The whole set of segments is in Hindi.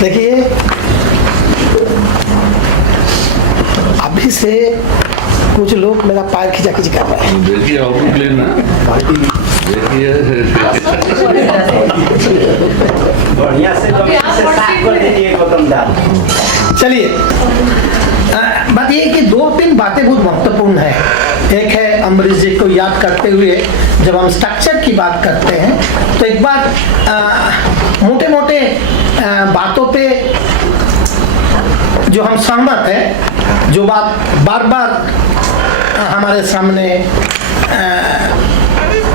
देखिए, अभी से कुछ लोग मेरा पैर खिंचाखिंची कर रहे हैं। देखिए आउटलुक लेना, देखिए बढ़िया से साफ कर दीजिए गौतम दा। चलिए, बात ये है कि 2-3 बातें बहुत महत्वपूर्ण है। एक है अम्बरीश जी को याद करते हुए जब हम स्ट्रक्चर की बात करते हैं तो एक बार मोटे मोटे बातों पे जो हम सहमत हैं, जो बात बार बार हमारे सामने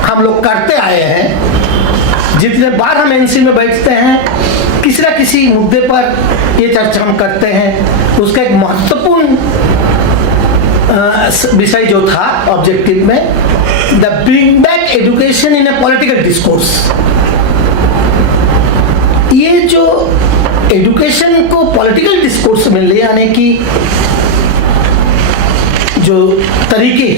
हम लोग करते आए हैं, जितने बार हम एनसी में बैठते हैं किसी न किसी मुद्दे पर ये चर्चा हम करते हैं, उसका एक महत्वपूर्ण विषय जो था ऑब्जेक्टिव में, the bring back education in A political discourse. ये जो एजुकेशन को पॉलिटिकल डिस्कोर्स में ले आने की जो तरीके,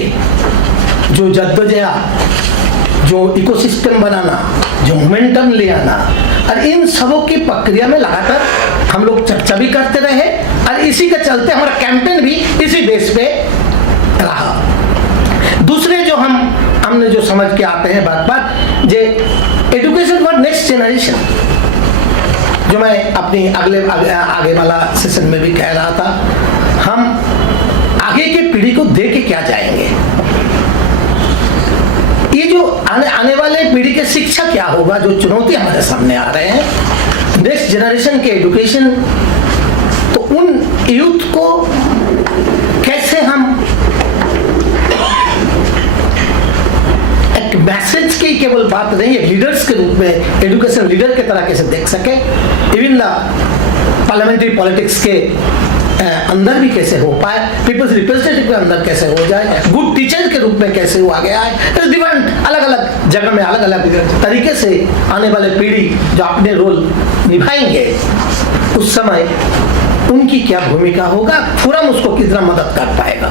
जो जद्दोजहद, जो इकोसिस्टम बनाना, जो मोमेंटम ले आना, और इन सबों की प्रक्रिया में लगातार हम लोग चर्चा भी करते रहे और इसी के चलते हमारा कैंपेन भी इसी बेस पे रहा। दूसरे जो हमने जो समझ के आते हैं बात बात जे एजुकेशन फॉर नेक्स्ट जनरेशन, जो मैं अपनी आगे वाला सेशन में भी कह रहा था, हम आगे की पीढ़ी को दे के क्या जाएंगे, ये जो आने वाले पीढ़ी के शिक्षा क्या होगा, जो चुनौती हमारे सामने आ रहे हैं, नेक्स्ट जनरेशन के एजुकेशन, तो उन यूथ को कैसे हम एक मैसेज की केवल बात नहीं है, लीडर्स के रूप में एजुकेशन लीडर के तरह कैसे देख सके, इवन पार्लियामेंट्री पॉलिटिक्स के अंदर भी कैसे हो पाए, पीपल्स रिप्रेजेंटेटिव के अंदर कैसे हो जाए, गुड टीचर के रूप में कैसे वो आगे आए, डिफरेंट अलग अलग जगह में अलग अलग तरीके से आने वाले पीढ़ी जो अपने रोल निभाएंगे, उस समय उनकी क्या भूमिका होगा, फोरम उसको कितना मदद कर पाएगा।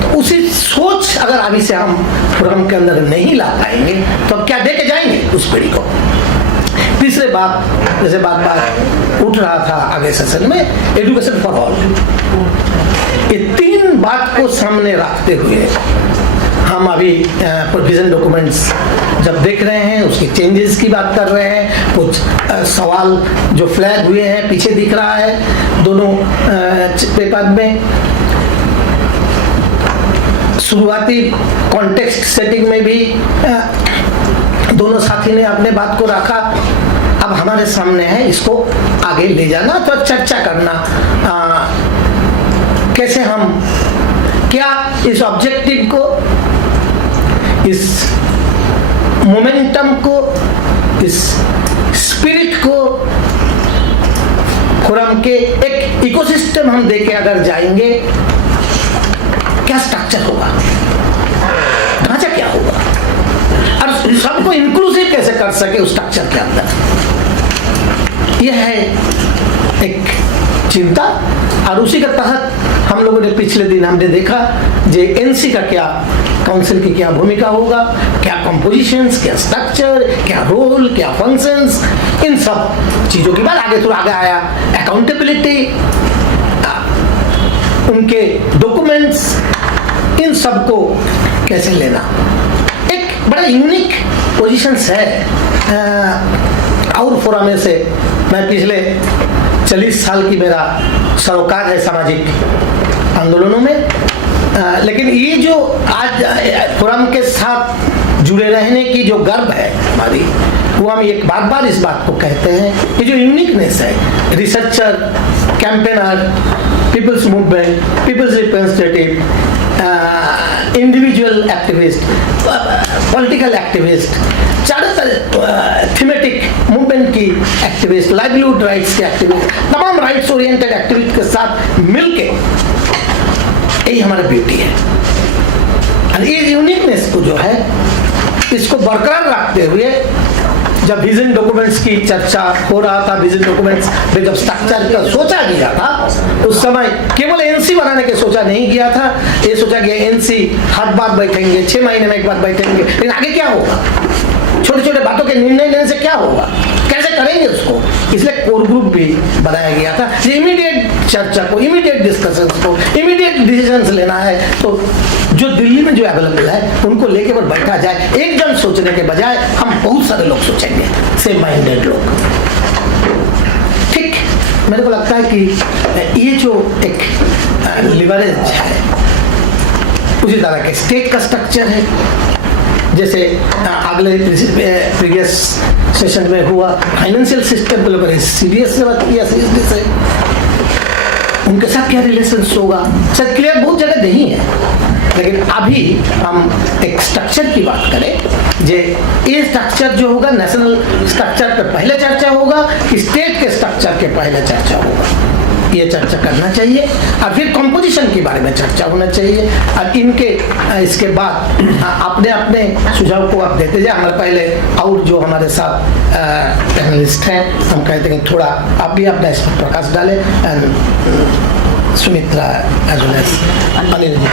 तो उसी सोच अगर अभी से हम फोरम के अंदर नहीं ला पाएंगे तो क्या दे के जाएंगे उस पीढ़ी को। तीसरे बात, जैसे बात उठ रहा था आगे सेशन में, एजुकेशन फॉर ऑल, ये 3 बात को सामने रखते हुए हम अभी प्रोविजन डॉक्यूमेंट्स जब देख रहे हैं, उसके चेंजेस की बात कर रहे हैं, कुछ सवाल जो फ्लैग हुए हैं पीछे दिख रहा है दोनों पेपर में। शुरुआती कॉन्टेक्स्ट सेटिंग में भी दोनों साथी ने अपने बात को रखा, अब हमारे सामने है इसको आगे ले जाना, तो चर्चा करना कैसे हम क्या इस ऑब्जेक्टिव को, इस मोमेंटम को, इस स्पिरिट को फोरम के एक इकोसिस्टम हम देके अगर जाएंगे, क्या स्ट्रक्चर होगा, ढांचा क्या होगा, और सबको इंक्लूसिव कैसे कर सके उस स्ट्रक्चर के अंदर, यह है एक चिंता। और उसी के तहत हम लोगों ने पिछले दिन हमने देखा जे एनसी का क्या, काउंसिल की क्या भूमिका होगा, क्या कंपोजिशंस, क्या स्ट्रक्चर, क्या रोल, क्या फंक्शंस, इन सब चीजों की बात आगे थोड़ा आगे आया। अकाउंटेबिलिटी, उनके डॉक्यूमेंट्स, इन सब को कैसे लेना, एक बड़ा यूनिक पोजीशंस है। और फोरम में से मैं पिछले 40 साल की मेरा सरोकार है सामाजिक आंदोलनों में, लेकिन ये जो आज फोरम के साथ जुड़े रहने की जो गर्व है हमारी, वो हम एक बार इस बात को कहते हैं, ये जो यूनिकनेस है, researcher, campaigner, people's movement, peoples representative, individual activist, political activist, चारों थीमेटिक मूवमेंट की एक्टिविस्ट, लाइवलीहुड राइट्स के एक्टिविस्ट, तमाम राइट्स ओरिएंटेड एक्टिविस्ट के साथ मिलके यही हमारा ब्यूटी है। और ये यूनिकनेस को जो है, इसको बरकरार रखते हुए जब विजन डॉक्यूमेंट्स की चर्चा हो रहा था, विजन डॉक्यूमेंट्स में जब स्ट्रक्चर का सोचा गया था, उस समय केवल एनसी बनाने के सोचा नहीं गया था, ये सोचा गया एनसी हर बार बैठेंगे, 6 महीने में एक बार बैठेंगे, लेकिन आगे क्या होगा, छोटे छोटे बातों के निर्णय लेने से क्या होगा, कैसे करेंगे उसको। इसलिए ग्रुप भी बनाया गया था। इमीडिएट चर्चा को, इमीडिएट डिस्कशंस को, इमीडिएट डिसीजंस लेना है तो जो दिल्ली में जो अवेलेबल है उनको लेके पर बैठा जाए। एक जन सोचने के बजाय हम बहुत सारे लोग सोचेंगे, सेम माइंडेड लोग। ठीक, मेरे को लगता है कि ये जो एक लिवरेज है, उसी तरह के स्टेट का स्ट्रक्चर है। जैसे अगले प्रीवियस सेशन में हुआ, फाइनेंशियल सिस्टम को लेकर सीरियस से बात किया, सीरियसली से उनके साथ क्या रिलेशंस होगा, सर क्लियर बहुत जगह नहीं है। लेकिन अभी हम एक स्ट्रक्चर की बात करें, ये स्ट्रक्चर जो होगा नेशनल स्ट्रक्चर पे पहले चर्चा होगा कि स्टेट के स्ट्रक्चर के पहले चर्चा होगा, ये चर्चा करना चाहिए। और फिर कंपोजिशन के बारे में चर्चा होना चाहिए। और इनके इसके बाद अपने अपने सुझाव को आप देते जाए। हमारे पहले और जो हमारे साथ पैनलिस्ट हैं, हम कहते हैं थोड़ा आप भी अपना इस पर प्रकाश डालें। And Sumitra as well as Anil ji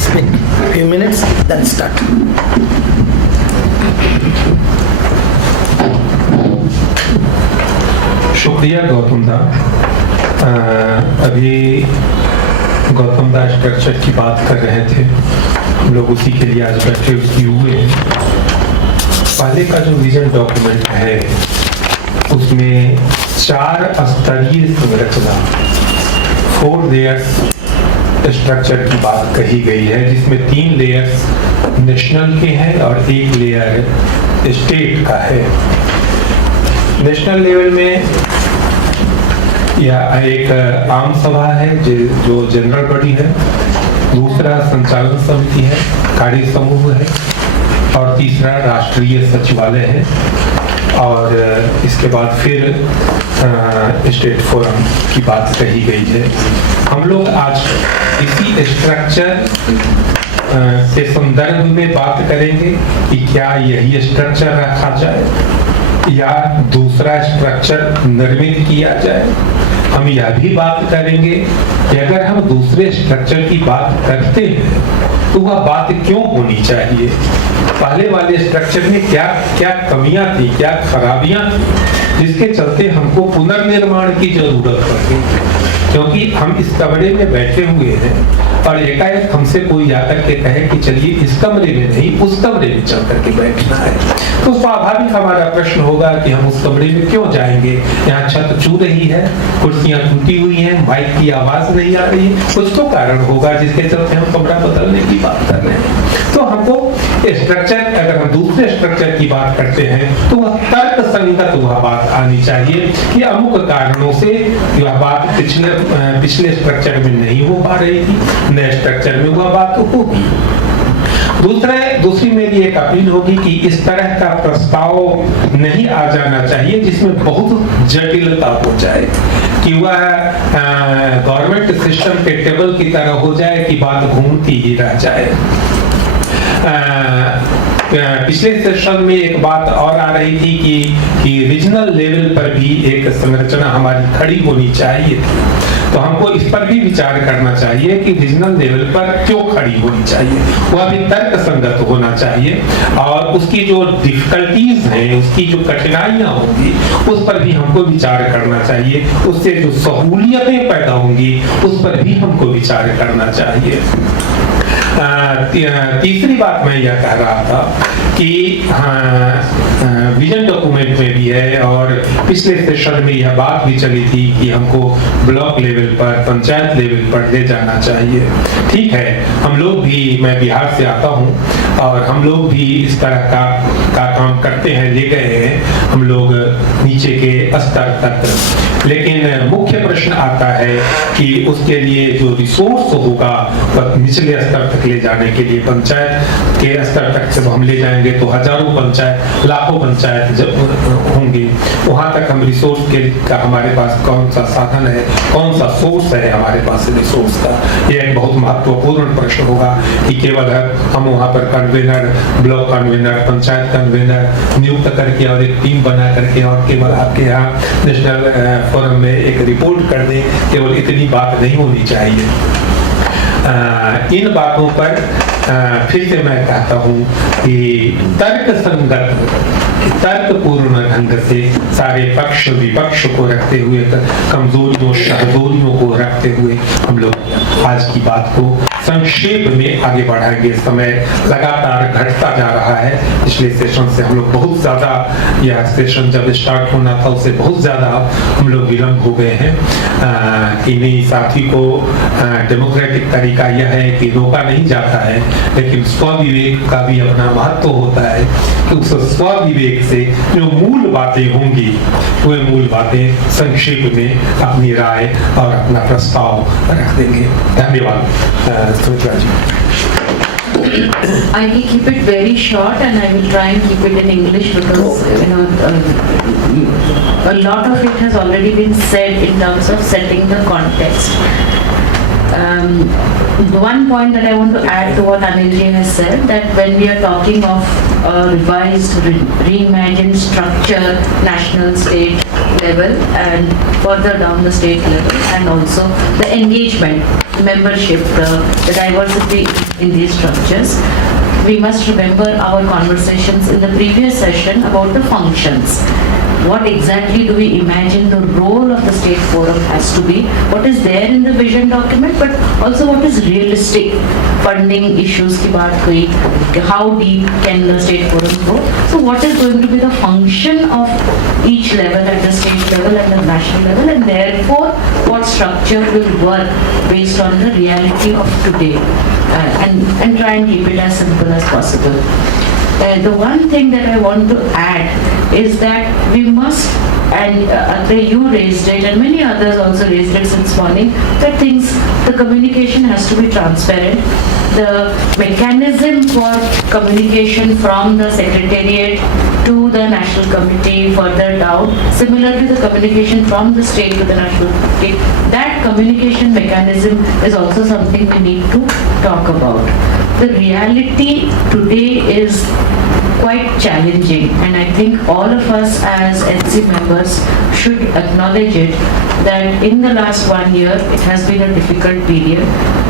speak few minutes then start. शुक्रिया गौतम दा। अभी गौतम दा स्ट्रक्चर की बात कर रहे थे, हम लोग उसी के लिए आज बैठे हुए हैं। पहले का जो विजन डॉक्यूमेंट है उसमें 4 स्तरीय संरचना 4 लेयर्स स्ट्रक्चर की बात कही गई है, जिसमें 3 लेयर्स नेशनल के हैं और 1 लेयर स्टेट का है। नेशनल लेवल में या एक आम सभा है जो जनरल बॉडी है, दूसरा संचालन समिति है, कार्य समूह है, और तीसरा राष्ट्रीय सचिवालय है। और इसके बाद फिर स्टेट फोरम की बात कही गई है। हम लोग आज इसी स्ट्रक्चर के संदर्भ में बात करेंगे कि क्या यही स्ट्रक्चर रखा जाए या दूसरा स्ट्रक्चर निर्मित किया जाए। हम यह भी बात करेंगे कि अगर हम दूसरे स्ट्रक्चर की बात करते हैं तो वह बात क्यों होनी चाहिए, पहले वाले स्ट्रक्चर में क्या क्या कमियां थी, क्या खराबियां थी, जिसके चलते हमको पुनर्निर्माण की जरूरत पड़ी। क्योंकि हम इस कमरे में बैठे हुए हैं और एकाएक हमसे कोई जाकर के कहे कि चलिए इस कमरे में नहीं उस कमरे में चल करके बैठना है, तो स्वाभाविक हमारा प्रश्न होगा कि हम उस कमरे में क्यों जाएंगे। यहाँ छत चू रही है, कुर्सियां टूटी हुई हैं, माइक की आवाज नहीं आ रही है, कुछ तो कारण होगा जिसके चलते हम कमरा बदलने की बात कर रहे हैं। तो हमको स्ट्रक्चर, अगर हम दूसरे स्ट्रक्चर की बात करते हैं तो वह तर्क संगत वह बात आनी चाहिए कि अमुक कारणों से यह बात पिछले स्ट्रक्चर में नहीं हो पा रही थी, नए स्ट्रक्चर में वह बात होगी। दूसरी मेरी एक अपील होगी कि इस तरह का प्रस्ताव नहीं आ जाना चाहिए जिसमें बहुत जटिलता हो जाए, कि वह गवर्नमेंट सिस्टम के टेबल की तरह हो जाए कि बात घूमती ही रह जाए। पिछले सेशन में एक बात और आ रही थी कि रीजनल लेवल पर भी एक संरचना हमारी खड़ी होनी चाहिए थी, तो हमको इस पर भी विचार करना चाहिए कि रीजनल लेवल पर क्यों खड़ी होनी चाहिए, वह भी तर्क संगत होना चाहिए और उसकी जो डिफिकल्टीज हैं, उसकी जो कठिनाइयां होंगी उस पर भी हमको विचार करना चाहिए, उससे जो सहूलियतें पैदा होंगी उस पर भी हमको विचार करना चाहिए। तीसरी बात मैं यह कह रहा था कि विजन डॉक्यूमेंट में भी है और पिछले सेशन में यह बात भी चली थी कि हमको ब्लॉक लेवल पर, पंचायत लेवल पर ले जाना चाहिए। ठीक है, हम लोग भी, मैं बिहार से आता हूँ और हम लोग भी इस तरह का काम करते हैं, ले गए हैं हम लोग नीचे के स्तर तक। लेकिन मुख्य प्रश्न आता है कि उसके लिए जो रिसोर्स होगा वह निचले स्तर तक ले जाने के लिए, पंचायत के स्तर तक जब हम ले जाएंगे तो हजारों पंचायत, लाखों पंचायत जब होंगे, वहां तक हम रिसोर्स के का हमारे पास कौन सा साधन है, कौन सा सोर्स है हमारे पास रिसोर्स का, यह एक बहुत महत्वपूर्ण प्रश्न होगा कि केवल हम वहां पर convener, block convener, panchayat convener नियुक्त करके और एक टीम बना करके और केवल आपके यहाँ नेशनल फोरम में एक रिपोर्ट कर दें, केवल इतनी बात नहीं होनी चाहिए। इन बातों पर फिर से मैं कहता हूँ कि तर्कपूर्ण ढंग से सारे पक्ष विपक्ष को रखते हुए, कमजोरियों शाहजोरियों को रखते हुए हम लोग आज की बात को संक्षेप में आगे बढ़ाएंगे। समय लगातार घटता जा रहा है। पिछले सेशन से हम लोग बहुत ज्यादा, यह सेशन जब स्टार्ट होना था उससे बहुत ज्यादा हम लोग विलम्ब हो गए हैं। इन्हीं साथी को डेमोक्रेटिक तरीका यह है कि रोका नहीं जाता है, लेकिन स्वविवेक का भी अपना महत्व होता है कि उस स्वविवेक से जो मूल बातें होंगी वे मूल बातें संक्षेप में अपनी राय और अपना प्रस्ताव रख देंगे। धन्यवाद। सुमित्रा जी। I will keep it very short and I will try and keep it in English because a lot of it has already been said in terms of setting the context. One point that I want to add to what Anilji has said, that when we are talking of a revised, reimagined structure, national, state level and further down the state level, and also the engagement, membership, the diversity in these structures, we must remember our conversations in the previous session about the functions. What exactly do we imagine the role of the state forum has to be? What is there in the vision document, but also what is realistic? Funding issues की बात हुई, how deep can the state forum go? So what is going to be the function of each level at the state level and the national level, and therefore what structure will work based on the reality of today, and try and keep it as simple as possible. The one thing that I want to add is that we must, and you raised it and many others also raised it since morning, that the communication has to be transparent. The mechanism for communication from the secretariat to the national committee further down, similarly the communication from the state to the national committee, that communication mechanism is also something we need to talk about. The reality today is quite challenging, and I think all of us as NC members should acknowledge it, that in the last 1 year it has been a difficult period.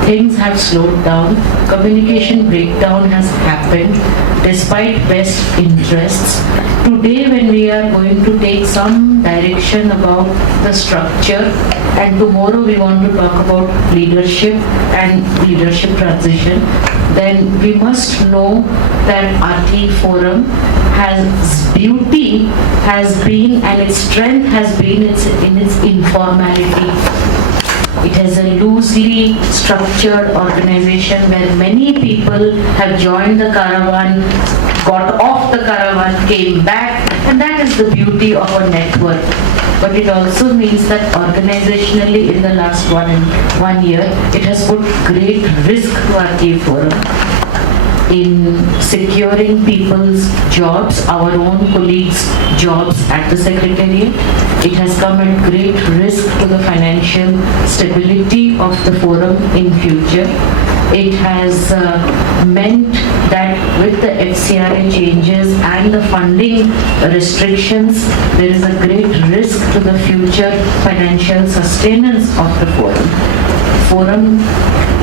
Things have slowed down, communication breakdown has happened despite best interests. Today when we are going to take some direction about the structure, and tomorrow we want to talk about leadership and leadership transition, then we must know that RT Forum has beauty has been, and its strength has been in its informality. It is a loosely structured organization where many people have joined the caravan, got off the caravan, came back, and that is the beauty of a network. But it also means that organizationally in the last 1 year, it has put great risk to RT Forum in securing people's jobs, our own colleagues' jobs at the Secretariat. It has come at great risk to the financial stability of the forum in future. It has meant that with the FCRA changes and the funding restrictions, there is a great risk to the future financial sustenance of the forum. Forum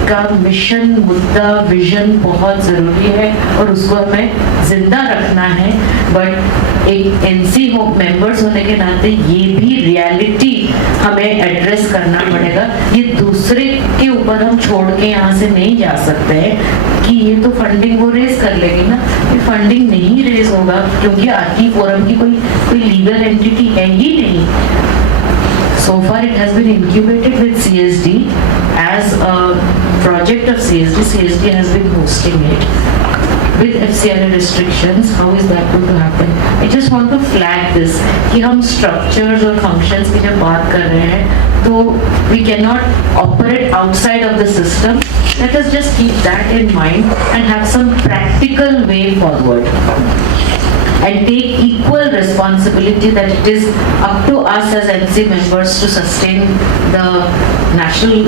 का मिशन, मुद्दा, विजन बहुत ज़रूरी है और उसको हमें जिंदा रखना है, बट एक एनसी मेंबर्स होने के नाते ये भी रियलिटी हमें एड्रेस करना पड़ेगा। ये दूसरे के ऊपर हम छोड़ के यहाँ से नहीं जा सकते हैं कि ये तो फंडिंग वो रेज कर लेगी ना, ये फंडिंग नहीं रेज होगा क्योंकि आरटी फोरम की कोई लीगल एंटिटी है ही नहीं। So far it has been incubated with CSD as a project of CSD. CSD has been hosting it. With FCRA restrictions, how is that going to happen? I just want to flag this कि हम structures और functions की जब बात कर रहे हैं तो we cannot operate outside of the system. Let us just keep that in mind and have some practical way forward. And take equal responsibility that it is up to us as NC members to sustain the national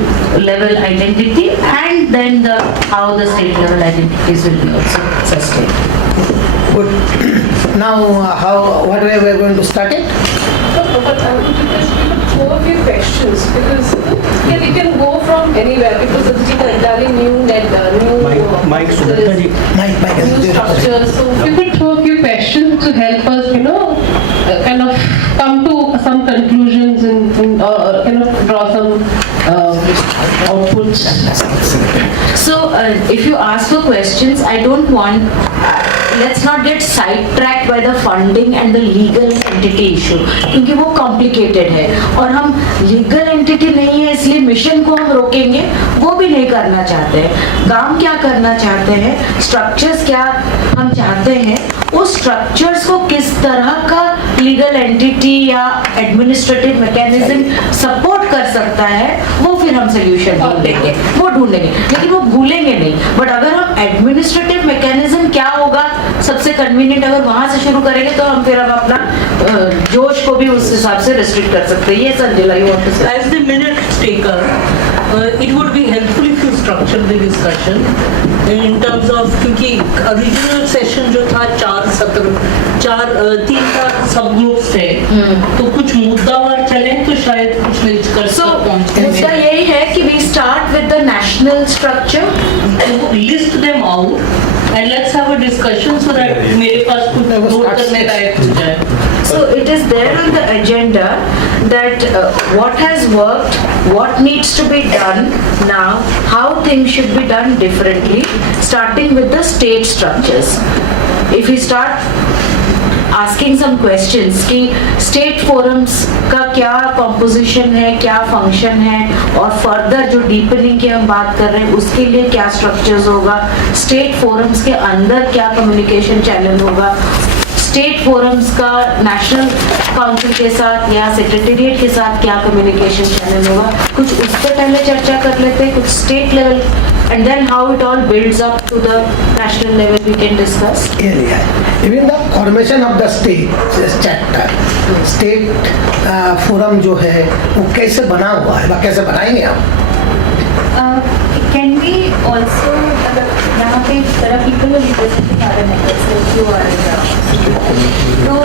level identity and then how the state level identities will be also sustained. Good. Now, what way we are going to start it? but I would request you to throw a few questions because we can go from anywhere because it's an entirely new net, Mike Sudhakar ji. new structure. So if you could throw a few questions to help us, kind of come to some conclusions and draw some outputs. So, if you ask for questions, I don't want, let's not get sidetracked by the funding and the legal entity issue, क्योंकि वो complicated है और हम legal entity नहीं है इसलिए मिशन को हम रोकेंगे, वो भी नहीं करना चाहते हैं। काम क्या करना चाहते हैं, स्ट्रक्चर्स क्या हम चाहते हैं, उस स्ट्रक्चर्स को किस तरह का लीगल एंटिटी या एडमिनिस्ट्रेटिव मैकेनिज्म सपोर्ट कर सकता है, वो फिर हम सोल्यूशन ढूंढेंगे, लेकिन वो भूलेंगे नहीं। बट अगर हम एडमिनिस्ट्रेटिव मैकेनिज्म क्या होगा सबसे कन्वीनियंट अगर वहां से शुरू करेंगे तो हम फिर अपना जोश को भी उस हिसाब से रिस्ट्रिक्ट कर सकते हैं। ये संजिला यू वांट टू से As the minute taker, it would be helpful if you structure the discussion in terms of क्योंकि original session जो था 4 सत्र 3-4 सब ग्रुप्स थे तो कुछ मुद्दावार चले तो शायद कुछ निष्कर्ष सो मुद्दा यही है कि we start with the national structure, list them out and let's have a discussion so that मेरे पास कुछ नोट करने लायक हो जाए। So it is there on the agenda that what has worked, what needs to be done now, how things should be done differently, starting with the state structures. If we start asking some questions कि state forums का क्या composition है, क्या function है और further जो deepening की हम बात कर रहे हैं उसके लिए क्या structures होगा, state forums के अंदर क्या communication channel होगा, स्टेट फोरम्स का नेशनल काउंसिल के साथ या सेक्रेटेरिएट के साथ क्या कम्युनिकेशन चैनल होगा, कुछ उस पर पहले चर्चा कर लेते हैं, कुछ state level and then how it all builds up to the national level we can discuss. Even the formation of the state chapter, state forum जो है वो कैसे बना हुआ है, वो कैसे बनाएंगे आप? Can we also यहाँ पे there are people who representing other networks like you are तो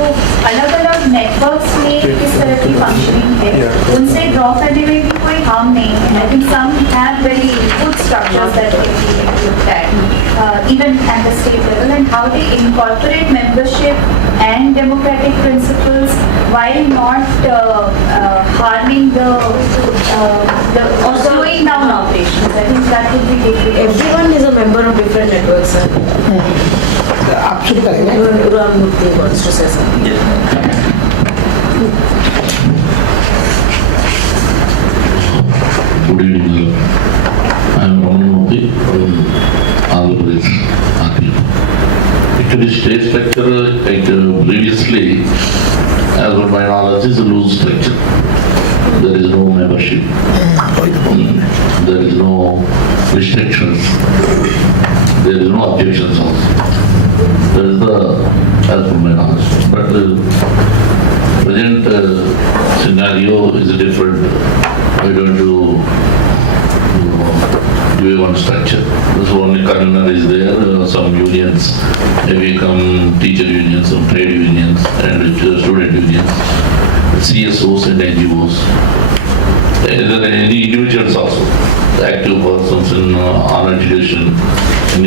अलग-अलग networks में किस तरह की functioning है उनसे draw करने में भी कोई harm नहीं है। I think some have very good structures that can be looked at even at the state level and how they incorporate membership and democratic principles while not harming the or slowing down operations. I think that would be good. Everyone is a member of different networks. आप शुरू करेंगे? Ramurthy wants to say something. Good evening. I am Ramurthy from Andhra Pradesh. Actually, state structure, previously, as per my knowledge, is a loose structure. There is no membership. There is no restrictions. There is no objections also. That is the, as per my knowledge. But the present scenario is different. Why don't you give one structure? This only convener is there, some unions, maybe some teacher unions, some trade unions, and student unions, CSOs and NGOs. There are any individuals also, active persons in on education, in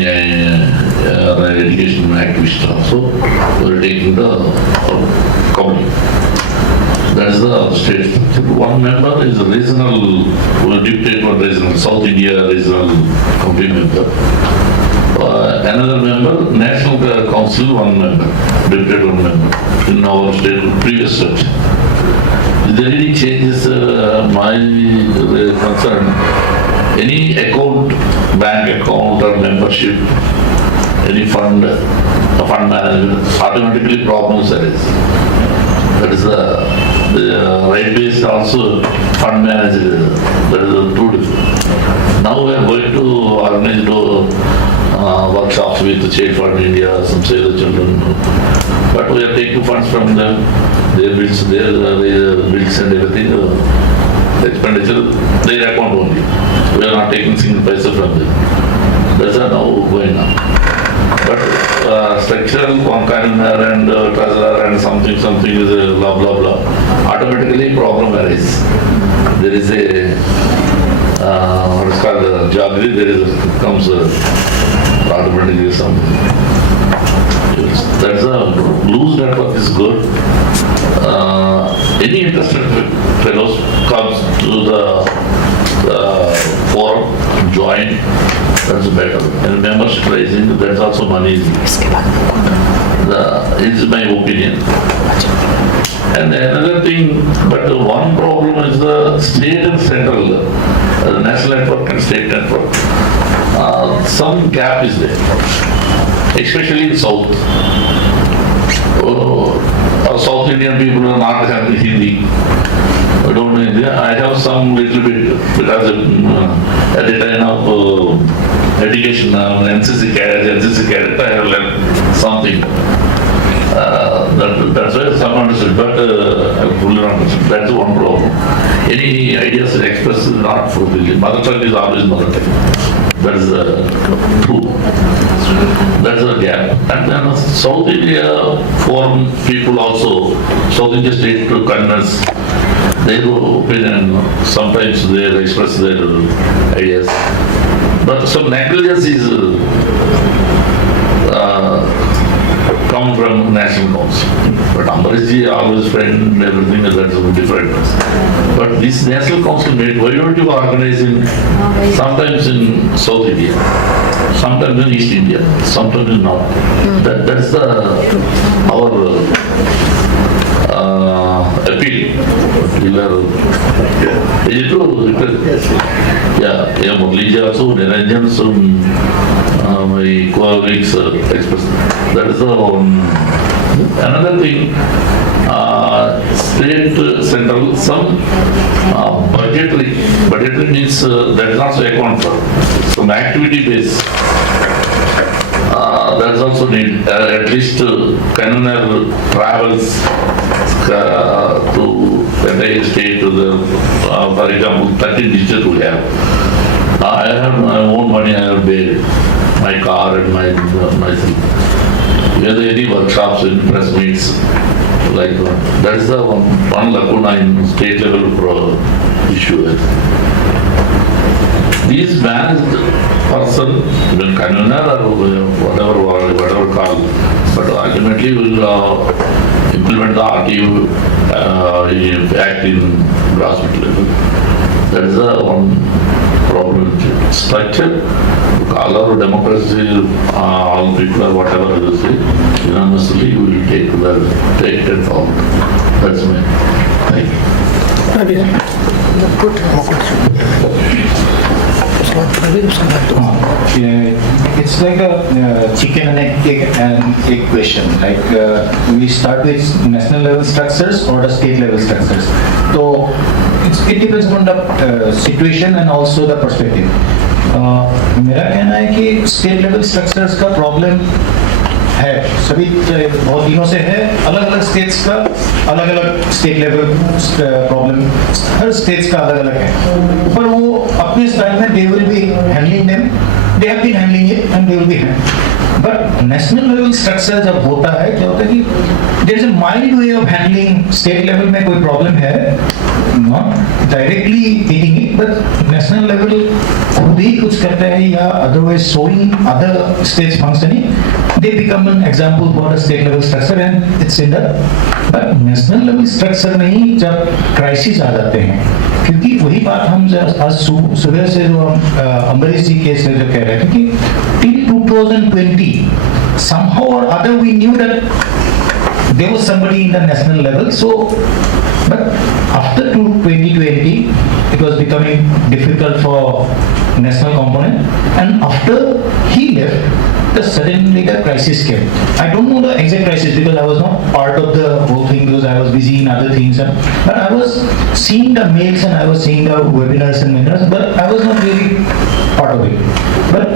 education activists also, who are taking the company. That is the state structure. One member is a regional, will dictate one regional, South India regional company member. Another member, National Council, one member, dictate one member in our state previous structure. Is there any changes, my concern, any account, bank account or membership, any fund management, automatically problems arise. That is the right-based also fund manager, that is the two different. Now we are going to organize workshops with the State Fund India, some Save the Children, but we are taking funds from them, their bills and everything, expenditure, their account only. We are not taking single paisa from them. That's now going on. But structural convener and treasurer and something is blah blah blah. Automatically automatically problem arises. There is a, what is called jaggery, there is, comes automatically some, that's a loose network is good. Any interested fellows comes to the forum, join, that's better. And membership raising, that's also money. Is my opinion. And another thing, but one problem is the state and central, the national network and state network. Some gap is there, especially in South. South Indian people are not having Hindi. I don't know Hindi. I have some little bit because at the time of education, NCC cadet, I have learned something. That's why some understood, but I fully understood. That's one problem. Any ideas expressed is not fulfilled. Mother tongue is always mother tongue. That is true. That's a gap. And then South India forum people also, South India state convenes their opinion. Sometimes they express their ideas. But some negligence is come from National Council. But Ambarishji always friend everything, that's different. But this National Council made, why don't you organize in, sometimes in South India, sometimes in East India, sometimes in North. That's our appeal. Is it true? Yeah, Murliji also, Niranjan, my colleagues expressed. That is the one. Another thing, state, central, some budgetary means that is also account for some activity base. That's also need at least convener travels to entire state to the, for example, 13 districts we have. I have my own money, I have paid my car and myself. Whether any workshops and press meets like that is the one lacuna in state level issue. These managed person, even convener or whatever call, but ultimately will implement the RTU act in grassroots level. That is the one problem. Structure, all our democracy, all people or whatever you say, unanimously we will take it forward. That's my thank you. It's like a chicken and egg question. Like we start with national level structures or the state level structures. So it depends on the situation and also the perspective. मेरा कहना है कि स्टेट लेवल स्ट्रक्चर्स का प्रॉब्लम है, सभी बहुत दिनों से है, अलग अलग स्टेट्स का अलग अलग स्टेट लेवल प्रॉब्लम, हर स्टेट्स का अलग अलग है, पर वो अपने स्टाइल में they will be handling them, they have been handling it and they will be handling. But national level structure जब होता है, क्या होता है कि there is a mild way of handling, state level में कोई प्रॉब्लम है, not directly hitting it, but national level खुद ही कुछ करते हैं या otherwise showing other states functioning, they become an example for a state level structure and it's in the but national level structure में ही जब crisis आ जाते हैं, क्योंकि वही बात हम आज सुबह से जो अम्बरीश जी के से जो कह रहे थे कि till 2020 somehow or other we knew that there was somebody in the national level, so but after 2020 it was becoming difficult for national component and after he left suddenly the crisis came. I don't know the exact crisis because I was not part of the whole thing because I was busy in other things, but I was seeing the mails and I was seeing the webinars and webinars, but I was not really part of it. But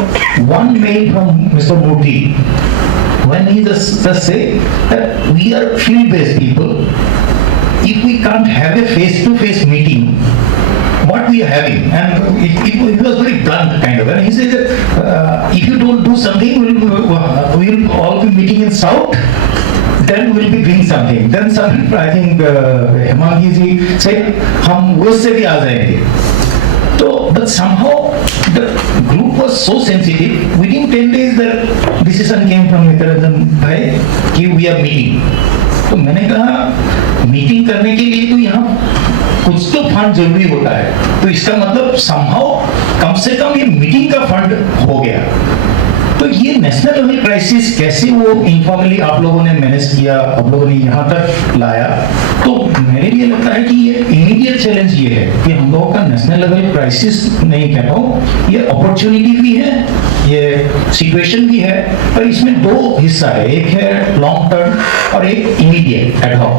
one mail from Mr. Murthy, when he just say that we are field-based people, if we can't have a face-to-face meeting, what we are having, and it was very blunt kind of, and he says that if you don't do something, we'll all be meeting in South, then we'll be doing something. Then some, I think Hemangi ji said, हम वो से भी आ जाएंगे. So, but somehow the group was so sensitive. Within 10 days, the decision came from Mithrajan bhai कि we are meeting. तो मैंने कहा मीटिंग करने के लिए तो यहाँ कुछ तो फंड जरूरी होता है. तो इसका मतलब somehow कम से कम ये मीटिंग का फंड हो गया. तो ये नेशनल लेवल क्राइसिस कैसे वो इनफॉर्मली आप लोगों ने मैनेज किया, आप लोगों ने यहाँ तक लाया, तो मेरे लिए लगता है कि ये इमीडिएट चैलेंज ये है कि हम लोगों का नेशनल लेवल क्राइसिस नहीं कहता हूँ, ये अपॉर्चुनिटी भी है, ये सिचुएशन भी है, पर इसमें दो हिस्सा है, एक है लॉन्ग टर्म और एक इमीडिएट एड हॉक.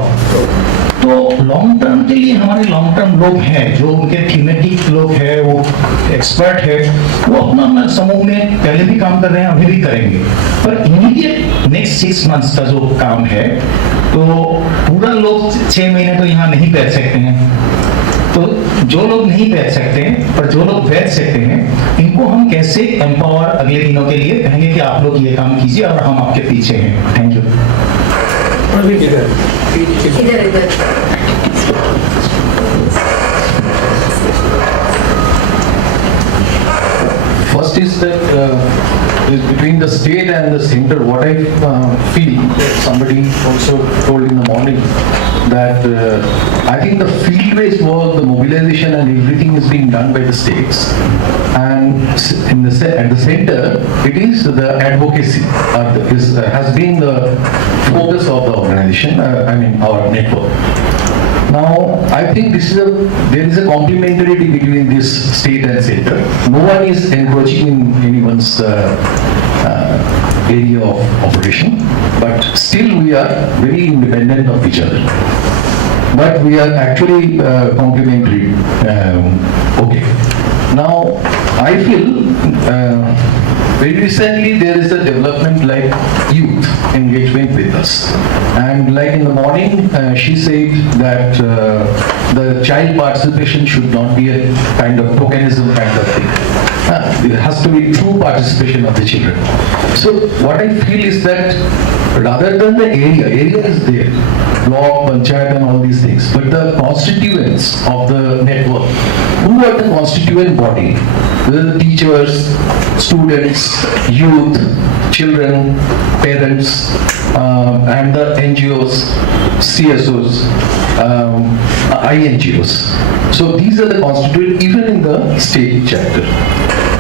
तो लॉन्ग टर्म के लिए हमारे लॉन्ग टर्म लोग हैं जो उनके थीमेटिक लोग हैं, वो एक्सपर्ट है, वो अपना अपना समूह में पहले भी काम कर रहे हैं, अभी भी करेंगे. पर इमीडिएट नेक्स्ट 6 months का जो काम है, तो पूरा लोग 6 महीने तो यहाँ नहीं बैठ सकते हैं. तो जो लोग नहीं बैठ सकते हैं, पर जो लोग बैठ सकते हैं, इनको हम कैसे एम्पावर अगले दिनों के लिए कहेंगे कि आप लोग ये काम कीजिए और हम आपके पीछे हैं. Thank you. First is that is between the state and the center, what I feel, somebody also told in the morning, that I think the field-based work, the mobilization and everything is being done by the states. And at the center, it is the advocacy, has been the focus of the organization, our network. Now, I think there is a complementarity between this state and center. No one is encroaching in anyone's area of operation, but still we are very independent of each other. But we are actually complementary. Okay. Now, I feel very recently there is a development like youth engagement with us. And like in the morning, she said that the child participation should not be a kind of tokenism kind of thing. There has to be true participation of the children. So what I feel is that rather than the area is there, block, panchayat and all these things, but the constituents of the network, who are the constituent body? The teachers, students, youth, children, parents, and the NGOs, CSOs, INGOs. So these are the constituent even in the state chapter.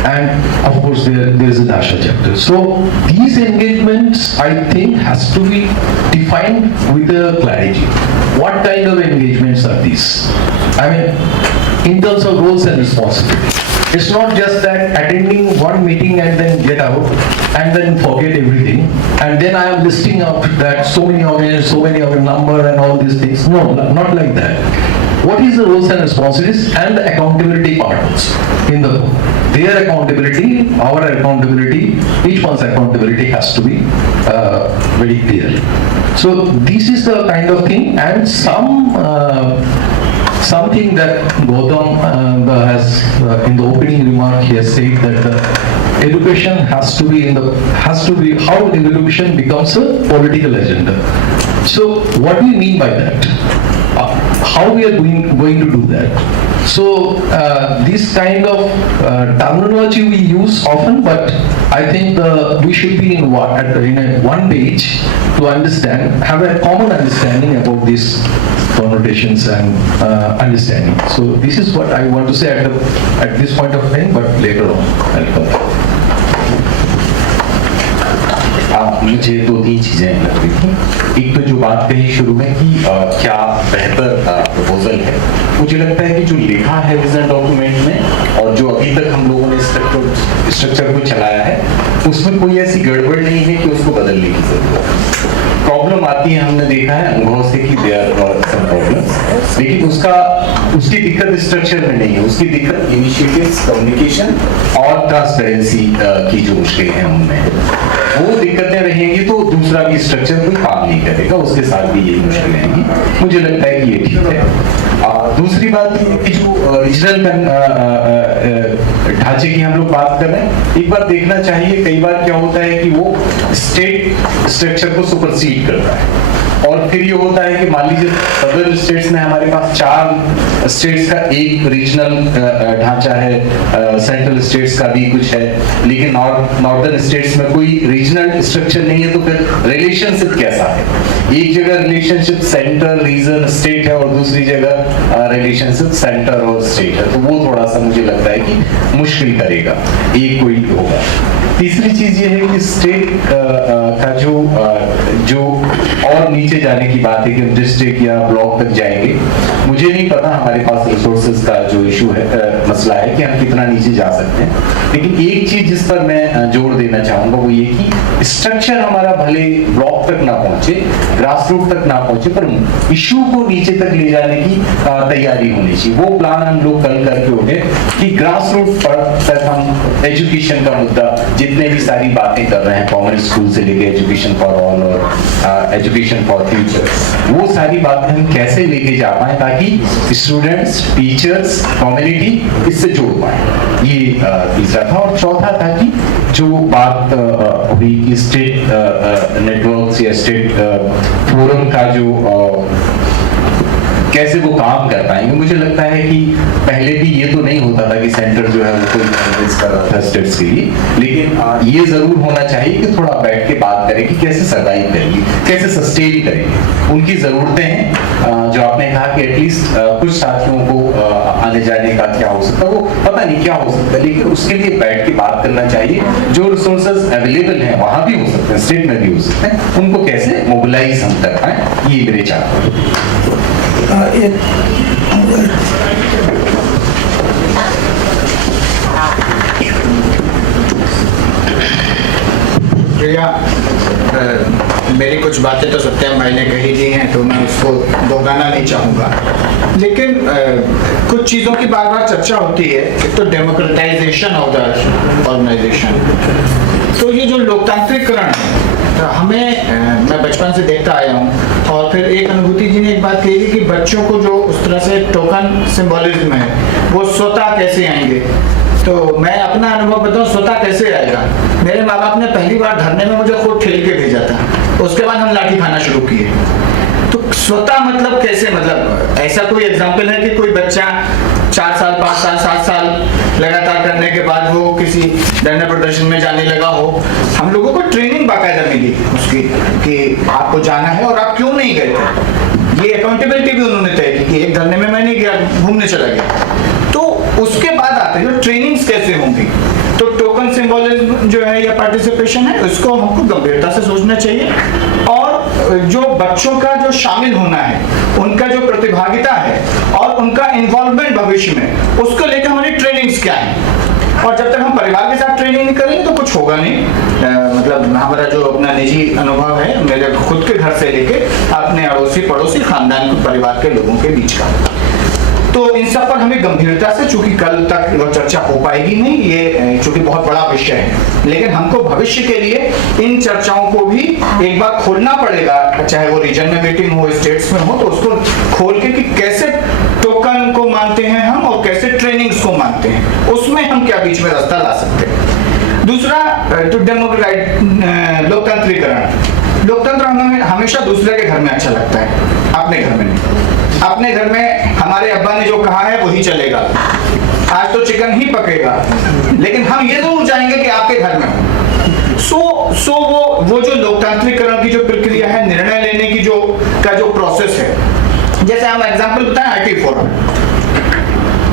And of course there is a national chapter. So these engagements, I think, has to be defined with a clarity. What kind of engagements are these? In terms of roles and responsibilities. It's not just that attending one meeting and then get out and then forget everything. And then I am listing out that so many organizations, number and all these things. No, not like that. What is the roles and responsibilities and the accountability part also in the book? Their accountability, our accountability, each one's accountability has to be very clear. So this is the kind of thing, and something that Gautam has in the opening remark he has said that the education has to be how education becomes a political agenda. So what do we mean by that? How we are going to do that? So this kind of terminology we use often, but I think we should be in one page to understand, have a common understanding about these connotations and understanding. So this is what I want to say at this point of time, but later on I'll come back. मुझे 2-3 चीजें लग रही थी. एक तो जो बात कही शुरू में कि क्या बेहतर प्रपोजल है, मुझे लगता है कि जो लिखा है विजन डॉक्यूमेंट में और जो अभी तक हम लोगों ने स्ट्रक्चर को चलाया है, उसमें कोई ऐसी गड़बड़ नहीं है कि उसको बदलने की जरूरत है. प्रॉब्लम आती है, हमने देखा है अनुभव से कि देयर आर सम प्रॉब्लम्स, लेकिन उसकी दिक्कत स्ट्रक्चर में नहीं है, उसकी दिक्कत इनिशिएटिव्स, कम्युनिकेशन और ट्रांसपेरेंसी की जो मुश्किलें हैं उनमें. वो दिक्कतें रहेंगी तो दूसरा भी स्ट्रक्चर कोई काम नहीं करेगा, उसके साथ भी यही मुश्किलें आएंगी. मुझे लगता है कि ये ठीक है. दूसरी बात ये कि जो रीजनल ढांचे की हम लोग बात कर रहे हैं, एक बार देखना चाहिए कई बार क्या होता है कि वो स्टेट स्ट्रक्चर को सुपरसीड करता है और फिर ये होता है कि मान लीजिए सदर्न स्टेट्स में हमारे पास 4 स्टेट्स का एक रीजनल ढांचा है, सेंट्रल स्टेट्स का भी कुछ है, लेकिन नॉर्दर्न स्टेट्स में कोई रीजनल स्ट्रक्चर नहीं है, तो फिर रिलेशनशिप कैसा है? एक जगह रिलेशनशिप सेंटर रीजन स्टेट है और दूसरी जगह रिलेशनशिप सेंटर और स्टेट है, तो वो थोड़ा सा मुझे लगता है कि मुश्किल करेगा, एक कोई होगा। तीसरी चीज ये है कि स्टेट का जो और नीचे जाने की बात है कि हम डिस्ट्रिक्ट या ब्लॉक तक जाएंगे, मुझे नहीं पता हमारे पास रिसोर्सेज का जो इशू है, मसला है कि हम कितना नीचे जा सकते हैं। लेकिन एक चीज जिस पर मैं जोर देना चाहूंगा वो ये कि स्ट्रक्चर हमारा भले ब्लॉक तक ना पहुंचे, ग्रास रूट तक ना पहुंचे, पर इशू को नीचे तक ले जाने की तैयारी होनी चाहिए। वो प्लान हम लोग कल करके हो गए कि ग्रास रूट तक हम एजुकेशन का मुद्दा, जितने भी सारी बातें कर रहे हैं, कॉमन स्कूल से लेके एजुकेशन फॉर ऑल और एजुकेशन फॉर फ्यूचर, वो सारी बातें हम कैसे लेके जा पाए ताकि स्टूडेंट्स, टीचर्स, कम्युनिटी इससे जोड़ पाए। ये तीसरा था। और चौथा था कि जो बात हुई कि स्टेट नेटवर्क्स या स्टेट फोरम का जो कैसे वो काम कर पाएंगे, मुझे लगता है कि पहले भी ये तो नहीं होता था कि सेंटर जो है वो कोई मैनेज कर रहा था स्टेट्स के लिए, लेकिन ये जरूर होना चाहिए कि थोड़ा बैठ के बात करें कि कैसे सर्वाइव करेंगे, कैसे सस्टेन करेंगे। उनकी जरूरतें हैं, जो आपने कहा कि एटलीस्ट कुछ साथियों को आने जाने का क्या हो सकता है, वो पता नहीं क्या हो सकता है, लेकिन उसके लिए बैठ के बात करना चाहिए। जो रिसोर्सेज अवेलेबल हैं वहां भी हो सकते हैं, स्टेट में भी हो सकते हैं, उनको कैसे मोबिलाइज हम कर पाए, ये मेरे चाह प्रिया, मेरी कुछ बातें तो सत्यम भाई ने कही दी हैं, तो मैं उसको दोहराना नहीं चाहूँगा, लेकिन कुछ चीज़ों की बार बार चर्चा होती है। एक तो डेमोक्रेटाइजेशन ऑफ द ऑर्गेनाइजेशन, तो ये जो लोकतांत्रिकरण है, हमें मैं बचपन से देखता आया हूँ, और फिर एक अनुभूति जी ने एक बात कही थी कि बच्चों को जो उस तरह से टोकन सिंबॉलिज्म है वो स्वतः कैसे आएंगे। तो मैं अपना अनुभव बताऊं, स्वतः कैसे आएगा। मेरे माँ बाप ने पहली बार धरने में मुझे खुद ठेल के भेजा था, उसके बाद हम लाठी खाना शुरू किए। तो स्वतः मतलब कैसे, मतलब ऐसा कोई एग्जाम्पल है कि कोई बच्चा 4 साल 5 साल 7 साल लगातार करने के बाद वो किसी धरना प्रदर्शन में जाने लगा हो। हम लोगों को ट्रेनिंग बाकायदा मिली उसकी कि आपको जाना है और आप क्यों नहीं गए थे। ये अकाउंटेबिलिटी भी उन्होंने तय की कि एक धरने में मैं नहीं गया, घूमने चला गया। तो उसके बाद आते हैं ट्रेनिंग्स कैसे होंगी। तो टोकन सिंबोलिज्म जो है या पार्टिसिपेशन है, उसको हमको गंभीरता से सोचना चाहिए, और जो बच्चों का जो शामिल होना है, उनका जो प्रतिभागिता है और उनका इन्वॉल्वमेंट भविष्य में, उसको लेकर हमारी ट्रेनिंग्स क्या है। और जब तक हम परिवार के साथ ट्रेनिंग नहीं करेंगे तो कुछ होगा नहीं। मतलब हमारा जो अपना निजी अनुभव है, मेरे खुद के घर से लेके अपने अड़ोसी पड़ोसी खानदान परिवार के लोगों के बीच का, तो इन सब पर हमें गंभीरता से, चूंकि कल तक वो चर्चा हो पाएगी नहीं, ये चूंकि बहुत बड़ा विषय है, लेकिन हमको भविष्य के लिए इन चर्चाओं को भी एक बार खोलना पड़ेगा, चाहे वो रीजन में मीटिंग हो, स्टेट्स में हो, तो उसको खोल के कि कैसे टोकन को मानते हैं हम और कैसे ट्रेनिंग्स को मानते हैं, उसमें हम क्या बीच में रास्ता ला सकते हैं। दूसरा, तो लोकतंत्रीकरण। लोकतंत्र हमें हमेशा दूसरे के घर में अच्छा लगता है, अपने घर में नहीं। अपने घर में हमारे अब्बा ने जो कहा है वही चलेगा, आज तो चिकन ही पकेगा, लेकिन हम ये जरूर चाहेंगे कि आपके घर में हो। सो वो जो लोकतांत्रिकरण की जो प्रक्रिया है, निर्णय लेने की जो प्रोसेस है, जैसे हम एग्जांपल बताएं आईटी फोरम,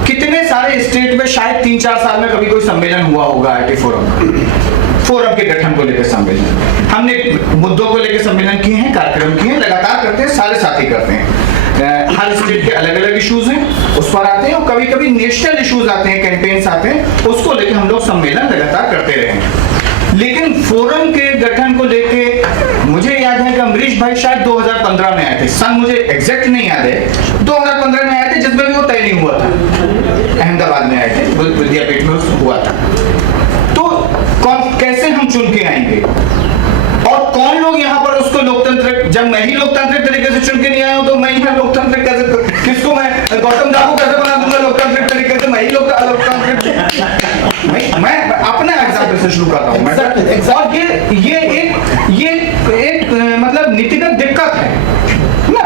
कितने सारे स्टेट में शायद 3-4 साल में कभी कोई सम्मेलन हुआ होगा आईटी फोरम के गठन को लेकर सम्मेलन, हमने मुद्दों को लेकर सम्मेलन किए हैं, कार्यक्रम किए हैं, लगातार करते हैं, सारे साथी करते हैं। हर स्टेट के अलग अलग इश्यूज हैं, उस पर आते हैं, और कभी कभी नेशनल इश्यूज आते हैं, कैंपेन्स आते हैं, उसको लेकर हम लोग सम्मेलन लगातार करते रहे हैं। लेकिन फोरम के गठन को लेके मुझे याद है कि अमरीश भाई शायद 2015 में आए थे, सन मुझे एग्जैक्ट नहीं याद है, 2015 में आए थे, जिसमें भी वो तय नहीं हुआ था, अहमदाबाद में आए थे, विद्यापीठ में हुआ था। तो कैसे हम चुन के आएंगे, और कौन लोग यहाँ पर उसको लोकतंत्र, जब मैं ही लोकतांत्रिक तरीके से चुन के नहीं आया हूं, तो मैं यहाँ लोकतांत्रिक कैसे, किसको मैं गौतम दा को कैसे बना दूंगा लोकतांत्रिक से शुरू करता हूँ मैं। Exactly. और ये एक मतलब नीतिगत दिक्कत है ना।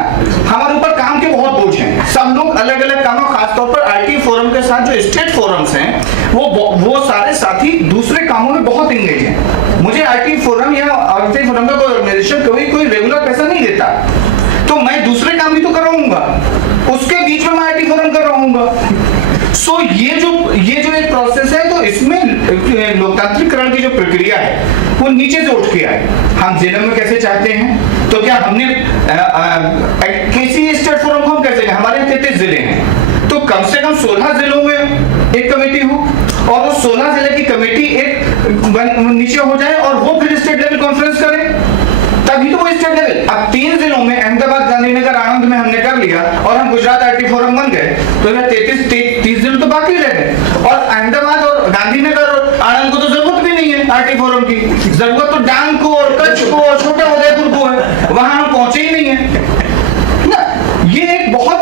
हमारे ऊपर काम के बहुत बोझ हैं, सब लोग अलग अलग कामों, खासतौर पर आईटी फोरम के साथ जो स्टेट फोरम्स हैं वो सारे साथी दूसरे कामों में बहुत इंगेज हैं। मुझे आईटी फोरम या आईटी फोरम का कोई ऑर्गेनाइजेशन कोई रेगुलर पैसा नहीं देता, तो मैं दूसरे काम भी तो करवाऊंगा, उसके बीच में मैं आईटी फोरम करवाऊंगा। सो ये जो एक प्रोसेस है, तो इसमें लोकतांत्रिकरण की जो प्रक्रिया है वो नीचे से उठ के आए। हम जिले में कैसे चाहते हैं, तो क्या हमने किसी स्टेट फोरम को हम कैसे, हमारे 33 जिले हैं, तो कम से कम 16 जिलों में एक कमेटी हो, और उस 16 जिले की कमेटी एक नीचे हो जाए और वो फिर स्टेट लेवल कॉन्फ्रेंस करे, तभी तो वो स्टेट लेवल। अब 3 जिलों में अहमदाबाद, गांधीनगर, आनंद में हमने कर लिया और हम गुजरात आईटी फोरम बन गए, तो 30 जिले तो बाकी रह गए। और अहमदाबाद और गांधीनगर और आनंद को तो जरूरत भी नहीं है आईटी फोरम की, जरूरत तो डांग को और कच्छ को और छोटा उदयपुर को है, वहां हम पहुंचे ही नहीं है ना। ये एक बहुत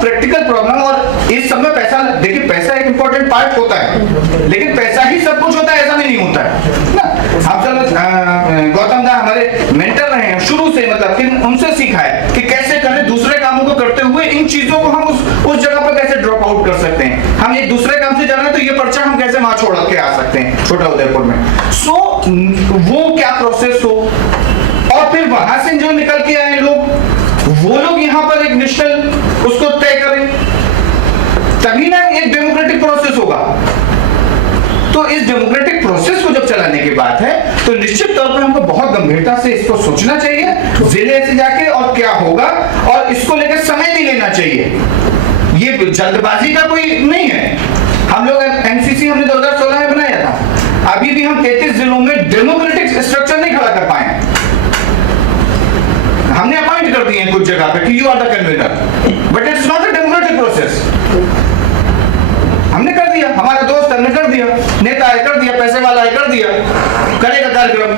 प्रैक्टिकल प्रॉब्लम। और इस सब में पैसा, देखिए पैसा एक इंपॉर्टेंट पार्ट होता है, लेकिन पैसा ही सब कुछ होता है ऐसा भी नहीं होता है ना। हम चलो गौतम दा हमारे मेंटर रहे हैं शुरू से, मतलब फिर उनसे सीखा है कि कैसे करें, दूसरे कामों को करते हुए इन चीजों को हम उस जगह पर कैसे ड्रॉप आउट कर सकते हैं। हम एक दूसरे काम से जा रहे हैं, तो ये पर्चा हम कैसे वहां छोड़ के आ सकते हैं छोटा उदयपुर में। सो वो क्या प्रोसेस हो, और फिर वहां से जो निकल के आए लोग, वो लोग यहाँ पर एक नेशनल उसको तय करें, तभी ना एक डेमोक्रेटिक प्रोसेस होगा। तो इस डेमोक्रेटिक प्रोसेस को जब चलाने की बात है, तो निश्चित तौर पर हमको बहुत गंभीरता से इसको सोचना चाहिए जिले से जाके, और क्या होगा, और इसको लेकर समय भी लेना चाहिए। ये जल्दबाजी का कोई नहीं है। हम लोग एमसीसी हमने 2016 में बनाया था, अभी भी हम 33 जिलों में डेमोक्रेटिक स्ट्रक्चर नहीं खड़ा कर पाए। हमने अपॉइंट कर दिए हैं कुछ जगह पे कि you are the convener, but it's not a democratic process. हमने कर दिया, हमारा दोस्त हमने कर दिया, नेता है कर दिया, पैसे वाला है कर दिया, करेगा कार्यक्रम,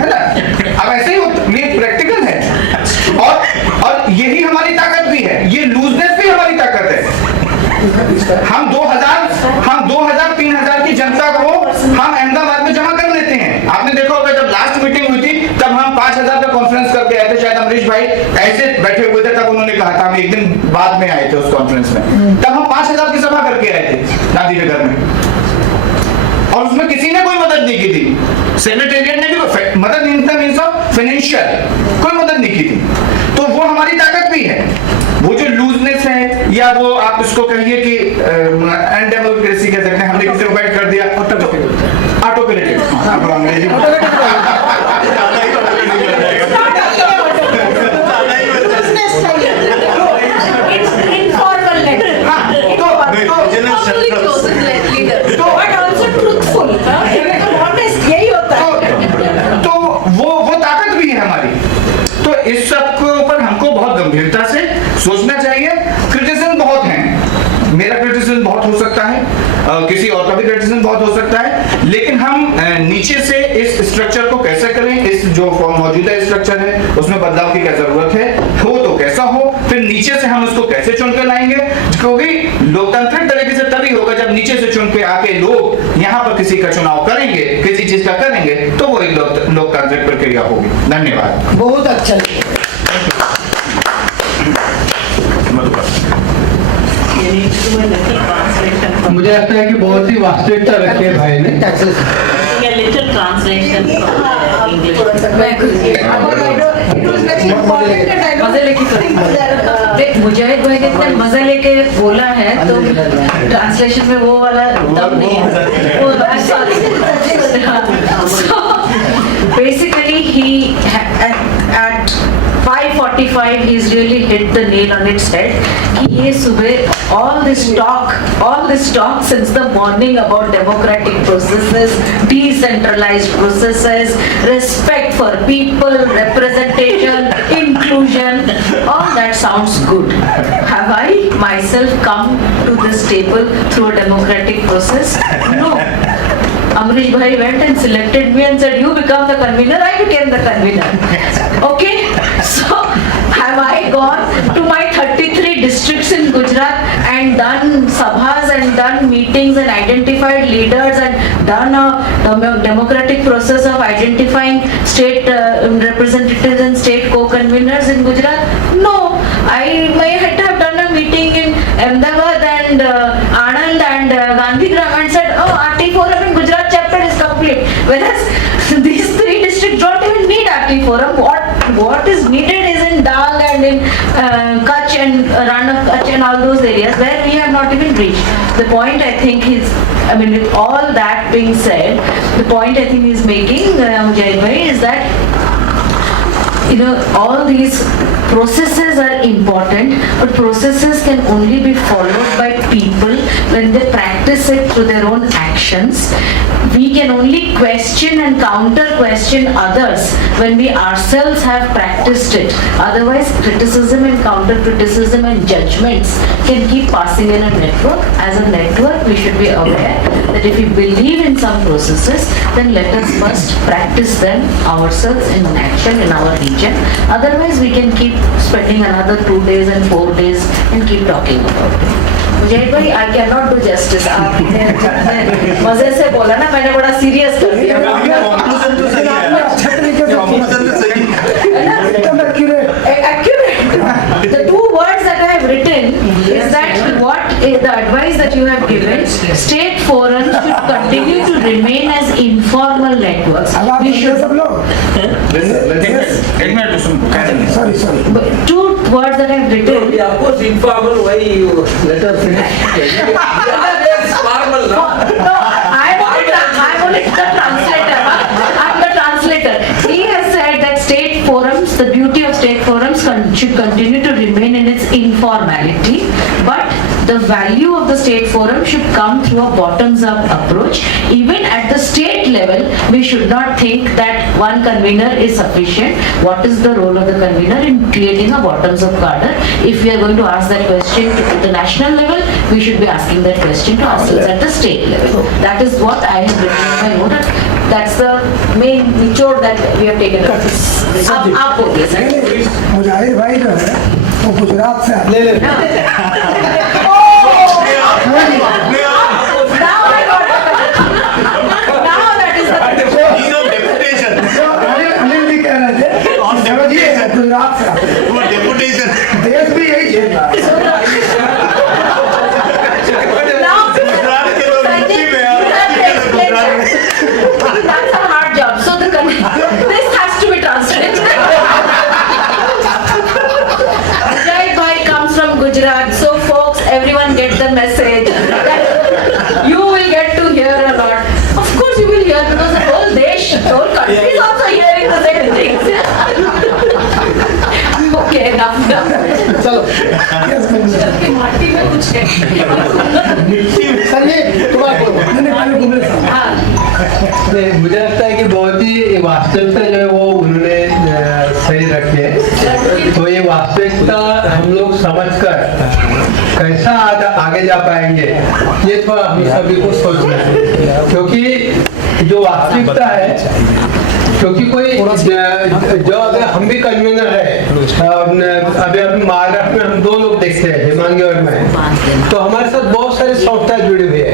है ना। अब ऐसे ही होता, ये प्रैक्टिकल है, और यही हमारी ताकत भी है, ये लूजनेस भी हमारी ताकत है। हम 2000-3000 की जनता को हम अहमदाबाद में जमा कर लेते हैं। आपने देखा होगा जब लास्ट मीटिंग हुई थी, तब हम 5000 का कॉन्फ्रेंस करके आए थे, शायद अमरीश भाई ऐसे बैठे हुए थे, तब उन्होंने कहा था, हम एक दिन बाद में आए थे उस कॉन्फ्रेंस में, तब हम 5000 की सभा करके आए थे गांधीनगर में, और उसमें किसी ने कोई मदद नहीं की थी। सेक्रेटेरिएट ने भी मदद इन टर्म्स ऑफ फाइनेंशियल कोई मदद नहीं की थी। तो वो हमारी ताकत भी है। वो जो लूजनेस है, या वो आप इसको कहिए कि अनडेमोक्रेसी कह सकते हैं, हमने किसी को बैठ कर दिया, ऑटोक्रेटिक, तो वो ताकत भी है हमारी। तो इस सब के ऊपर हमको बहुत गंभीरता से सोचना चाहिए। क्रिटिसिज्म बहुत है, मेरा क्रिटिसिज्म बहुत हो सकता है, किसी और का भी क्रिटिसिज्म बहुत हो सकता है, लेकिन हम नीचे से इस स्ट्रक्चर को कैसे करें, इस जो मौजूदा स्ट्रक्चर है उसमें बदलाव की क्या जरूरत है, हो तो कैसा हो, फिर नीचे से हम उसको कैसे चुन कर लाएंगे, क्योंकि लोकतांत्रिक तरीके से तभी होगा जब नीचे से चुन के आके लोग यहाँ पर किसी का चुनाव करेंगे, किसी चीज का करेंगे, तो वो एक लोकतांत्रिक प्रक्रिया होगी। धन्यवाद। बहुत अच्छा। मुझे लगता है कि बहुत ही वास्तविकता रखी है भाई ने। मुजाहिद भाई ने इतने मजे लेके बोला है, तो ट्रांसलेशन में वो वाला दम नहीं है। Basically, he at 5:45 he's really hit the nail on its head. कि ये सुबह all this talk since the morning about democratic processes, decentralized processes, respect for people, representation, inclusion, all that sounds good. Have I myself come to this table through a democratic process? No. Amrish Bhai went and selected me and said, you become the convener. I became the convener. Okay? So, have I gone to my 33 districts in Gujarat and done sabhas and done meetings and identified leaders and done a democratic process of identifying state representatives and state co-conveners in Gujarat? No. I might have done a meeting in Ahmedabad and Anand and Gandhigram and said, oh, RT Forum in Gujarat chapter is complete. Whereas these three districts don't even need RT Forum. What is needed is in Dang and in Kutch and Ran of Kutch and all those areas where we have not even reached. The point I think is, I mean, with all that being said, the point I think he's making, Mujahid Bhai, is that all these processes are important, but processes can only be followed by people when they practice it through their own actions. We can only question and counter-question others when we ourselves have practiced it. Otherwise, criticism and counter-criticism and judgments can keep passing in a network. As a network, we should be aware that if we believe in some processes, then let us first practice them ourselves in action in our region. Otherwise, we can keep spending another 2 days and 4 days and keep talking about it. मुझे भाई I cannot do justice. आपने मजे से बोला ना, मैंने बड़ा serious कर दिया. Accurate. The 2 words that I have written is that what is the advice that you have given, state forums should continue to remain as informal networks. We should. Sorry. 2 words that I have written. Yeah, of course, informal. Why you let her finish? It's formal, no? No, I'm only the translator. I'm the translator. He has said that state forums, the beauty of state forums should continue to remain in its informality, but the value of the state forum should come through a bottoms-up approach. Even at the state level, we should not think that one convener is sufficient. What is the role of the convener in creating a bottoms-up cadre? If we are going to ask that question to the national level, we should be asking that question to ourselves at the state level. That is what I have written in my note. That's the main nichod that we have taken up. आप बोलिए सर. मुजाहिद भाई जो है वो गुजरात से आते हैं. Now that is the Anil भी कह रहे थे गुजरात से आते हैं. देश भी यही झेल रहा है. That's a hard job. So this has to be translated. Mujahid Bhai comes from Gujarat. So folks, everyone get the message that you will get to hear a lot. Of course you will hear, because the whole whole country is also hearing the same things. Okay, enough. चलो संजय तुम्हारा मुझे लगता है कि बहुत ही वास्तविकता जो है वो उन्होंने सही रखी है. तो ये वास्तविकता हम लोग समझकर कैसा आगे जा पाएंगे, ये थोड़ा हम सभी को सोचना है. क्योंकि जो वास्तविकता है, क्योंकि कोई जो अगर हम भी कन्वीनर है, अभी महाराष्ट्र में हम 2 लोग देखते हैं, हिमांगी और मैं, तो हमारे साथ बहुत सारी संस्थाएं जुड़ी हुई है.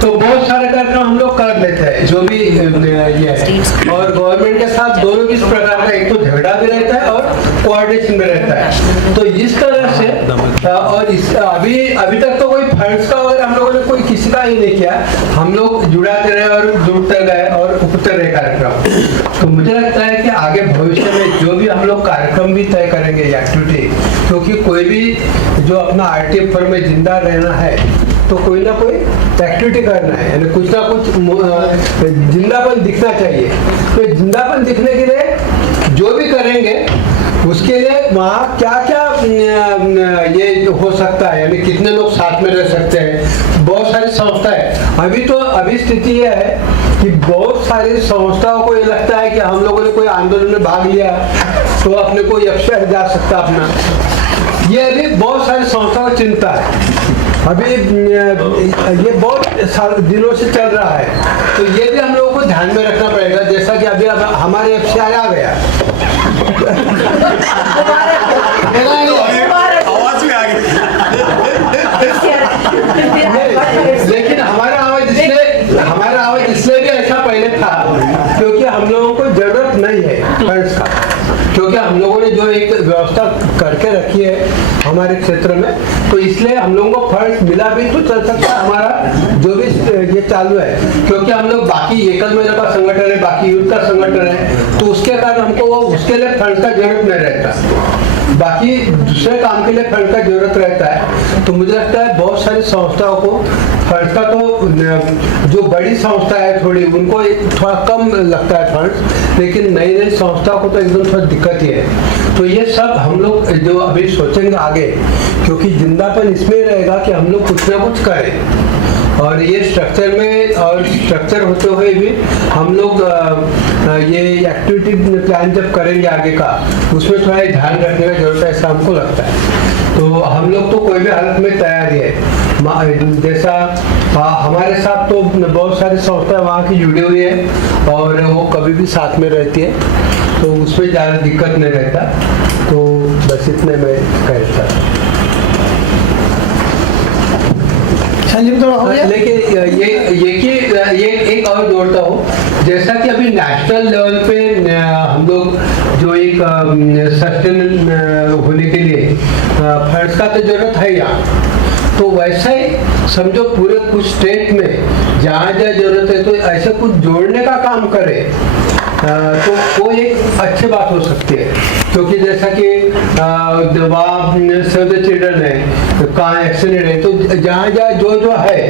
तो बहुत सारे कार्यक्रम हम लोग कर लेते हैं जो भी ये है. और गवर्नमेंट के साथ दोनों इस प्रकार का एक तो झगड़ा भी रहता है और कोऑर्डिनेशन भी रहता है. तो इस तरह से और अभी तक तो कोई फंड्स का अगर हम लोगों ने कोई किसी का ही नहीं किया, हम लोग जुड़ाते रहे और जुड़ते गए और उठते रहे कार्यक्रम. तो मुझे लगता है कि आगे भविष्य में जो भी हम लोग कार्यक्रम भी तय करेंगे एक्टिविटी, क्योंकि कोई भी जो अपना आरटीएफ फॉर्म में जिंदा रहना है तो कोई ना कोई एक्टिविटी करना है, यानी कुछ ना कुछ जिंदापन दिखना चाहिए. तो जिंदापन दिखने के लिए जो भी करेंगे उसके लिए वहाँ क्या क्या ये हो सकता है, यानी कितने लोग साथ में रह सकते हैं. बहुत सारी संस्थाएं अभी स्थिति ये है कि बहुत सारी संस्थाओं को ये लगता है कि हम लोगों ने कोई आंदोलन में भाग लिया तो अपने को शहर जा सकता अपना. ये अभी बहुत सारी संस्थाओं को चिंता है. अभी ये बहुत दिनों से चल रहा है, तो ये भी हम लोगों को ध्यान में रखना पड़ेगा. जैसा कि अभी हमारे FCI आ गया, आवाज में आ गई, लेकिन हमारा आवाज क्षेत्र में, तो इसलिए हम लोगों को फंड मिला भी तो चल सकता है हमारा जो भी ये चालू है, क्योंकि हम लोग बाकी एकल महिला का संगठन है, बाकी यूथ का संगठन है, तो उसके कारण हमको वो उसके लिए फंड का जरूरत नहीं रहता, बाकी दूसरे काम के लिए फंड का जरूरत रहता है। तो मुझे लगता है बहुत सारी संस्थाओं को फंड का तो जो बड़ी संस्था है थोड़ी उनको थोड़ा कम लगता है फंड, लेकिन नई नई संस्थाओं को तो एकदम थोड़ा दिक्कत ही है। तो ये सब हम लोग जो अभी सोचेंगे आगे, क्योंकि जिंदापन इसमें रहेगा कि हम लोग कुछ ना कुछ करें, और ये स्ट्रक्चर में और स्ट्रक्चर होते हुए भी हम लोग ये एक्टिविटी प्लान जब करेंगे आगे का, उसमें थोड़ा ध्यान रखने की जरूरत है, ऐसा हमको लगता है। तो हम लोग तो कोई भी हालत में तैयार ही है, जैसा हमारे साथ तो बहुत सारी संस्थाएं वहाँ की जुड़ी हुई है और वो कभी भी साथ में रहती है, तो उसमें ज़्यादा दिक्कत नहीं रहता। तो बस इतने में कहता संजीव थोड़ा हो गया। लेकिन ये एक और जोड़ता हूँ, जैसा कि अभी नेशनल लेवल पे हम लोग जो एक सस्टेन होने के लिए फंड्स का तो जरूरत है यहाँ, तो वैसे ही समझो पूरे कुछ स्टेट में जहाँ जहाँ जरूरत है तो ऐसे कुछ जोड़ने का काम करे, तो वो एक अच्छी बात हो सकती है। क्योंकि जैसा कि वहाँ सेव द चिल्ड्रन है, कहाँ एक्सीडेंट है, तो जहाँ जहाँ जो है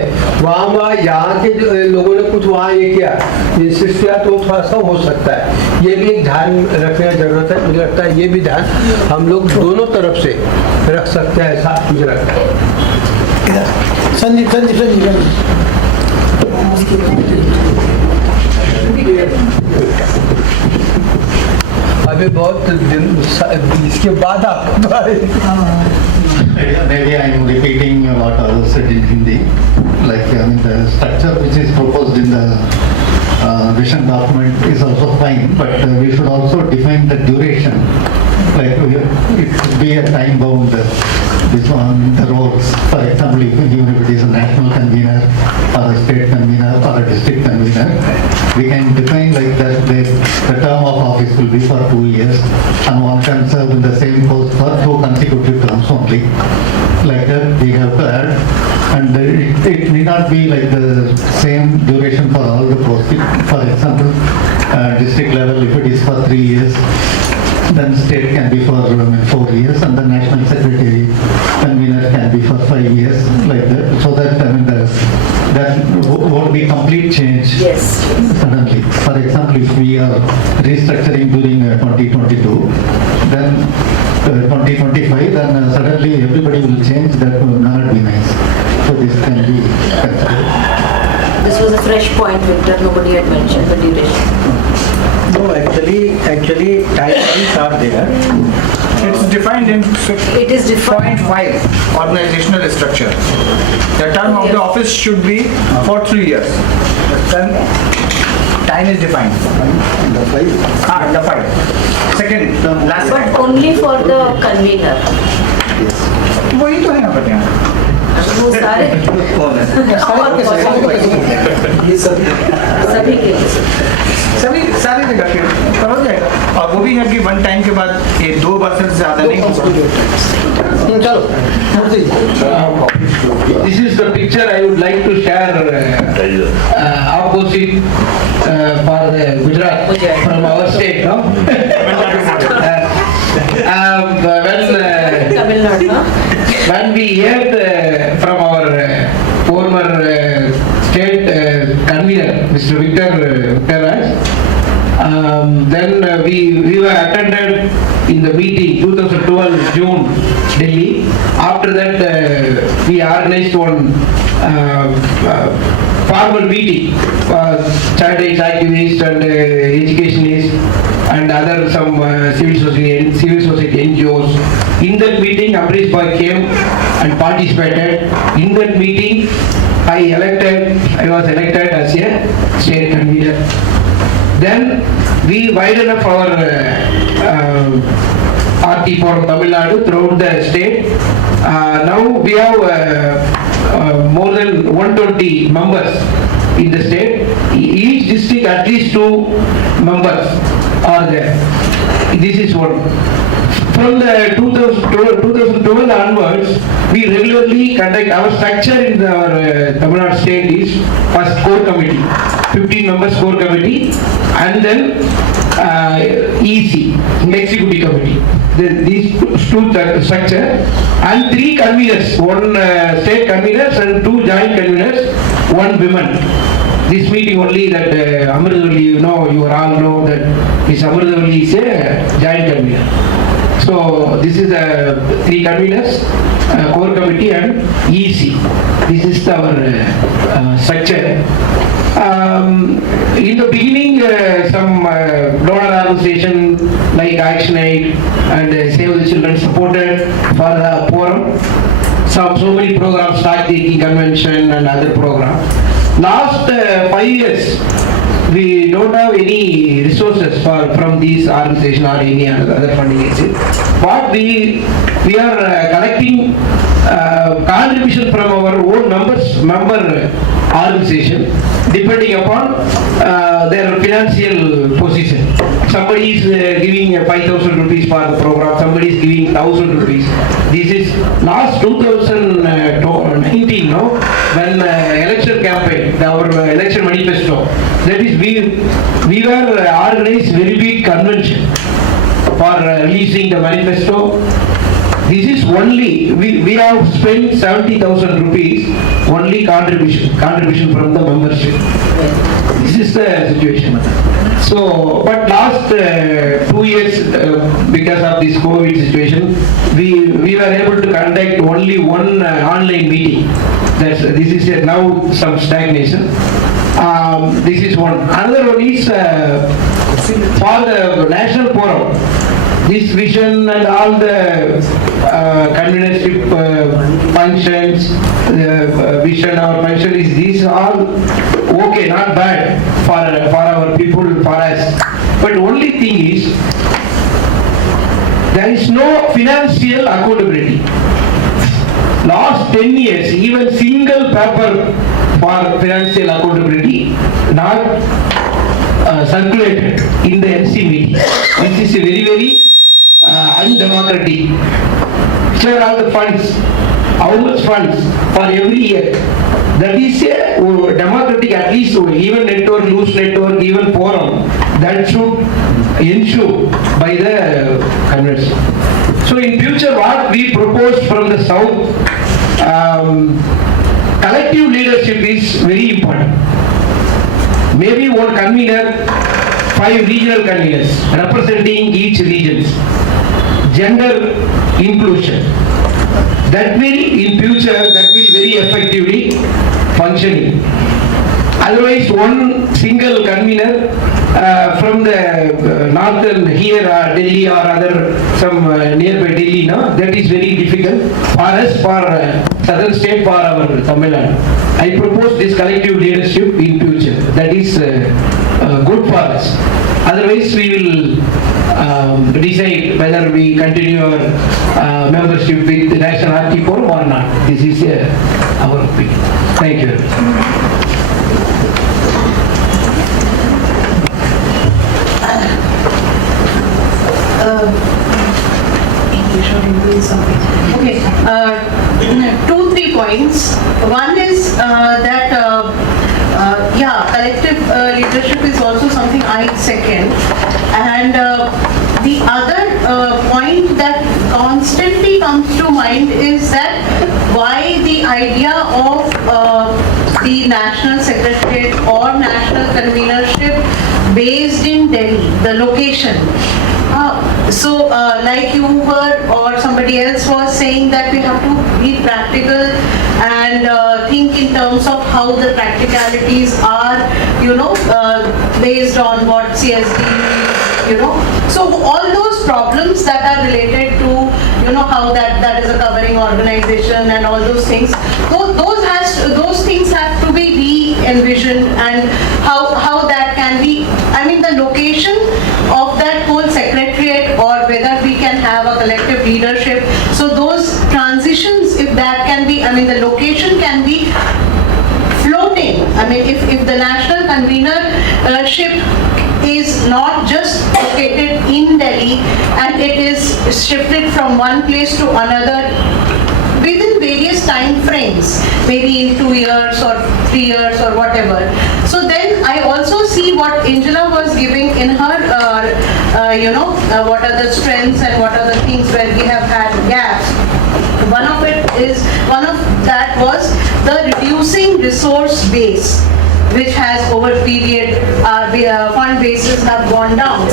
वहाँ यहाँ के लोगों ने कुछ वहाँ ये किया, इंसिस्ट किया, तो थोड़ा सा हो सकता है। ये भी एक ध्यान रखने की जरूरत है, मुझे लगता है ये भी ध्यान हम लोग दोनों तरफ से रख सकते हैं, ऐसा मुझे लगता है। संजीव संजीव संजीव अभी बहुत दिन इसके बाद आप Maybe I am repeating what others said in Hindi. Like, I mean, the structure which is proposed in the vision document is also fine, but we should also define the duration. Like, it should be a time bound, this one, the roles. For example, even if it is a national convener or a state convener or a district convener, we can define like that the term of office will be for 2 years and one can serve in the same post for 2 consecutive terms only. Like that we have to add, and it need not be like the same duration for all the posts. For example, district level, if it is for 3 years, then state can be for 4 years, and the national secretary convener can be for 5 years, like that, so that that won't be complete change suddenly. For example, if we are restructuring during 2022, then 2025, then suddenly everybody will change, that will not be nice. So this can be considered. This was a fresh point, Victor, nobody had mentioned the duration. No, actually timelines are there. It's defined in It is defined. 0.5 organizational structure. The term of the office should be for 3 years. Then time is defined. Defined. Second, last But line. only for the convener. वही तो है यहाँ पर यहाँ। वो सारे सभी के सभी सारी जगह के हो जाएगा, और वो भी है कि वन टाइम के बाद ये 2 वर्ष से ज्यादा नहीं होगा। चलो This is the picture I would like to share opposite for the Gujarat from our state, no? When we heard from our former state convener, Mr. Victor Raj, then we were attended in the meeting 2012 June, Delhi. After that we organized one formal meeting for child rights activists and educationists and other some civil society NGOs. In that meeting, Amrish Bhai came and participated. In that meeting, I was elected as a state convener. Then we widened up our RT for Tamil Nadu throughout the state. Now we have more than 120 members in the state. Each district at least 2 members are there. This is one. From the 2012 onwards, we regularly conduct our structure in our Tamil Nadu state is first core committee, 15 members core committee, and then EC, executive committee. These two structure and 3 conveners, one state conveners and 2 joint conveners, 1 women. This meeting only that Amritavalli, you all know that Ms. Amritavalli is a joint convener. So this is 3 conveners, core committee and EC. This is our structure. In the beginning, some donor organization like Action Aid and Save the Children supported for the forum. So many programs, start taking convention and other programs. Last 5 years, we don't have any resources from these organizations or any other funding agency. But we are collecting contribution from our own member organization, depending upon their financial position. Somebody is giving 5,000 rupees for the program, somebody is giving 1,000 rupees. This is last 2019, when election campaign, our election manifesto, that is we were organized very big convention for releasing the manifesto. This is only, we have spent 70,000 rupees only contribution from the membership. This is the situation. So, but last 2 years, because of this COVID situation, we were able to conduct only one online meeting. This is now some stagnation. This is one. Another one is for the national forum. This vision and all the convenership functions, vision or function is these all okay, not bad for our people, for us. But only thing is there is no financial accountability. Last 10 years, even single paper for financial accountability not circulated in the NC meeting. This is a very undemocratic. Share all the funds, how much funds for every year. That is a democratic, at least even network, loose network, even forum, that should ensure by the convention. So in future, what we propose from the south, collective leadership is very important. Maybe one convener, 5 regional conveners representing each region. Gender inclusion. That will in future, that will very effectively functioning. Otherwise, one single convener from the northern here, Delhi or other some nearby Delhi, that is very difficult for us, for southern state, for our Tamil Nadu. I propose this collective leadership in future. That is good for us. Otherwise, we will decide whether we continue our membership with the National RT Forum or not. This is our opinion. Thank you. Okay, 2-3 points. One is that collective leadership is also something I second, and the other point that constantly comes to mind is that why the idea of the national secretariat or national convenership based in Delhi, the location. So like you were or somebody else was saying that we have to be practical and think in terms of how the practicalities are, based on what CSD, So all those problems that are related to, how that is a covering organization and all those things, those things have to be re-envisioned, and how that can be, the location of that whole secretariat, or whether we can have a collective leadership. So those transitions, if that can be, the location can be floating. If the national convenership is not just located in Delhi and it is shifted from one place to another within various time frames, maybe in 2 years or 3 years or whatever. So then I also see what Angela was giving in her, what are the strengths and what are the things where we have had gaps. One of that was the reducing resource base, which has over period, fund bases have gone down,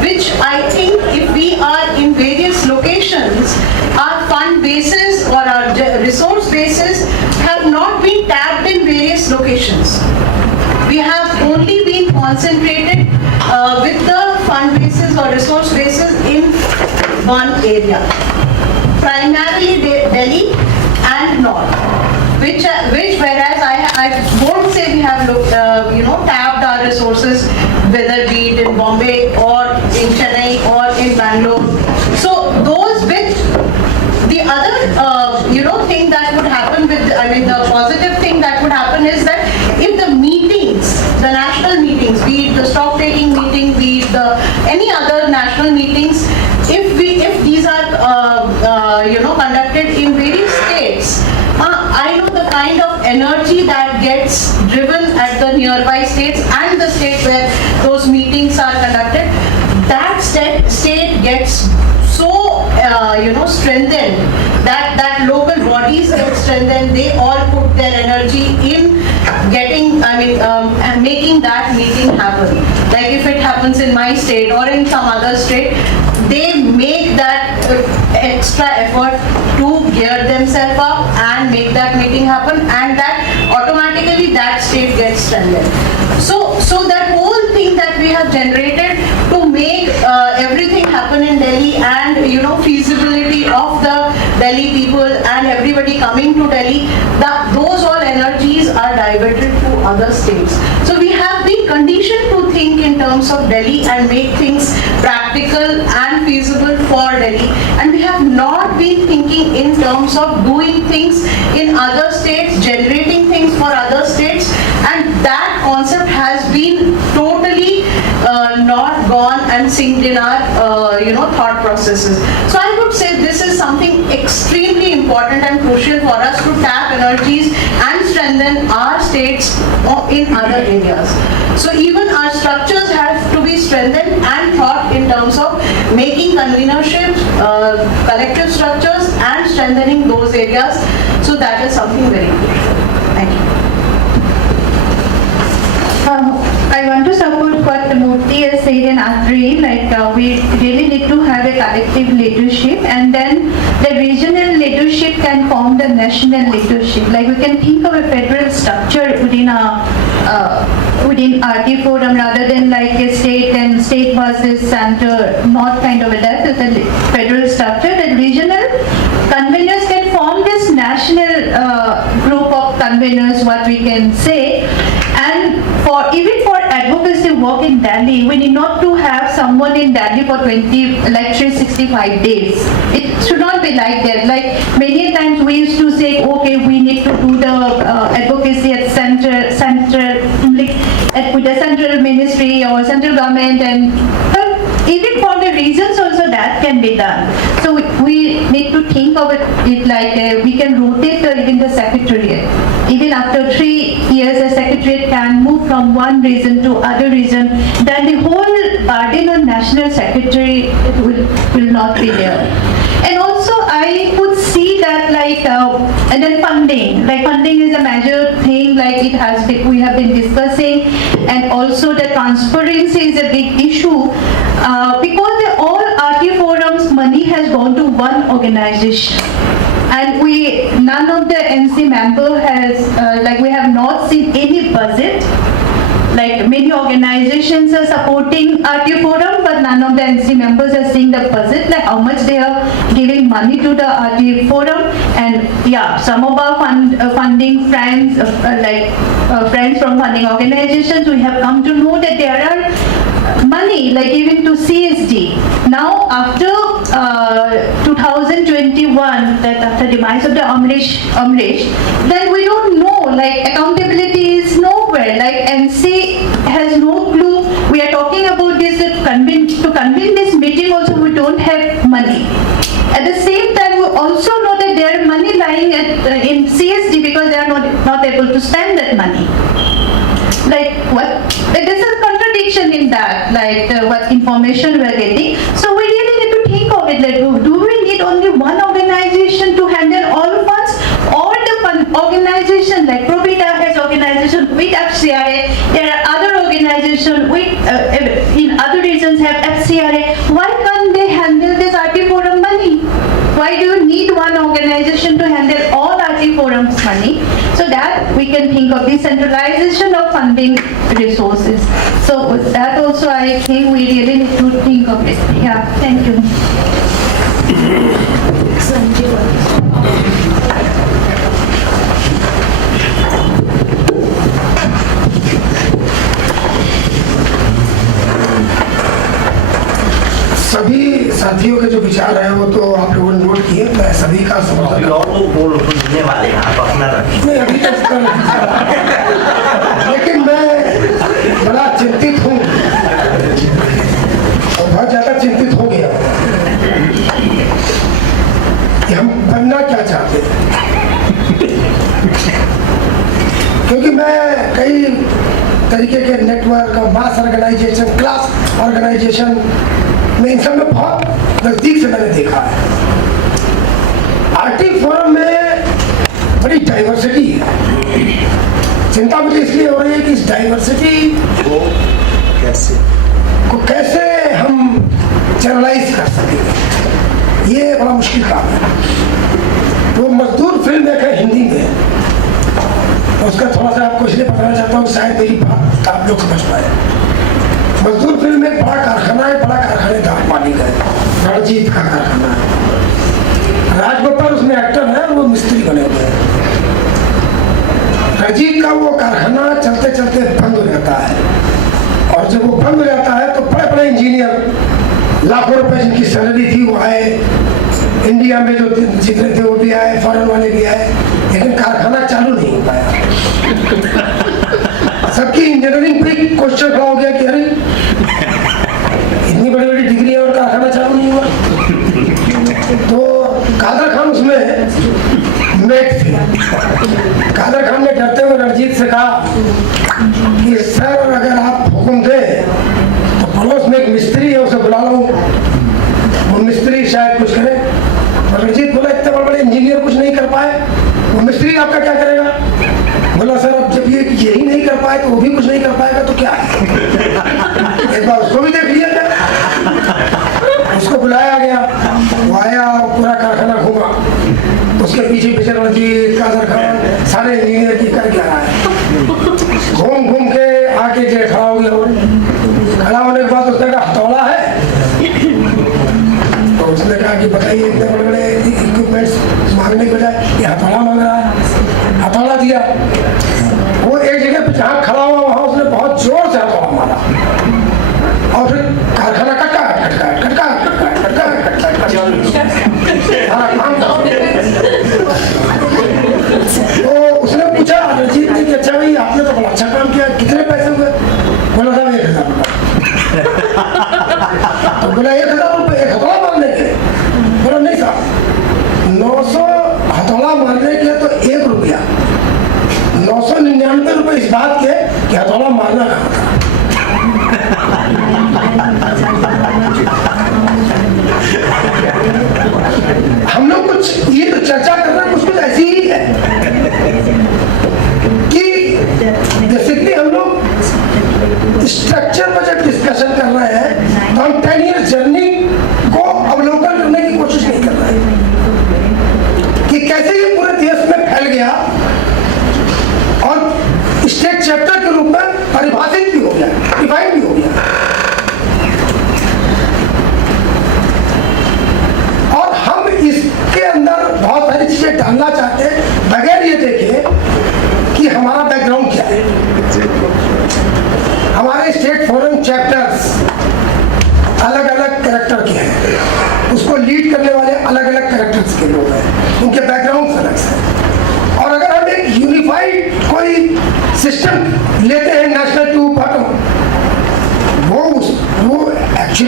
which I think if we are in various locations, our fund bases or our resource bases have not been tapped in various locations. We have only been concentrated with the fund bases or resource bases in one area, primarily Delhi and North. Which whereas I won't say we have tapped our resources, whether be it in Bombay or in Chennai or in Bangalore. So those with the other thing that would happen with, the positive thing that would happen is that if the meetings, the national meetings, be it the stock taking meeting, be it any other national meetings, if these are conducted in various states, I know the kind of energy that gets driven at the nearby states and the state where those meetings are conducted. That state gets so strengthened that local bodies get strengthened. They all put their energy in making that meeting happen. Like if it happens in my state or in some other state, they make that extra effort to gear themselves up and make that meeting happen, and that automatically that state gets strengthened. So that whole thing that we have generated to make everything happen in Delhi and feasibility of the Delhi people and everybody coming to Delhi, those all energies are diverted to other states. So we have been conditioned to think in terms of Delhi and make things practical and feasible for Delhi, and we have not been thinking in terms of doing things in other states, generating things for other states, and that concept has been totally not gone and synced in our thought processes. So I would say this is something extremely important and crucial for us to tap energies and strengthen our states in other areas. So even our structures have to be strengthened and thought in terms of making convenerships, collective structures and strengthening those areas. So that is something very crucial. Thank you. I want to support what Murthy has said in Adri, we really need to have a collective leadership, and then the regional leadership can form the national leadership. Like we can think of a federal structure within RT Forum rather than like a state and state versus center, not kind of that is a federal structure. The regional conveners can form this national group of conveners, what we can say. And even for advocacy work in Delhi, we need not to have someone in Delhi for 365 days. It should not be like that. Like many times we used to say, okay, we need to do the advocacy at with the central ministry or central government, and even for the regions also that can be done. So we need to think of it like we can rotate even the secretariat. Even after 3 years, a secretariat can move from one region to other region. Then the whole burden on national secretary will not be there. And also I could see that and then funding. Like funding is a major thing. Like we have been discussing, and also the transparency is a big issue because all RT forums money has gone to one organization. And none of the NC member has, we have not seen any budget. Like many organizations are supporting RT Forum, but none of the NC members are seeing the budget, like how much they are giving money to the RT Forum. And yeah, some of our funding friends, friends from funding organizations, we have come to know that there are money, like even to CSD. Now after 2021, that after demise of the Amrish, then we don't know, like accountability is nowhere, like NC has no clue. We are talking about this convene this meeting also we don't have money. At the same time, we also know that there are money lying in CSD because they are not able to spend that money. Like what? Like there's a contradiction in that. Like what information we are getting. So we really need to think of it. Like, do we need only one organization to handle all funds, or the organization like ProBita has organization with FCRA? There are other organizations with in other regions have FCRA. Why can't they handle this RT Forum money? Why do you need one organization to handle all RT Forum's money? So that we can think of decentralization of funding resources. So with that also I think we really need to think of it. Yeah, thank you. सभी साथियों के जो विचार हैं वो तो आप लोगों ने नोट किए, मैं सभी का समर्थन नहीं अभी तक कर लेकिन मैं बड़ा चिंतित हूँ और बहुत ज्यादा चिंतित हो गया कि हम बनना क्या चाहते हैं, क्योंकि मैं कई तरीके के नेटवर्क और मास ऑर्गेनाइजेशन, क्लास ऑर्गेनाइजेशन में इन सब में बहुत नजदीक से मैंने देखा है। आरटी फोरम में बड़ी डाइवर्सिटी है। चिंता मुझे इसलिए हो रही है कि इस डाइवर्सिटी को कैसे हम चैनलाइज कर सकें, ये बड़ा मुश्किल काम है। तो मजदूर फिल्म एक है हिंदी में, उसका थोड़ा सा आपको इसलिए बताना चाहता हूँ शायद मेरी बात आप लोग समझ पाए। मजदूर फिल्म में बड़ा कारखाना है, बड़ा कारखानेदार मालिक है, रणजीत का कारखाना है। राजगोपाल उसमें एक्टर है, वो मिस्त्री बने हुए हैं। रणजीत का वो कारखाना चलते चलते बंद हो जाता है, और जब वो बंद हो जाता है तो बड़े बड़े इंजीनियर लाखों रुपए जिनकी सैलरी थी वो आए, इंडिया में जो जितने थे वो भी आए, फॉरेन वाले भी आए, लेकिन कारखाना चालू नहीं हो पाया। सबकी इंजीनियरिंग पे क्वेश्चन खड़ा हो गया कि अरे इतनी बड़ी बड़ी डिग्री है और कारखाना चालू नहीं हुआ। तो कादर खान उसमें मेट थे। कादर खान ने डरते हुए रणजीत से कहा कि सर अगर आप हुक्म दें तो पड़ोस में एक मिस्त्री है, उसे बुला लो, वो मिस्त्री शायद कुछ करे। रणजीत बोला इतने बड़े बड़े इंजीनियर कुछ नहीं कर पाए, वो मिस्त्री आपका क्या करेगा? बोला सर अब जब ये यही नहीं कर पाए तो वो भी कुछ नहीं कर पाएगा तो क्या है? एक बार उसको भी देख लिया जाए। उसको बुलाया गया, वो आया, पूरा कारखाना घूमा, उसके पीछे पीछे रणजीत, कादर खान, सारे इंजीनियर की कर गया है। घूम घूम के आके जो खड़ा हो गया। खड़ा होने के बाद उसने कहा हथौड़ा है? तो उसने कहा कि बताइए इतने बड़े बड़े इक्विपमेंट्स मांगने के बजाय ये हथौड़ा मांग रहा है। हथौड़ा दिया। वो एक जगह पे जहाँ खड़ा हुआ वहाँ उसने बहुत जोर से हथौड़ा मारा, और फिर कारखाना कटका कटका कटका कटका कटका तो उसने पूछा रणजीत ने कि अच्छा भाई आपने तो बड़ा अच्छा काम किया, कितने पैसे हुए? बोला साहब 1000 रुपये। तो बोला 1000 रुपये एक हथौड़ा मारने के? बोला नहीं साहब 900 हथौड़ा मारने के तो 1 रुपया, 999 रुपये इस बात के कि हथौड़ा मारना कहाँ था। हम लोग कुछ ये तो चर्चा कर रहे हैं कुछ ऐसी ही है कि बेसिकली हम लोग स्ट्रक्चर पर जब डिस्कशन कर रहे हैं तो हम 10 ईयर जर्नी को अवलोकन करने की कोशिश नहीं कर रहे हैं कि कैसे ये पूरे देश में फैल गया और स्टेट चैप्टर के रूप में परिभाषित भी हो गया, डिफाइन भी हो गया। और हम इसके अंदर बहुत सारी चीजें डालना चाहते हैं बगैर ये देखे कि हमारा बैकग्राउंड क्या है। हमारे स्टेट फोरम चैप्टर्स अलग अलग कैरेक्टर के हैं, उसको लीड करने वाले अलग अलग कैरेक्टर्स के लोग हैं, उनके बैकग्राउंड अलग हैं। और अगर हम एक यूनिफाइड कोई सिस्टम लेते हैं नेशनल टू बॉटम, वो actually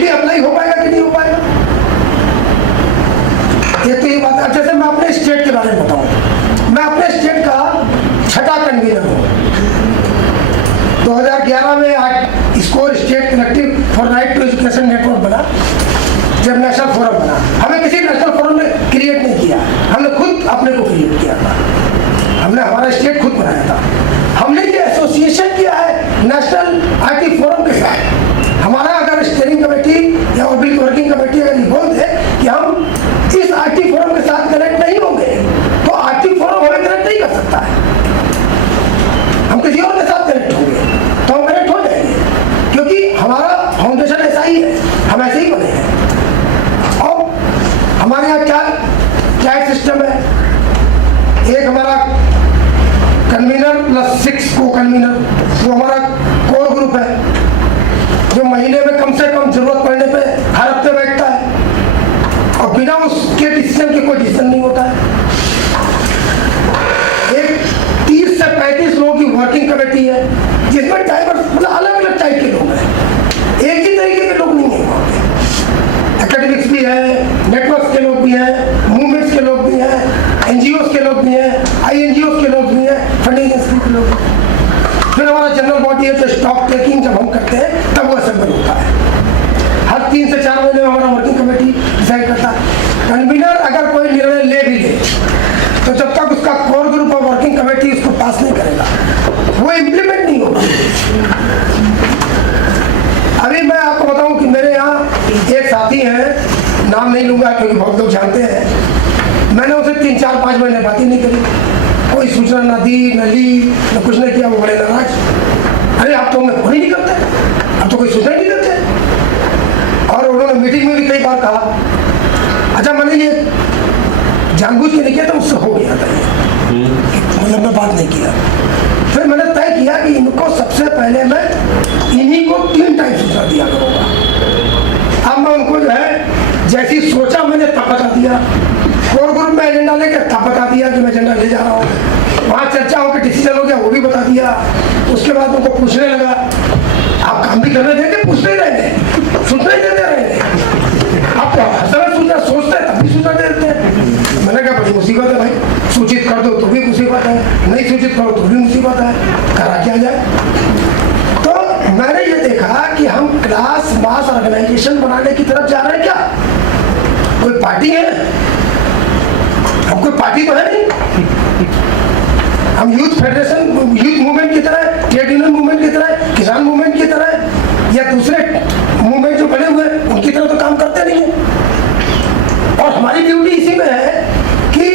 before state collective for right to education network बना, जब नेशनल फोरम बना, हमें किसी नेशनल फोरम ने क्रिएट नहीं किया, हमने खुद अपने को क्रिएट किया था, हमने हमारा स्टेट खुद बनाया था। हमने ये एसोसिएशन किया है नेशनल आईटी फोरम के साथ। हमारा अगर स्टीयरिंग कमेटी या पब्लिक वर्किंग कमेटी अगर ये बोल दे कि हम इस आईटी फोरम के साथ कनेक्ट नहीं होंगे, तो आईटी फोरम हमें कनेक्ट नहीं कर सकता है। हम किसी और के साथ कनेक्ट होंगे तो हम कनेक्ट हो जाएंगे, क्योंकि हमारा फाउंडेशन ऐसा ही है, हम ऐसे ही बने हैं। और हमारे यहाँ क्या एक सिस्टम है, एक हमारा कन्वीनर प्लस 6 को कन्वीनर, वो हमारा कोर ग्रुप है, जो महीने में कम से कम जरूरत पड़ने पे हर हफ्ते बैठता है और बिना उसके डिसीजन के कोई डिसीजन नहीं होता है। एक 30 से 35 लोगों की वर्किंग कमेटी है, जिसमें डाइवर्स मतलब अलग अलग टाइप के लोग हैं, एक ही तरीके के लोग नहीं है। एकेडमिक्स भी है, नेटवर्क्स के लोग भी हैं, मूवमेंट्स के लोग भी हैं, एनजीओस के लोग भी हैं, INGOs के लोग भी हैं, फंडिंग इंस्टीट्यूट के लोग। फिर हमारा जनरल बॉडी है जो स्टॉक टेकिंग जब हम करते हैं तब वो असेंबल होता है। हर 3 से 4 महीने में हमारा वर्किंग कमेटी डिसाइड करता है। कन्वीनर अगर कोई निर्णय ले भी ले तो जब तक उसका कोर ग्रुप और वर्किंग कमेटी उसको पास नहीं करेगा, वो इम्प्लीमेंट नहीं होगा। अभी मैं आपको बताऊं कि मेरे यहाँ एक साथी हैं, नाम नहीं लूंगा क्योंकि बहुत लोग जानते हैं, मैंने उसे 3, 4, 5 महीने बात ही नहीं करी, कोई सूचना ना दी न ली न कुछ नहीं किया। वो बड़े नाराज, अरे आप तो हमें फोन ही नहीं करते, अब तो कोई सूचना ही नहीं देते। और उन्होंने मीटिंग में भी कई बार कहा, अच्छा मैंने ये जानबूझ के नहीं किया था, उससे हो गया था ये, मतलब मैं बात नहीं किया। फिर मैंने तय किया कि इनको सबसे पहले मैं इन्हीं को 3 टाइम सूचना दिया करूँगा। अब मैं उनको जो है जैसी सोचा मैंने तब बता दिया, कोर ग्रुप में एजेंडा लेके तब बता दिया कि मैं एजेंडा ले जा रहा हूँ, वहाँ चर्चा होकर डिसीजन हो गया वो भी बता दिया। उसके बाद उनको पूछने लगा, आप काम भी करने देंगे, पूछते ही रहेंगे, सूचना ही देते रहेंगे, आप तो हर समय सूचना सोचते हैं तब भी सूचना दे देते हैं। मैंने कहा बड़ी मुसीबत है भाई, सूचित कर दो तो भी मुसीबत है, नहीं सूचित करो तो भी मुसीबत है, करा क्या जाए। तो मैंने ये देखा कि हम क्लास मास ऑर्गेनाइजेशन बनाने की तरफ जा रहे हैं क्या? कोई पार्टी है? हम कोई पार्टी तो है नहीं, हम यूथ फेडरेशन, यूथ मूवमेंट की तरह, ट्रेड यूनियन मूवमेंट की तरह, किसान मूवमेंट की तरह या दूसरे मूवमेंट जो बने हुए हैं उनकी तरह तो काम करते नहीं है। और हमारी ड्यूटी इसी में है कि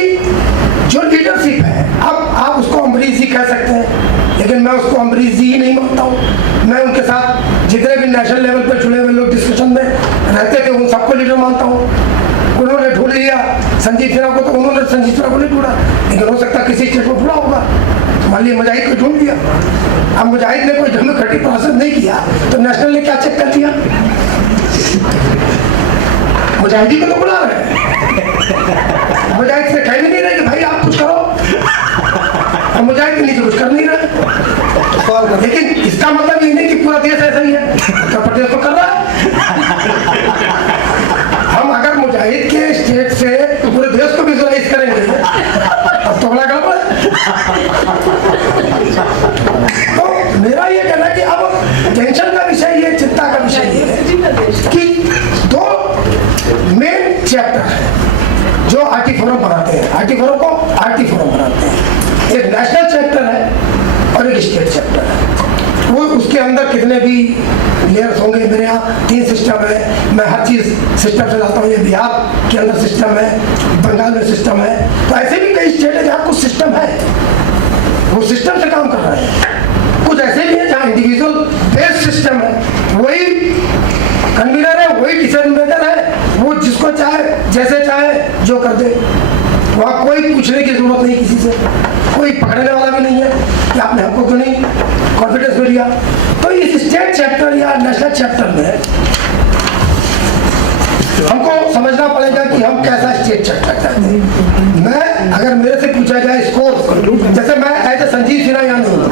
जो लीडरशिप है, अब आप उसको अम्बरीश जी कह सकते हैं, लेकिन मैं उसको अम्बरीश जी ही नहीं मानता हूँ। मैं उनके साथ जितने भी नेशनल लेवल पर जुड़े हुए लोग डिस्कशन में रहते थे उन सबको लीडर मानता हूँ। उन्होंने ढूंढ लिया संजीव सिन्हा को, तो उन्होंने संजीव सिन्हा को नहीं ढूंढा, लेकिन हो सकता है किसी स्टेट को ढूंढा होगा। मान लीजिए मुजाहिद को ढूंढ लिया, अब मुजाहिद ने कोई डेमोक्रेटिक प्रोसेस नहीं किया तो नेशनल ने क्या चेक कर दिया? मुजाहिदी को तो बुला रहे हैं, मुजाहिद से कह भी नहीं रहे कि भाई आप कुछ करो, और मुजाहिद के नीचे कुछ कर नहीं रहे। लेकिन इसका मतलब ये नहीं कि पूरा देश ऐसा ही है, उत्तर प्रदेश तो कर रहा है। हम अगर मुजाहिद के स्टेट से पूरे देश को विजुअलाइज करेंगे अब तो बड़ा गड़बड़ है। तो मेरा ये कहना है कि अब टेंशन का विषय ये, चिंता का विषय ये है कि 2 मेन चैप्टर है जो आरटी फोरम बनाते हैं, आरटी फोरम को आरटी फोरम बनाते हैं। एक नेशनल चैप्टर है और एक स्टेट चैप्टर है। वो उसके अंदर कितने भी लेयर्स होंगे, मेरे यहाँ 3 सिस्टम है, मैं हर चीज़ सिस्टम से लाता हूँ। ये बिहार के अंदर सिस्टम है, बंगाल में सिस्टम है, तो ऐसे भी कई स्टेट है जहाँ कुछ सिस्टम है, वो सिस्टम से काम कर रहे हैं। कुछ ऐसे भी है जहाँ इंडिविजुअल बेस्ड सिस्टम है, वही कन्वीनर है, वही डिसीजन मेकर है, वो जिसको चाहे जैसे चाहे जो कर दे, वहाँ कोई पूछने की जरूरत नहीं किसी से, कोई पकड़ने वाला भी नहीं है कि आपने हमको क्यों नहीं कॉन्फिडेंस में लिया। तो इस स्टेट चैप्टर या नेशनल चैप्टर में हमको समझना पड़ेगा कि हम कैसा स्टेट चैप्टर चाहते हैं। मैं अगर मेरे से पूछा जाए स्कोर, जैसे मैं एज ए संजीव सिन्हा यहाँ नहीं हूँ,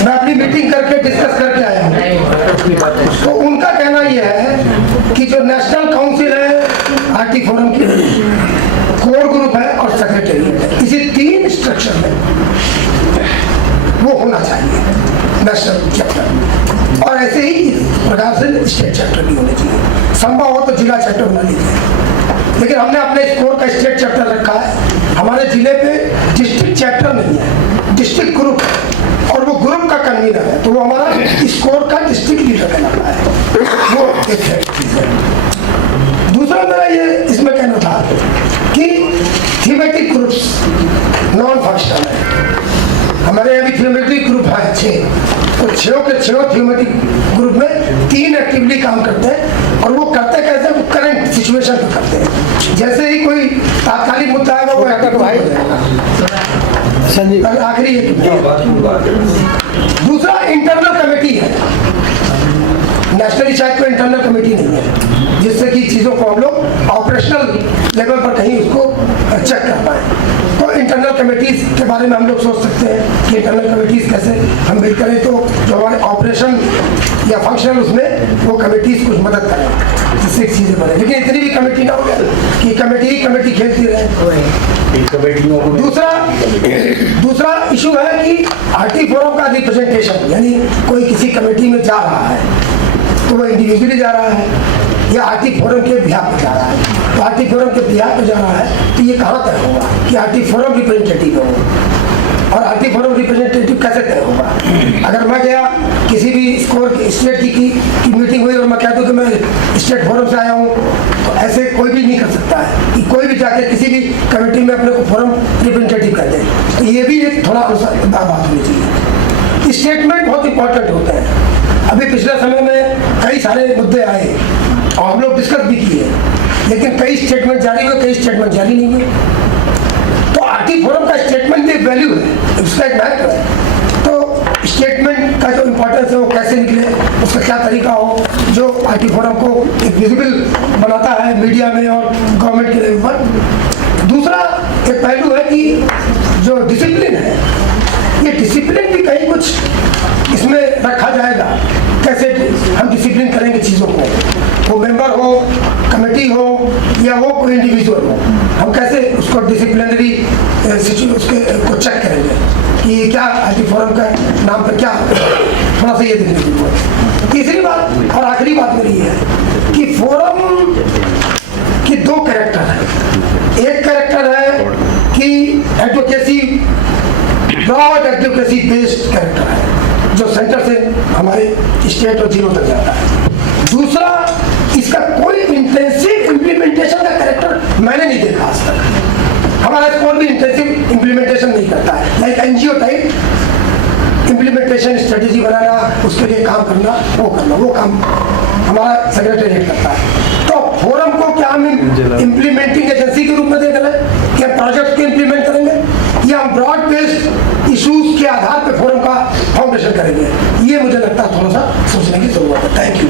मैं अपनी मीटिंग करके डिस्कस करके आया हूँ, तो उनका कहना यह है कि जो नेशनल काउंसिल है आरटी फोरम की, कोर ग्रुप है और सेक्रेटरी है, इसी 3 स्ट्रक्चर में वो होना चाहिए नेशनल चैप्टर। और ऐसे ही इस प्रकार से स्टेट चैप्टर भी होने चाहिए। संभव हो तो जिला चैप्टर बना लीजिए, लेकिन हमने अपने स्कोर का स्टेट चैप्टर रखा है। हमारे जिले पे डिस्ट्रिक्ट चैप्टर नहीं है, डिस्ट्रिक्ट ग्रुप है, और वो ग्रुप का कन्वीनर है, तो वो हमारा स्कोर का डिस्ट्रिक्ट लीडर कहलाता है। वो एक चीज है। दूसरा मेरा ये इसमें कहना था कि थीमेटिक ग्रुप्स नॉन फंक्शनल है। हमारे यहाँ भी थीमेटिक ग्रुप है 6, तो 6 के 6 थीमेटिक ग्रुप में 3 एक्टिवली काम करते हैं, और वो करते कैसे, वो करंट सिचुएशन पे करते हैं। जैसे ही कोई तात्कालिक मुद्दा आएगा वो एक्टिव हो जाएगा। आखिरी एक दूसरा इंटरनल कमेटी है। नेशनल शायद कोई इंटरनल कमेटी नहीं है जिससे कि चीज़ों को हम लोग ऑपरेशनल लेवल पर कहीं उसको चेक कर पाए। तो इंटरनल कमेटीज के बारे में हम लोग सोच सकते हैं कि इंटरनल कमेटीज कैसे हम बिल्ड करें, तो जो हमारे ऑपरेशन या फंक्शनल उसमें वो कमेटीज कुछ मदद करें जिससे चीज़ें बने। लेकिन इतनी भी कमेटी ना हो जाए कि कमेटी खेलती रहे। दूसरा इशू है कि आरटी फोरम का रिप्रेजेंटेशन, यानी कोई किसी कमेटी में जा रहा है तो वो इंडिविजुअली जा रहा है या आरटी फोरम के बिहाफ पे जा रहा है। तो आरटी फोरम के बिहाफ पे जा रहा है तो ये कहाँ तय होगा कि आरटी फोरम रिप्रेजेंटेटिव हो, और आरटी फोरम रिप्रेजेंटेटिव कैसे तय होगा? अगर मैं गया किसी भी स्कोर स्टेट की मीटिंग हुई और मैं कह दूँ कि मैं स्टेट फोरम से आया हूँ, तो ऐसे कोई भी नहीं कर सकता है कि कोई भी जाके किसी भी कमेटी में अपने को फोरम रिप्रेजेंटेटिव कर दे। तो ये भी एक थोड़ा बात होनी चाहिए। स्टेटमेंट बहुत इंपॉर्टेंट होता है। अभी पिछले समय में कई सारे मुद्दे आए और हम लोग डिस्कस भी किए, लेकिन कई स्टेटमेंट जारी हुए, कई स्टेटमेंट जारी नहीं हुए। तो आरटी फोरम का स्टेटमेंट भी एक वैल्यू है, उसका एक महत्व है। तो स्टेटमेंट का जो इम्पोर्टेंस है वो कैसे निकले, उसका क्या तरीका हो जो आरटी फोरम को एक विजिबल बनाता है मीडिया में और गवर्नमेंट के लेवल पर। दूसरा एक पहलू है कि जो डिसिप्लिन है, ये डिसिप्लिन भी कहीं कुछ इसमें रखा जाएगा। कैसे हम डिसिप्लिन करेंगे चीज़ों को, वो मेंबर हो, कमेटी हो या वो कोई इंडिविजुअल हो, हम कैसे उसको डिसिप्लिनरी उसके को चेक करेंगे कि ये क्या आरटी फोरम का नाम पर क्या, थोड़ा सा ये देखने की। तीसरी बात और आखिरी बात मेरी ये है कि फोरम की 2 कैरेक्टर है। एक कैरेक्टर है कि advocacy, broad advocacy based character है जो सेंटर से हमारे स्टेट और जिलों तक जाता है। दूसरा, इसका कोई इंटेंसिव इम्प्लीमेंटेशन का कैरेक्टर मैंने नहीं देखा आज तक। हमारा स्कूल भी इंटेंसिव इम्प्लीमेंटेशन नहीं करता है, like NGO type implementation strategy बनाना, उसके लिए काम करना, वो काम हमारा सेक्रेटेरिएट करता है। तो फोरम को क्या हम इम्प्लीमेंटिंग एजेंसी के रूप में देख रहे हैं, क्या प्रोजेक्ट को इम्प्लीमेंट करेंगे या हम ब्रॉड बेस्ड इश्यूज के आधार पर फोरम का फाउंडेशन करेंगे? ये मुझे लगता है थोड़ा सा सोचने की जरूरत है। Thank you.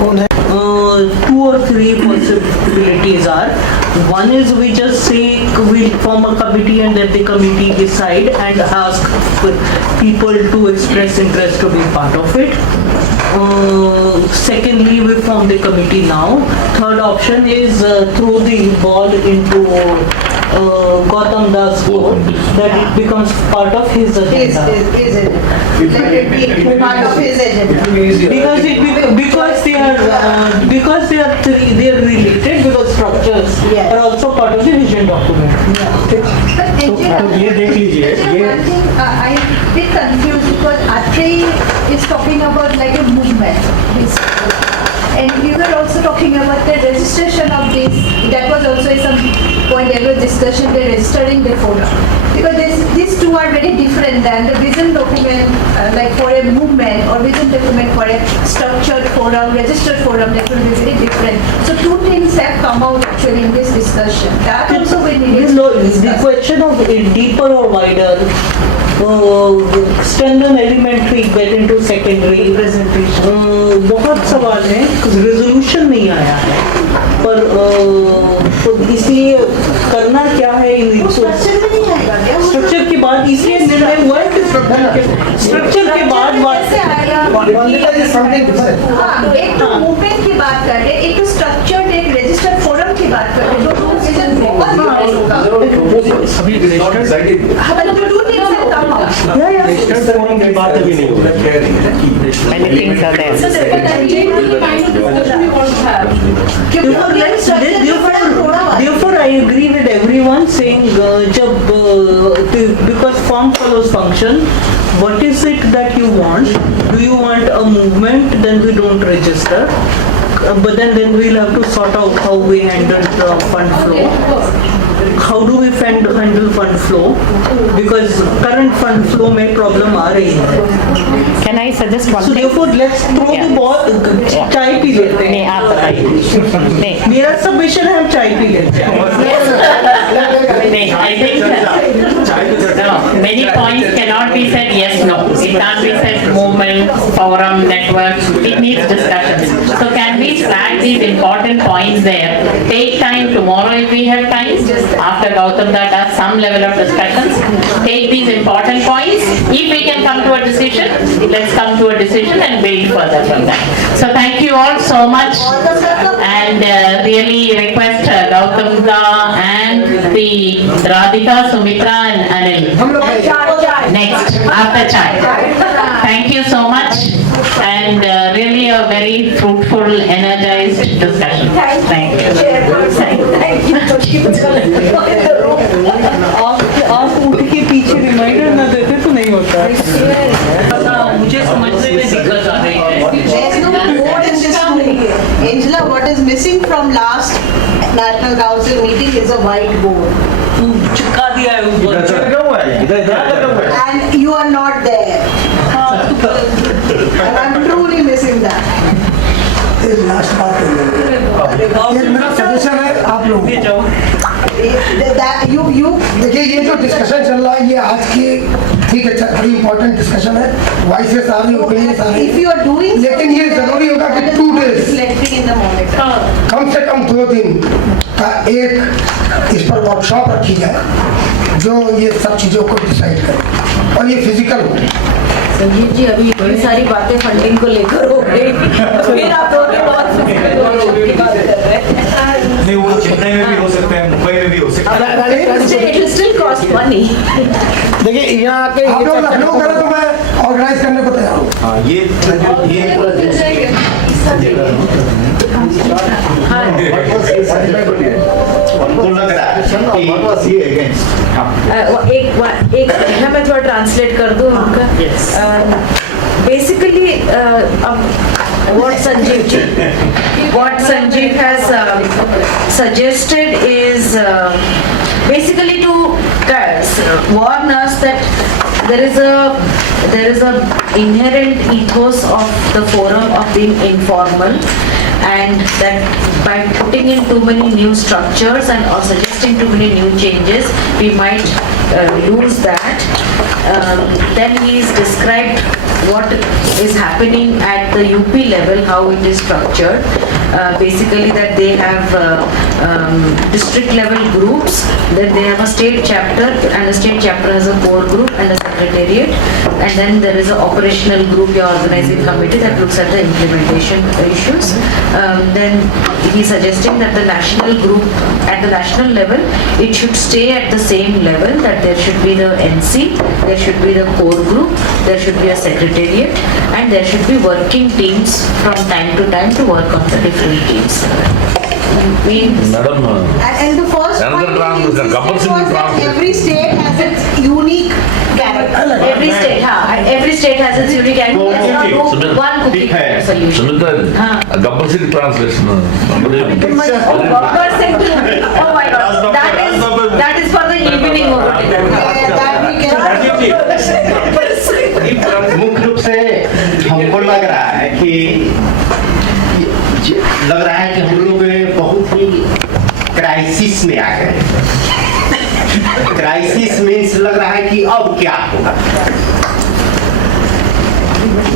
कौन है? 2 or 3 possibilities are, one is we just say we'll form a committee and let the committee decide and ask people to express interest to be part of it. Secondly, we form the committee now. Third option is throw the ball into Gautam Das court, that it becomes part of his agenda. Let it be part of his agenda. Because they are related, because structures are also part of the vision document. But ये देख लीजिए, ये one thing I bit confused because Atri is talking about like a movement, and we were also talking about the registration of this. That was also some point there was discussion, the registering the forum, because these two are very different than the vision document, like for a movement, or vision document for a structured forum, registered forum. That will be very different. So 2 things have come out actually in this discussion. That also we needed to discuss. The question of deeper or wider, strengthen elementary, get into secondary presentation. बहुत सवाल हैं, रेजोल्यूशन नहीं आया है, पर तो इसलिए करना क्या है इन स्ट्रक्चर के बाद, इसलिए निर्णय हुआ है कि स्ट्रक्चर के बाद एक तो मूवमेंट की बात कर रहे, एक तो स्ट्रक्चर्ड, एक रजिस्टर्ड फोरम की बात कर रहे, जो सभी फोरम की बात अभी नहीं हो रही। Many things are there. Therefore, I agree with everyone saying because form follows function. What is it that you want? Do you want a movement? Then we don't register. But then we'll have to sort out how we handle the fund flow. How do we handle fund flow? Because current fund flow में problem आ रही है. Can I suggest one So thing? therefore, let's throw the ball. चाय पी लेते हैं. नहीं, आप बताइए. मेरा सबमिशन है हम चाय पी लेते हैं. I think no, many points cannot be said yes, no. It can't be said movement, forum, network. It needs discussion. So can we flag these important points there? Take time tomorrow if we have time. After Gautam does some level of discussions. Take these important points. If we can come to a decision, let's come to a decision and build further from that. So thank you all so much. And really request Gautam and the Radhika, Sumitra and Anil. Next, after chai. Thank you so much. And really a very fruitful, energized discussion. Thank you. आप उठ के पीछे रिमाइंडर ना देते तो नहीं होता. मुझे समझने में दिक्कत आ रही है. There's no board in this room. Angela, what is missing from last National Council meeting is a whiteboard. चिपका दिया है ऊपर. And you are not there. And I'm truly missing that. Last बात ये मेरा सजेशन है आप लोगों को. देखिए ये जो डिस्कशन चल रहा है ये आज की ठीक है बड़ी इंपॉर्टेंट डिस्कशन है. वॉइसेस आ रही ओपिनियंस आ रही लेकिन ये जरूरी होगा कि 2 days कम से कम 2 दिन का एक इस पर वर्कशॉप रखी जाए जो ये सब चीजों को डिसाइड करे और ये फिजिकल हो. संजीव जी अभी इतनी सारी बातें फंडिंग को लेकर हो गई फिर आप लोग बहुत की बात कर रहे हैं. नहीं वो चेन्नई में भी हो सकते हैं, मुंबई में भी हो सकते हैं. It will still cost money. देखिए यहाँ आके आप लोग लखनऊ करो तो मैं ऑर्गेनाइज करने को तैयार हूँ. हाँ उनको लग रहा है एक है मैं थोड़ा ट्रांसलेट कर दूँ उनका. Basically what Sanjeev has suggested is basically to warn us that there is a inherent ethos of the forum of being informal, and that by putting in too many new structures and or suggesting too many new changes, we might lose that. Then he's described what is happening at the UP level, how it is structured. Basically that they have district level groups, then they have a state chapter, and the state chapter has a core group and a secretariat, and then there is an operational group, your organizing committee that looks at the implementation issues. Then he is suggesting that the national group, at the national level, it should stay at the same level, that there should be the NC, there should be the core group, there should be a secretariat, and there should be working teams from time to time to work on the different teams. Madam, And the first another point translation, is compulsory that translation. every state has its unique character. Every state has its unique and we cannot do one cookie cutter solution. Sumitra, a compulsory translation. Oh my God, that is for the evening over मुख्य रूप से हमको लग रहा है कि हम लोग बहुत ही क्राइसिस में आ गए. क्राइसिस मीन्स लग रहा है कि अब क्या होगा.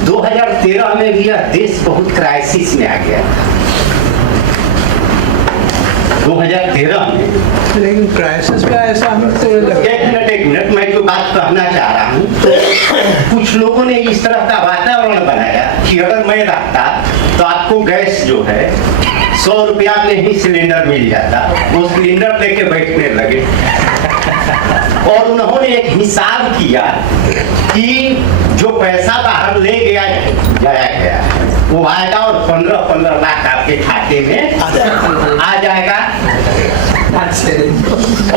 2013 में भी यह देश बहुत क्राइसिस में आ गया. 2013 में लेकिन क्राइसिस का ऐसा हम तो एक मिनट मैं जो बात कहना चाह रहा हूँ तो कुछ लोगों ने इस तरह का वातावरण बनाया कि अगर मैं रहता तो आपको गैस जो है 100 रुपया में ही सिलेंडर मिल जाता. वो सिलेंडर लेके बैठने लगे. और उन्होंने एक हिसाब किया कि जो पैसा बाहर ले जाया गया वो आएगा और 15-15 लाख आपके खाते में आ जाएगा।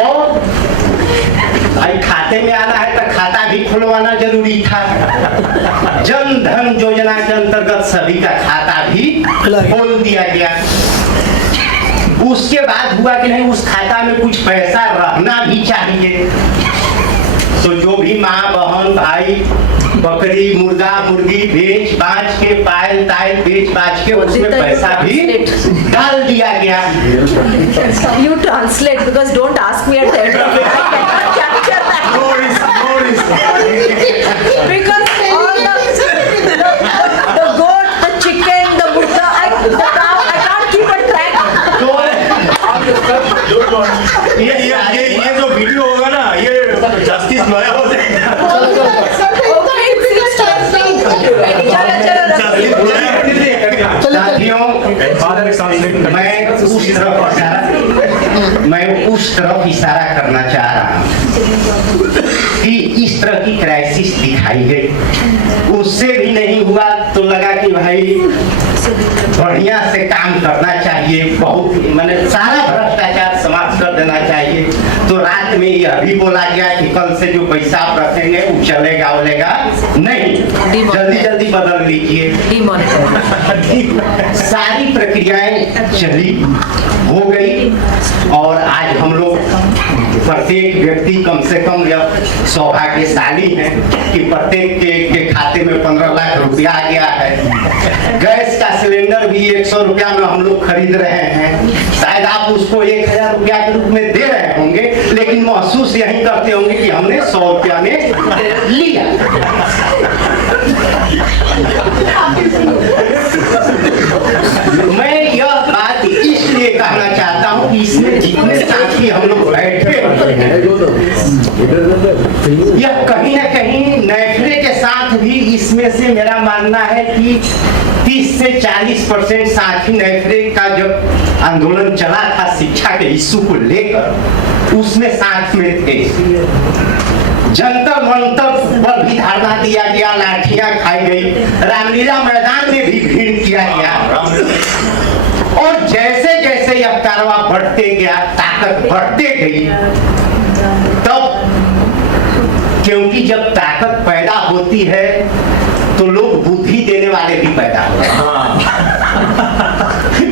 और भाई खाते में आना है तो खाता भी खुलवाना जरूरी था। जन धन योजना के अंतर्गत सभी का खाता भी खोल दिया गया। उसके बाद हुआ कि नहीं, उस खाता में कुछ पैसा रहना भी चाहिए। तो जो भी माँ बहन भाई बकरी मुर्गा मुर्गी बेच बाच के पायल तायल बेच बाच के उसमें पैसा भी डाल दिया गया। You translate because don't ask me at the end of it. I cannot capture that. Because all the goat, the chicken, the murga, the cow, I can't keep a track. ये जो वीडियो होगा ना ये जस्टिस नया हो जाएगा। मैं उस तरफ इशारा करना चाह रहा हूँ कि इस तरह की क्राइसिस दिखाई गई। उससे भी नहीं हुआ तो लगा कि भाई बढ़िया से काम करना चाहिए, बहुत मैंने सारा भ्रष्टाचार समाप्त कर देना चाहिए। तो रात में यह भी बोला गया कि कल से जो पैसा आप रखेंगे वो चलेगा नहीं, जल्दी जल्दी बदल लीजिए। सारी प्रक्रियाएं चली हो गई और आज हम लोग प्रत्येक व्यक्ति कम से कम यह सौभाग्यशाली है कि प्रत्येक के खाते में 15 लाख रुपया आ गया है। गैस का सिलेंडर भी 100 रुपया में हम लोग खरीद रहे हैं। शायद आप उसको 1000 रुपया के रूप में दे रहे होंगे, लेकिन महसूस यही करते होंगे कि हमने 100 रुपया में लिया। मैं यह बात इसलिए कहना चाहता हूँ कि इसमें जितने साथी हम लोग बैठे यह कहीं ना कहीं नैफरे के साथ भी इसमें से मेरा मानना है कि 30 से 40% साथी नैफरे का जब आंदोलन चला था शिक्षा के इश्यू को लेकर उसमें साथ में थे। जंतर मंतर पर भी धरना दिया गया, लाठियां खाई गई, रामलीला मैदान में भी भीड़ किया गया। और जैसे जैसे यह कारवा बढ़ते गया, ताकत बढ़ते गई, तब क्योंकि जब ताकत पैदा होती है तो लोग बुद्धि देने वाले भी पैदा होते हैं।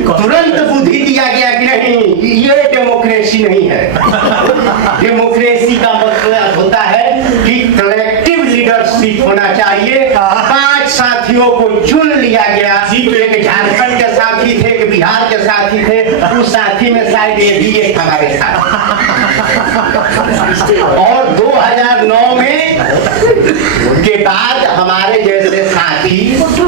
तुरंत बुद्धि दिया गया कि नहीं, ये डेमोक्रेसी नहीं है। डेमोक्रेसी का मतलब होता है कि कलेक्टिव लीडरशिप होना चाहिए। 5 साथियों को चुन लिया गया, एक झारखंड के साथी थे, एक बिहार के साथी थे, उस साथी में शायद ये भी एक हमारे साथ। और 2009 में के बाद हमारे जैसे साथी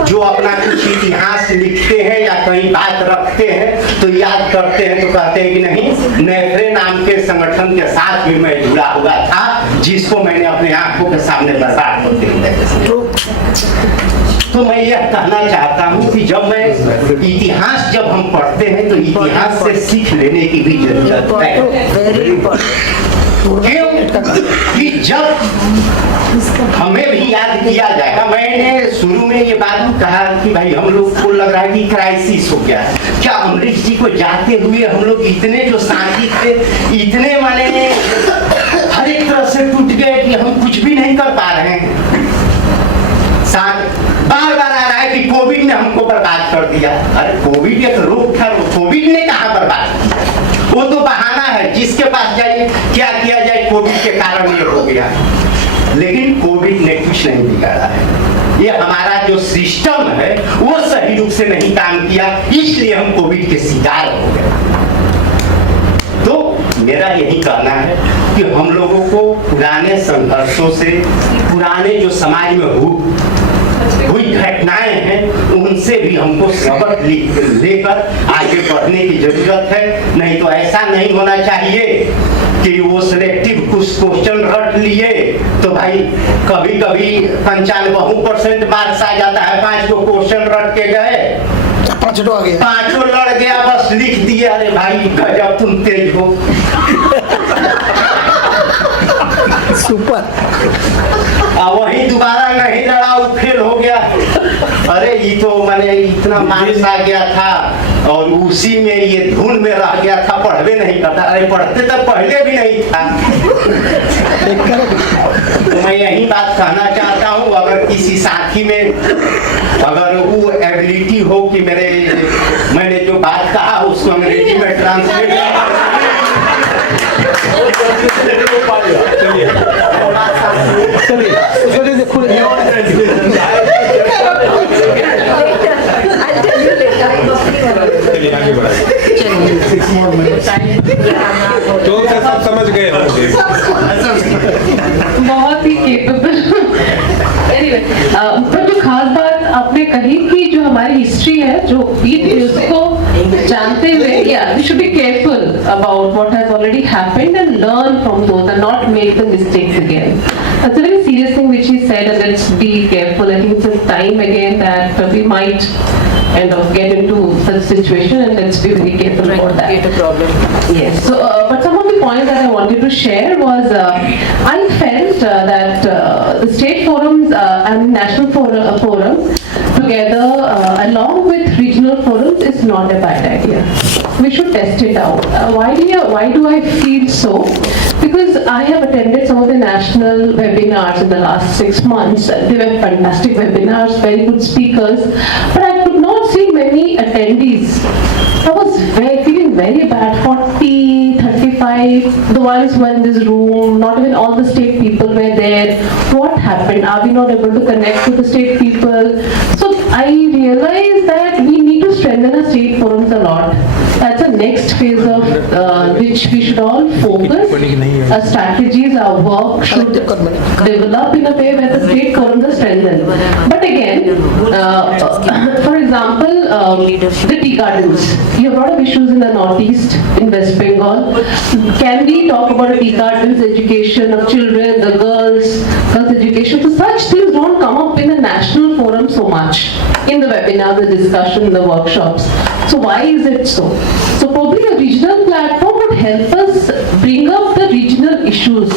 जो अपना कुछ इतिहास लिखते हैं या कहीं बात रखते हैं तो याद करते हैं तो कहते हैं कि नहीं, नैफरे नाम के संगठन के साथ भी मैं जुड़ा हुआ था, जिसको मैंने अपने आंखों के सामने बर्बाद होते हुए। तो मैं यह कहना चाहता हूँ कि जब इतिहास जब हम पढ़ते हैं तो इतिहास से सीख लेने की भी जरूरत है। क्यों कि जब हमें भी याद किया जाएगा, मैंने शुरू में ये बात कहा कि भाई हम लोग को लग रहा है कि क्राइसिस हो गया है। क्या अमरीश जी को जाते हुए हम लोग इतने जो साथी थे इतने माने हर एक तरह से टूट गए कि हम कुछ भी नहीं कर पा रहे हैं। बार बार आ रहा है कि कोविड ने हमको बर्बाद कर दिया। अरे कोविड एक रोग था, कोविड ने कहा बर्बाद, वो तो बहाना है। जिसके पास जाइए क्या किया जाए, कोविड के कारण ये हो गया, लेकिन कोविड ने कुछ नहीं बिगाड़ा है। ये हमारा जो सिस्टम है वो सही रूप से नहीं काम किया, इसलिए हम कोविड के शिकार हो गए। तो मेरा यही कहना है कि हम लोगों को पुराने संघर्षों से, पुराने जो समाज में हुई घटनाएं हैं उनसे भी हमको सबक लेकर आगे बढ़ने की जरूरत है। नहीं तो ऐसा नहीं होना चाहिए कि वो सिलेक्टिव कुछ क्वेश्चन रट लिए तो भाई कभी कभी 95% मार्क्स आ जाता है। 5 को क्वेश्चन रट के गए, 5 आ गया, 5 लड़ गया, बस लिख दिए। अरे भाई गजब तुम तेज हो। सुपर। वही दोबारा नहीं लड़ा, वो फेल हो गया। अरे ये तो मैंने इतना मार्क्स आ गया था और उसी में ये धुन में रह गया था, पढ़वे नहीं करता। अरे पढ़ते तो पहले भी नहीं था। तो मैं यही बात कहना चाहता हूँ, अगर किसी साथी में अगर वो एबिलिटी हो कि मैंने जो बात कहा उसको अंग्रेजी में ट्रांसलेट तो सब समझ गए होंगे। बहुत ही केपेबल। Anyway, पर जो खास बात आपने कही कि जो हमारी हिस्ट्री है, जो उसको जानते हुए, we should be careful about what has already happened and learn from those and not make the mistakes again. That's a very serious thing which he said, and let's be careful. I think it's a time again that we might kind of get into such situation, and let's be very careful about that. Create a problem. Yes. So, but some of the points that I wanted to share was I felt that the state forums and national forum together along with regional forums is not a bad idea. We should test it out. Why do I feel so? Because I have attended some of the national webinars in the last 6 months. They were fantastic webinars, very good speakers, but I could not see many attendees. I was feeling very bad. 40, 35, the ones who were in this room, not even all the state people were there. What happened? Are we not able to connect with the state people? So I realized that we need to strengthen our state forums a lot. That's the next phase of which we should all focus. Our strategies, our work should develop in a way where the state forums are strengthened. But again, for example, the tea gardens. You have a lot of issues in the northeast, in West Bengal. Can we talk about tea gardens, education of children, the girls education? So such things don't come up in the national forum so much, in the webinar, the discussion, the workshops. So why is it so? So probably a regional platform would help us bring up the regional issues.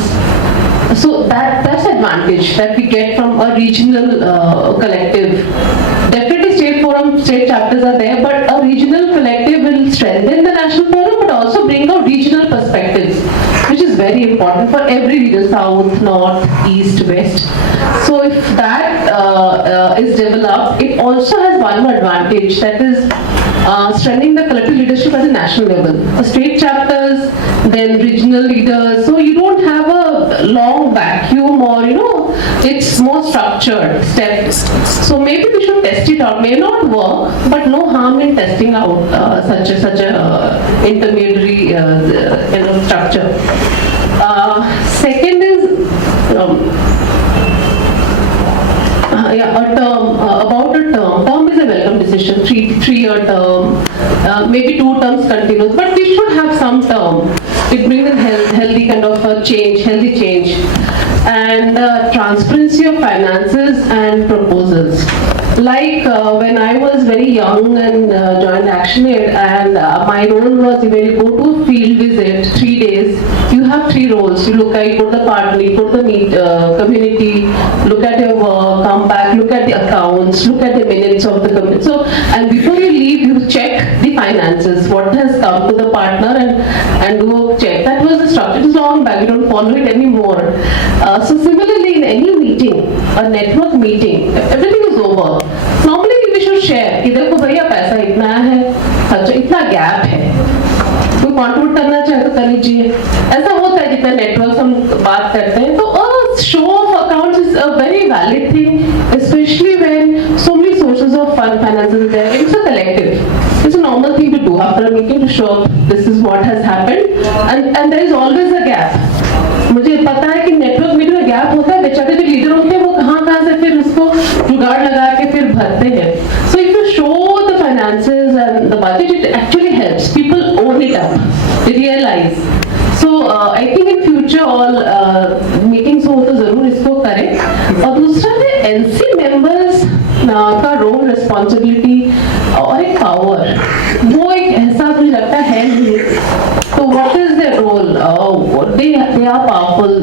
So that's advantage that we get from a regional collective. Definitely state forum, state chapters are there, but a regional collective will strengthen the national forum, but also bring out regional perspectives, which is very important for every region, south, north, east, west. So if that is developed, it also has one more advantage, that is strengthening the collective leadership at the national level. The state chapters, then regional leaders, so you don't have a long vacuum or, it's more structured steps. So maybe we should test it out. May not work, but no harm in testing out such a intermediary structure. Second is a term, about a term. Term is a welcome decision, three-year term, maybe 2 terms continuous, but we should have some term. It brings a healthy kind of a change, healthy change. And transparency of finances and proposals. Like when I was very young and joined ActionAid, and my role was when you go to field visit, 3 days, you have 3 roles. You go to the partner, you go to the community, look at your work, come back, look at the accounts, look at the minutes of the community. So, and before you leave, you check the finances, what has come to the partner, and do a check. That was the structure. It is long back, we don't follow it anymore. So similarly, in any meeting, a network meeting, everything is over. Normally we should share कि देखो भैया पैसा इतना है, अच्छा इतना गैप है, कोई कंट्रीब्यूट करना चाहे तो कर लीजिए. ऐसा होता है जितना नेटवर्क हम बात करते हैं. तो a show of accounts is a very valid thing, especially when so many sources of finances are there. It's a collective. It's a normal thing to do after a meeting, to show up this is what has happened, and there is always a gap. मुझे पता है कि नेटवर्क मीटिंग में गैप होता है. बेचारे जो लीडर होते हैं वो कहाँ से फिर उसको जुगाड़ लगा के फिर भरते हैं. So if you show the finances and the budget, it actually helps. People own it up. They realize. So I think in future all meetings हो तो जरूर इसको करें. और दूसरा है NC members का रोल, रिस्पॉन्सिबिलिटी और एक पावर, वो एक एहसास मुझे लगता है नहीं. So what is their role? They are powerful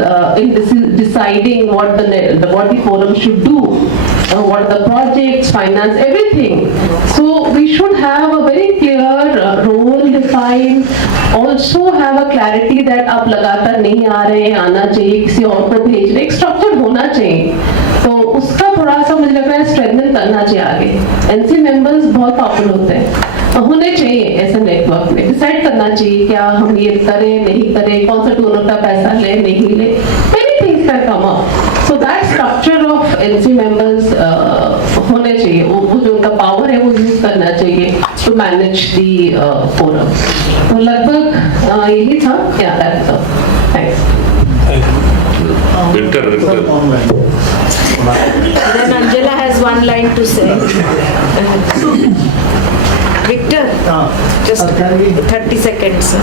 in guiding what the forum should do, what are the projects, finance, everything. So we should have a very clear role defined. Also have a clarity that आप लगातार नहीं आ रहे हैं, आना चाहिए, किसी और को भेज रहे, एक स्ट्रक्चर होना चाहिए. तो उसका थोड़ा सा मुझे लग रहा है स्ट्रेंथन करना चाहिए आगे. एनसी मेंबर्स बहुत पॉपुलर होते हैं, होने चाहिए ऐसे नेटवर्क में. डिसाइड करना चाहिए क्या हम ये करें नहीं करें, कौन सा डोनर का पैसा ले नहीं ले, many things can come up. So that structure of NC members होने चाहिए, वो जो उनका पावर है वो यूज करना चाहिए to manage the forum. तो लगभग यही था क्या था. Thanks. Victor. Then Angela has one line to say. Victor, just 30 seconds.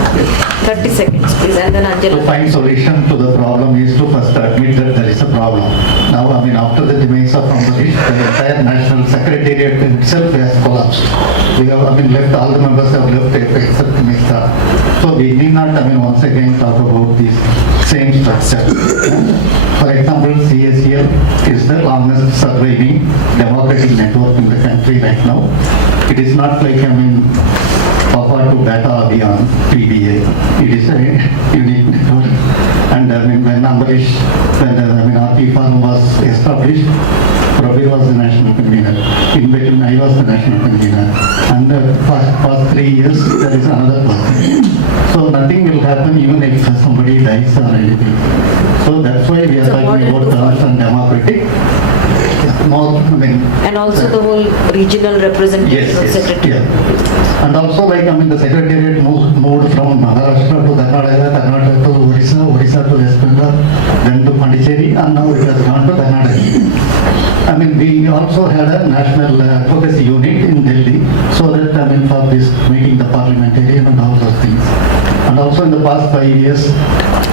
30 seconds, please, and then Angela. To find solution to the problem is to first admit that there is a problem. Now, I mean, after the demise of Ambarish, the entire national secretariat itself has collapsed. We have, I mean, left, all the members have left except Mr. So we need not, I mean, once again talk about this same structure. For example, CSCL is the longest surviving democratic network in the country right now. It is not like, I mean, Papa to Data Abhiyan, PDA. It is a unique network. And I mean, when Ambarish, when RP Forum was established, Prabir was the national convener. In between, I was the national convener. And past 3 years, there is another person. So nothing will happen even if somebody dies or anything. So that's why we are talking about terms and democratic. More, I mean, And also the whole regional representative of secretary. yeah. And also, like, I mean, the secretariat moved from Maharashtra to Karnataka, Karnataka to Odisha, Odisha to West Bengal, then to Pondicherry, and now it has gone to Karnataka. I mean, we also had a national advocacy unit in Delhi, so that, I mean, for this meeting the parliamentarian and all those things. And also in the past 5 years,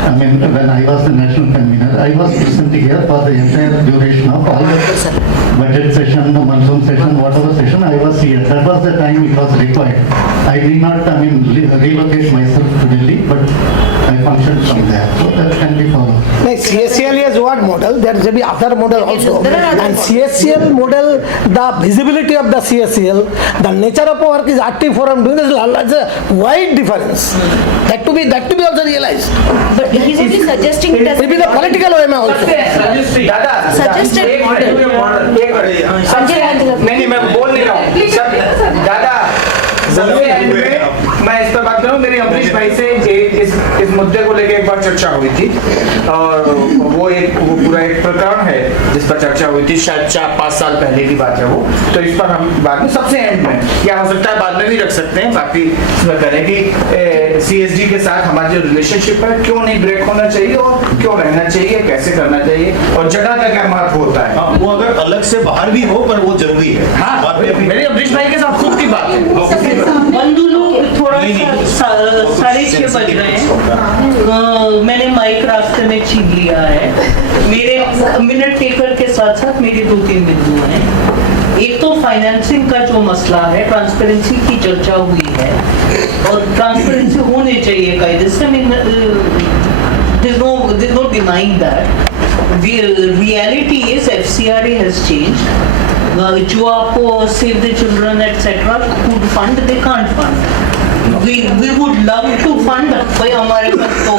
I mean, when I was the national convener, I was present here for the entire duration of all the budget session, the monsoon session, whatever session, I was here. That was the time it was required. I did not, I mean, relocate myself to Delhi, but I functioned from there. So that can be followed. नहीं, CSCL is one model, there will be other model also. And CSCL model, the visibility of the CSCL, the nature of work is active forum doing this, a wide difference. That to be also realized. But he's only suggesting it as Maybe the political way also. suggested model. नहीं मैं बोल नहीं रहा हूँ सब दादा सबसे एंड में मैं इस पर बात करूँ. मेरी अमरीश भाई से इस मुद्दे को लेकर एक बार चर्चा हुई थी और वो पूरा एक प्रकरण है जिस पर चर्चा हुई थी, शायद 4-5 साल पहले की बात है वो. तो इस पर हम बाद में सबसे एंड में, या हो सकता है बाद में भी रख सकते हैं, बाकी इसमें करें कि CSD के साथ हमारा जो रिलेशनशिप है क्यों नहीं ब्रेक होना चाहिए और क्यों रहना चाहिए, कैसे करना चाहिए और जगह का क्या महत्व होता है. वो अगर अलग से बाहर भी हो पर वो जरूरी है. हाँ, मेरी अमरीश भाई के साथ खुद की बात है. बंधु लोग थोड़ा सा 6:30 बज रहे हैं. मैंने माइक रास्ते में छीन लिया है. मेरे मिनट टेकर के साथ साथ मेरे 2-3 बिंदु हैं. एक तो फाइनेंसिंग का जो मसला है, ट्रांसपेरेंसी की चर्चा हुई है और ट्रांसपेरेंसी होनी चाहिए कायदे से. there's no denying that. The reality is FCRA has changed. जो आपको save the children etcetera could fund, they can't fund. We would love to fund, भाई हमारे पास तो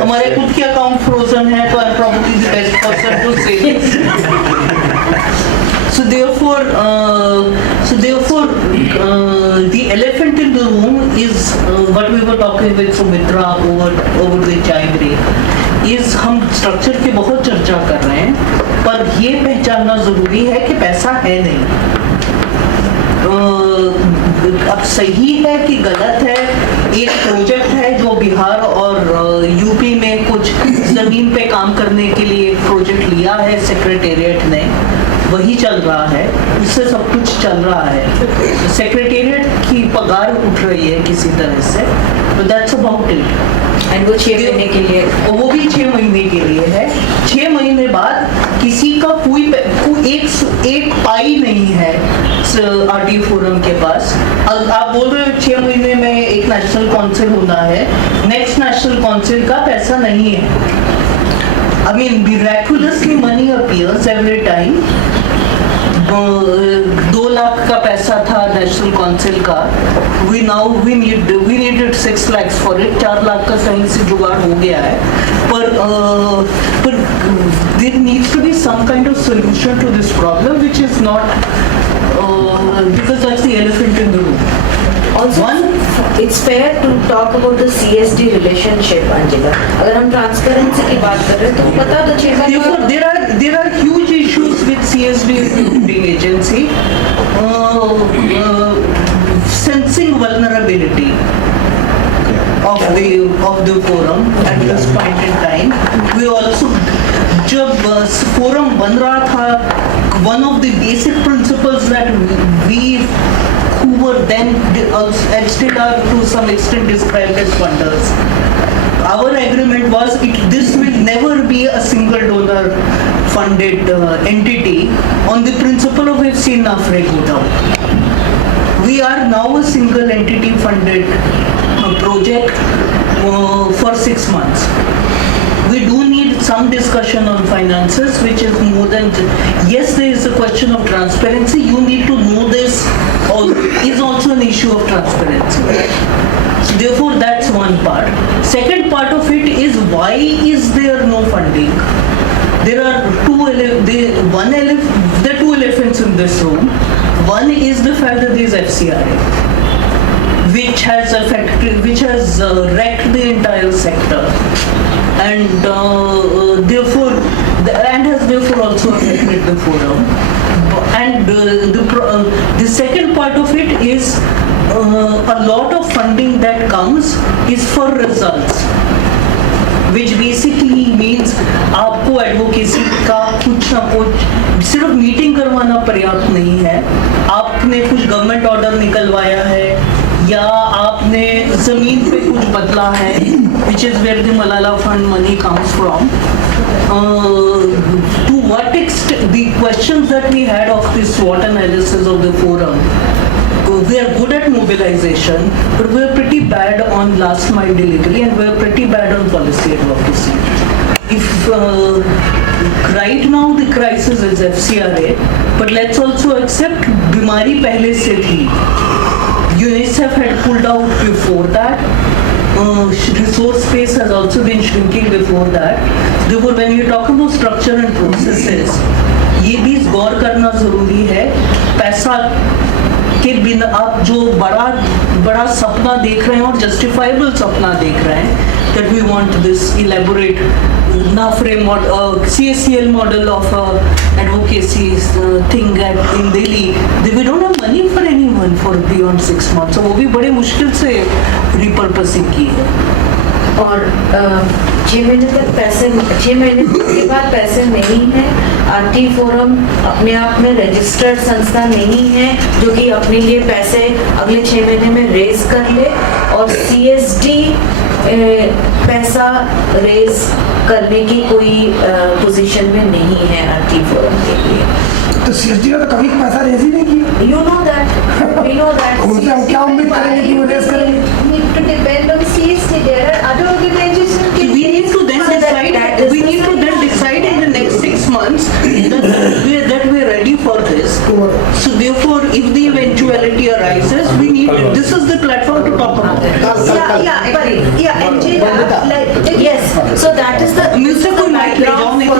हमारे खुद के अकाउंट फ्रोजन है, तो I'm probably the best person to say this. So therefore, the elephant in the room is what we were talking with Sumitra over the chai break. इस हम स्ट्रक्चर की बहुत चर्चा कर रहे हैं, पर ये पहचानना जरूरी है कि पैसा है नहीं. अब सही है कि गलत है. एक प्रोजेक्ट है जो बिहार और यूपी में कुछ जमीन पे काम करने के लिए एक प्रोजेक्ट लिया है सेक्रेटेरिएट ने, वही चल रहा है, उससे सब कुछ चल रहा है. सेक्रेटेरिएट की पगार उठ रही है किसी तरह से, but that's about it. And वो 6 महीने के लिए, वो भी 6 महीने के लिए है. 6 महीने बाद किसी का कोई एक पाई नहीं है आरटी फोरम के पास. आप बोल रहे हो 6 महीने में एक नेशनल काउंसिल होना है, नेक्स्ट नेशनल काउंसिल का पैसा नहीं है. I mean, miraculously money appears every time. 2 lakh का पैसा था नेशनल काउंसिल का, we needed 6 lakhs for it. 4 lakh का सही से जुगाड़ हो गया है, पर there needs to be some kind of solution to this problem, which is not because that's the elephant in the room. Also, it's fair to talk about the CSD relationship, Angela. अगर हम transparency की बात कर रहे हैं तो बता दो चीज़। Therefore, there are huge issues with CSD recruiting agency, sensing vulnerability of the forum at this point in time. We also, जब forum बन रहा था, one of the basic principles that we who were then and still are to some extent described as funders. Our agreement was this will never be a single donor funded entity on the principle of we've seen NAFRE go down. We are now a single entity funded project for 6 months. We do need some discussion on finances, which is more than yes, there is a question of transparency. You need to know this is also an issue of transparency. Therefore, that's one part. Second part of it is why is there no funding? There are there are 2 elephants in this room. One is the fact that there is FCRA, which has wrecked the entire sector, and has therefore also affected the forum. And the second part of it is a lot of funding that comes is for results, which basically means आपको एडवोकेसी का कुछ ना कुछ सिर्फ मीटिंग करवाना पर्याप्त नहीं है, आपने कुछ गवर्नमेंट ऑर्डर निकलवाया है या आपने जमीन पे कुछ बदला है, which is where the Malala Fund money comes from. To what extent the questions that we had of this SWOT analysis of the forum, we are good at mobilization, but we are pretty bad on last mile delivery, and we are pretty bad on policy advocacy. If right now the crisis is FCRA, but let's also accept बीमारी पहले से थी. UNICEF had pulled out before that. Resource space has also been shrinking before that. Therefore, when you talk about structure and processes, ये भी गौर करना जरूरी है. पैसा के बिना आप जो बड़ा सपना देख रहे हैं और जस्टिफाइबल सपना देख रहे हैं, that we want this elaborate NAFRE model, CSCL model of advocacy thing in Delhi. We don't have money for anyone for beyond 6 months. So वो भी बड़े मुश्किल से repurposing की है. और 6 महीने तक पैसे, 6 महीने के बाद पैसे नहीं है. आरटी फोरम अपने आप में रजिस्टर्ड संस्था नहीं है जो कि अपने लिए पैसे अगले 6 महीने में रेज कर ले, और CSD पैसा रेज करने की कोई पोजीशन में नहीं है आरटी फोरम के लिए. तो CSD ने तो कभी पैसा रेज ही नहीं किया. You know that. We know that. उनसे हम क्या उम्मीद करेंगे कि वो रेज करेंगे? Need to depend on CSD. There are other organizations. We need to then decide. We need to then decide in the next 6 months that we are ready for this. So therefore, if the eventuality arises, we need. This is the platform to talk about it. Yes. So that is the background for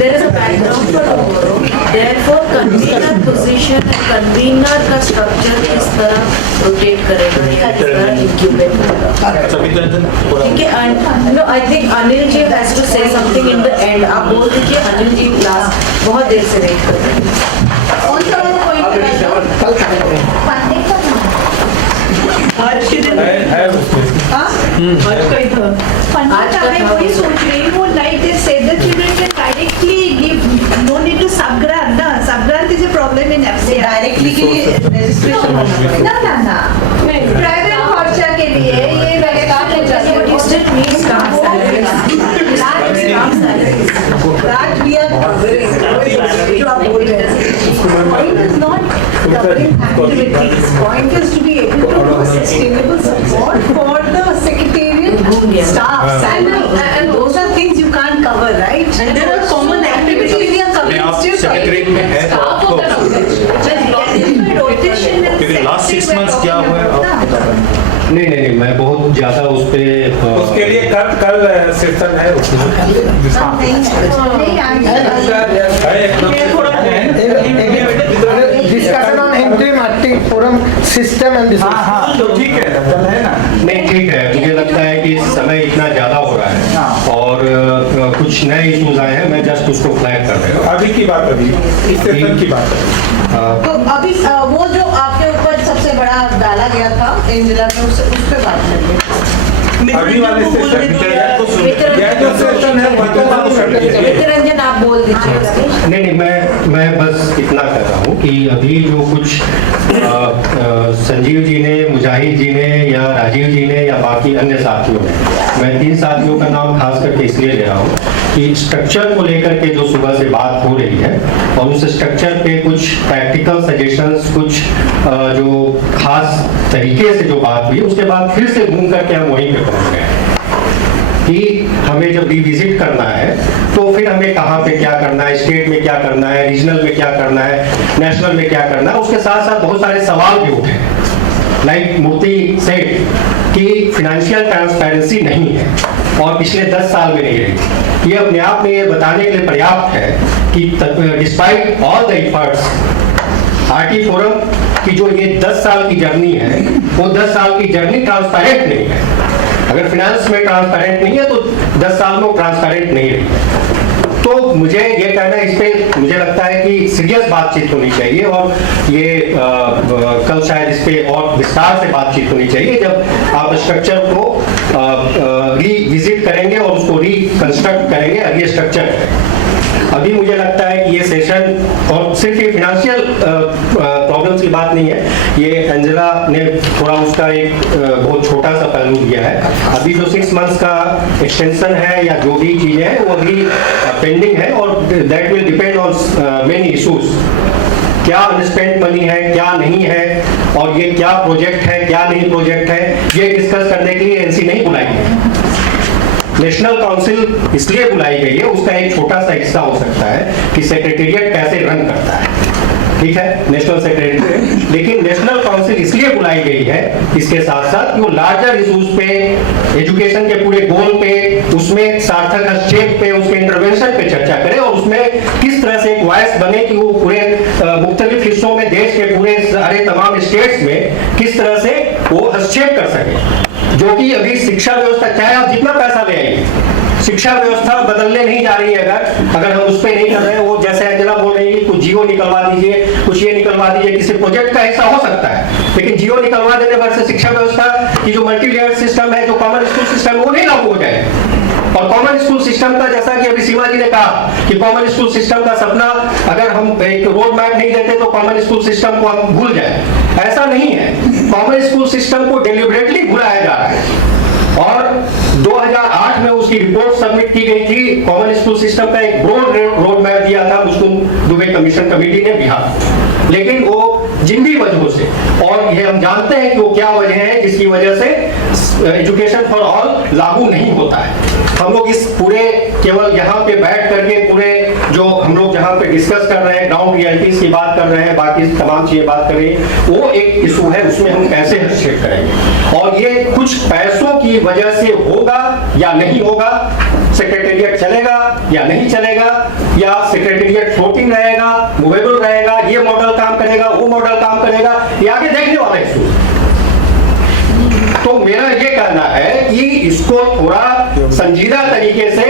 there is a background for the forum. Therefore, convener position and convener का structure इस तरह rotate करेगा या इस तरह incubate होगा. ठीक है. And no, I think Anil ji has to say something in the end. आप बोल दीजिए. अनिल जी last बहुत देर से वेट कर रहे हैं. आज के दिन आज का ही था. मैं वही सोच रही हूँ, like they said the children can directly give, no need to subgrant. ना, subgrant is a problem in FCI. Directly के लिए registration होना पड़ेगा. ना. Private खर्चा के लिए ये registration हो जाती है. What it means staff salaries. That we are covering. जो आप बोल रहे हैं. Point is not covering activities. Point is to be able to do sustainable support for the secretariat staff. And those are things you can't And there are common activities. आप सेक्रेटरीट में है तो आपको क्योंकि लास्ट 6 मंथ्स क्या हुआ है आप बता रहे हैं। नहीं मैं बहुत ज्यादा उस पे उसके लिए कल सेशन है discussion on interim acting forum system and तो ठीक है कल है ना। नहीं ठीक है, मुझे लगता है कि समय इतना ज्यादा हो रहा है और कुछ नए इश्यूज आए हैं, मैं जस्ट उसको फ्लैग कर रहा हूँ। अभी की बात इस सेशन की बात है। तो अभी वो जो आपके ऊपर सबसे बड़ा डाला गया था एंजेला में उस पे बात करिए। अभी वाले सेशन यह जो सेशन है वो तो बात कर लीजिए। नितिरंजन आप बोल दीजिए। नहीं मैं बस इतना कह रहा हूँ कि अभी जो कुछ संजीव जी ने, मुजाहिद जी ने या राजीव जी ने या बाकी अन्य साथियों ने, मैं 3 साथियों का नाम खास करके इसलिए ले रहा हूँ कि स्ट्रक्चर को लेकर के जो सुबह से बात हो रही है और उस स्ट्रक्चर पे कुछ प्रैक्टिकल सजेशंस, कुछ जो खास तरीके से जो बात हुई, उसके बाद फिर से घूम करके हम वहीं पे पहुंच गए कि हमें जब रिविजिट करना है तो फिर हमें कहाँ पे क्या करना है, स्टेट में क्या करना है, रीजनल में क्या करना है, नेशनल में क्या करना है। उसके साथ साथ बहुत सारे सवाल भी उठे, लाइक मूर्ति सेठ कि फाइनेंशियल ट्रांसपेरेंसी नहीं है और पिछले 10 साल में नहीं रही। ये अपने आप में ये बताने के लिए पर्याप्त है कि despite all the efforts RT forum की जो ये 10 साल की जर्नी है, वो 10 साल की जर्नी ट्रांसपेरेंट नहीं है। अगर फाइनेंस में ट्रांसपेरेंट नहीं है तो 10 साल में ट्रांसपेरेंट नहीं रही। तो मुझे ये कहना है, इस पे मुझे लगता है कि सीरियस बातचीत होनी चाहिए और ये कल शायद इस पे और विस्तार से बातचीत होनी चाहिए जब आप स्ट्रक्चर को रीविजिट करेंगे और उसको रिकंस्ट्रक्ट करेंगे। अभी स्ट्रक्चर अभी मुझे लगता है कि ये सेशन और सिर्फ ये फिनेंशियल प्रॉब्लम्स की बात नहीं है, ये एंजेला ने थोड़ा उसका एक बहुत छोटा सा पहलू दिया है। अभी जो 6 मंथ्स का एक्सटेंशन है या जो भी चीजें हैं वो अभी पेंडिंग है और that will depend on many issues. क्या अनस्पेंट मनी है, क्या नहीं है, और ये क्या प्रोजेक्ट है, क्या नहीं प्रोजेक्ट है, ये डिस्कस करने के लिए एनसी नहीं बुलाई है। नेशनल काउंसिल इसलिए बुलाई गई है, उसका एक छोटा सा हिस्सा हो सकता है कि सेक्रेटेरिएट कैसे रन करता है, ठीक है, नेशनल सेक्रेटरी। लेकिन नेशनल काउंसिल इसलिए बुलाई गई है इसके साथ साथ कि वो लार्जर इशूज पे, एजुकेशन के पूरे गोल पे, उसमें सार्थक हस्तक्षेप पे, उसके इंटरवेंशन पे चर्चा करे और उसमें किस तरह से एक वॉइस बने कि वो पूरे मुख्तलिफ हिस्सों में, देश के पूरे सारे तमाम स्टेट्स में किस तरह से वो हस्तक्षेप कर सके। जो कि अभी शिक्षा व्यवस्था, चाहे आप जितना पैसा ले आइए, शिक्षा व्यवस्था बदलने नहीं जा रही है अगर हम उस पर नहीं कर रहे हैं। वो जैसे अंजना बोल रही है, कुछ जियो निकलवा दीजिए, कुछ ये निकलवा दीजिए, किसी प्रोजेक्ट का हिस्सा हो सकता है, लेकिन जियो निकलवा देने पर से शिक्षा व्यवस्था की जो मल्टी लेयर सिस्टम है, जो कॉमन स्कूल सिस्टम, वो नहीं लागू हो जाए। और कॉमन स्कूल सिस्टम का, जैसा कि अभी सीमा जी ने कहा कि कॉमन स्कूल सिस्टम का सपना अगर हम एक रोड मैप नहीं देते तो कॉमन स्कूल सिस्टम को हम भूल जाए, ऐसा नहीं है। कॉमन स्कूल सिस्टम को डिलिबरेटली भुलाया जा रहा है और 2008 में उसकी रिपोर्ट सबमिट की गई थी। कॉमन स्कूल सिस्टम का एक ब्रॉड रोड मैप दिया था मुस्कुम दुबे कमीशन कमेटी ने बिहार, लेकिन वो जिन भी वजहों से, और ये हम जानते हैं कि वो क्या वजह है जिसकी वजह से एजुकेशन फॉर ऑल लागू नहीं होता है। हम लोग इस पूरे केवल यहाँ पे बैठ करके पूरे जो हम लोग जहाँ पे डिस्कस कर रहे हैं, ग्राउंड रियलिटीज की बात कर रहे हैं, बाकी तमाम चीजें बात कर रहे हैं, वो एक इशू है, उसमें हम कैसे हस्तक्षेप करेंगे और ये कुछ पैसों की वजह से होगा या नहीं होगा, सेक्रेटेरिएट चलेगा या नहीं चलेगा, या सेक्रेटेरिएट फ्लोटिंग रहेगा, मूवेबल रहेगा, ये मॉडल काम करेगा, वो मॉडल काम करेगा, ये आगे देखने वाला इशू। तो मेरा ये कहना है कि इसको थोड़ा संजीदा तरीके से,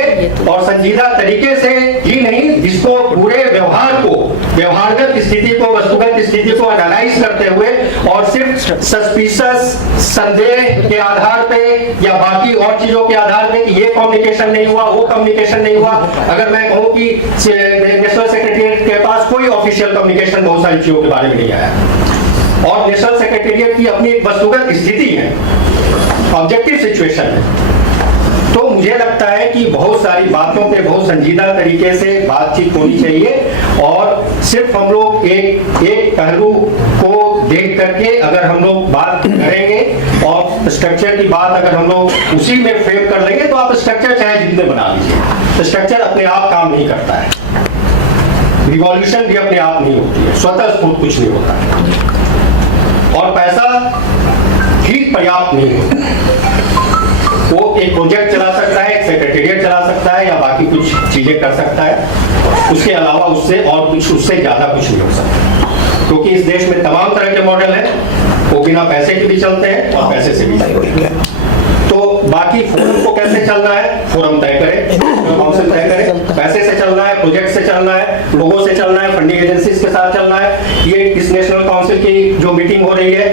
और संजीदा तरीके से ही नहीं, इसको पूरे व्यवहार को, व्यवहारगत स्थिति को, वस्तुगत स्थिति को एनालाइज करते हुए और सिर्फ सस्पिशियस, संदेह के आधार पे या बाकी और चीजों के आधार पे कि ये कम्युनिकेशन नहीं हुआ, वो कम्युनिकेशन नहीं हुआ। अगर मैं कहूँ कि नेशनल सेक्रेटेरिएट के पास कोई ऑफिशियल कम्युनिकेशन बहुत सारी चीजों के बारे में नहीं आया और नेशनल सेक्रेटेरिएट की अपनी एक वस्तुगत स्थिति है, ऑब्जेक्टिव सिचुएशन है, तो मुझे लगता है कि बहुत सारी बातों पे बहुत संजीदा तरीके से बातचीत होनी चाहिए और सिर्फ हम लोग एक पहलू को देख करके अगर हम लोग बात करेंगे और स्ट्रक्चर की बात अगर हम लोग उसी में फ्रेम कर लेंगे तो आप स्ट्रक्चर चाहे जितने बना लीजिए, स्ट्रक्चर अपने आप काम नहीं करता है। रिवॉल्यूशन भी अपने आप नहीं होती है, स्वतः स्फूर्त कुछ नहीं होता है। और पैसा ही पर्याप्त नहीं होता। वो एक प्रोजेक्ट चला सकता है, एक सेक्रेटेरिएट चला सकता है या बाकी कुछ चीजें कर सकता है, उसके अलावा उससे और कुछ उससे ज्यादा कुछ नहीं हो सकता। क्योंकि इस देश में तमाम तरह के मॉडल हैं, वो बिना पैसे के भी चलते हैं और पैसे से भी चलते हैं। तो बाकी फोरम को कैसे चलना है, फोरम तय करे, काउंसिल तय करे, पैसे से चलना है, प्रोजेक्ट से चलना है, लोगों से चलना है, फंडिंग एजेंसीज के साथ चलना है। ये इस नेशनल काउंसिल की जो मीटिंग हो रही है,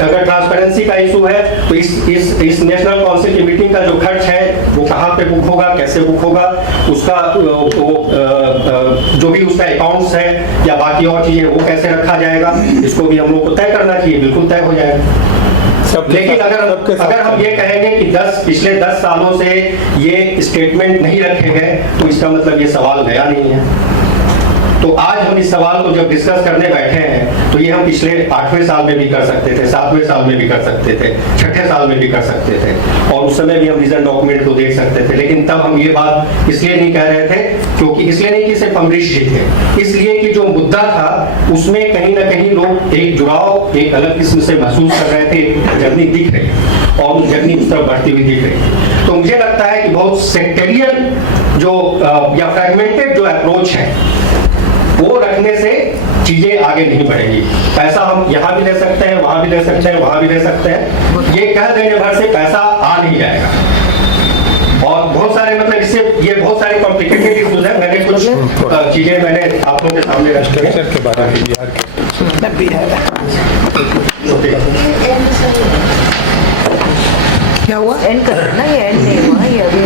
अगर ट्रांसपेरेंसी का इशू है तो इस नेशनल काउंसिल की मीटिंग का जो खर्च है वो कहाँ पे बुक होगा, कैसे बुक होगा, उसका जो भी उसका अकाउंट्स है या बाकी और चीजें वो कैसे रखा जाएगा, इसको भी हम लोग को तय करना चाहिए, बिल्कुल तय हो जाएगा। लेकिन अगर हम ये कहेंगे कि पिछले 10 सालों से ये स्टेटमेंट नहीं रखे गए तो इसका मतलब ये सवाल नया नहीं है। तो आज हम इस सवाल को जब डिस्कस करने बैठे हैं तो ये हम पिछले 8वें साल में भी कर सकते थे, 7वें साल में भी कर सकते थे, 6ठे साल में भी कर सकते थे और उस समय भी हम विजन डॉक्यूमेंट को देख सकते थे। लेकिन तब हम ये बात इसलिए नहीं कह रहे थे क्योंकि इसलिए नहीं कि सिर्फ अमरीश जी थे, इसलिए कि जो मुद्दा था उसमें कहीं ना कहीं लोग एक जुड़ाव एक अलग किस्म से महसूस कर रहे थे, जर्नी दिख रही और उस जर्नी उस तरफ बढ़ती हुई दिख रही। तो मुझे लगता है कि बहुत सेक्टेरियन जो या फ्रैगमेंटेड जो अप्रोच है वो रखने से चीजें आगे नहीं बढ़ेंगी। पैसा हम यहाँ भी ले सकते हैं, वहां भी ले सकते हैं, वहां भी ले सकते हैं, ये कह देने भर से पैसा आ नहीं जाएगा। और बहुत सारे मतलब इससे ये बहुत सारे कॉम्प्लिकेटेड इश्यूज हैं। मैंने कुछ चीजें मैंने आप लोगों के सामने रखी हैं के बारे में बिहार क्या हुआ? एंड कर ना, ये एंड नहीं हुआ, ये अभी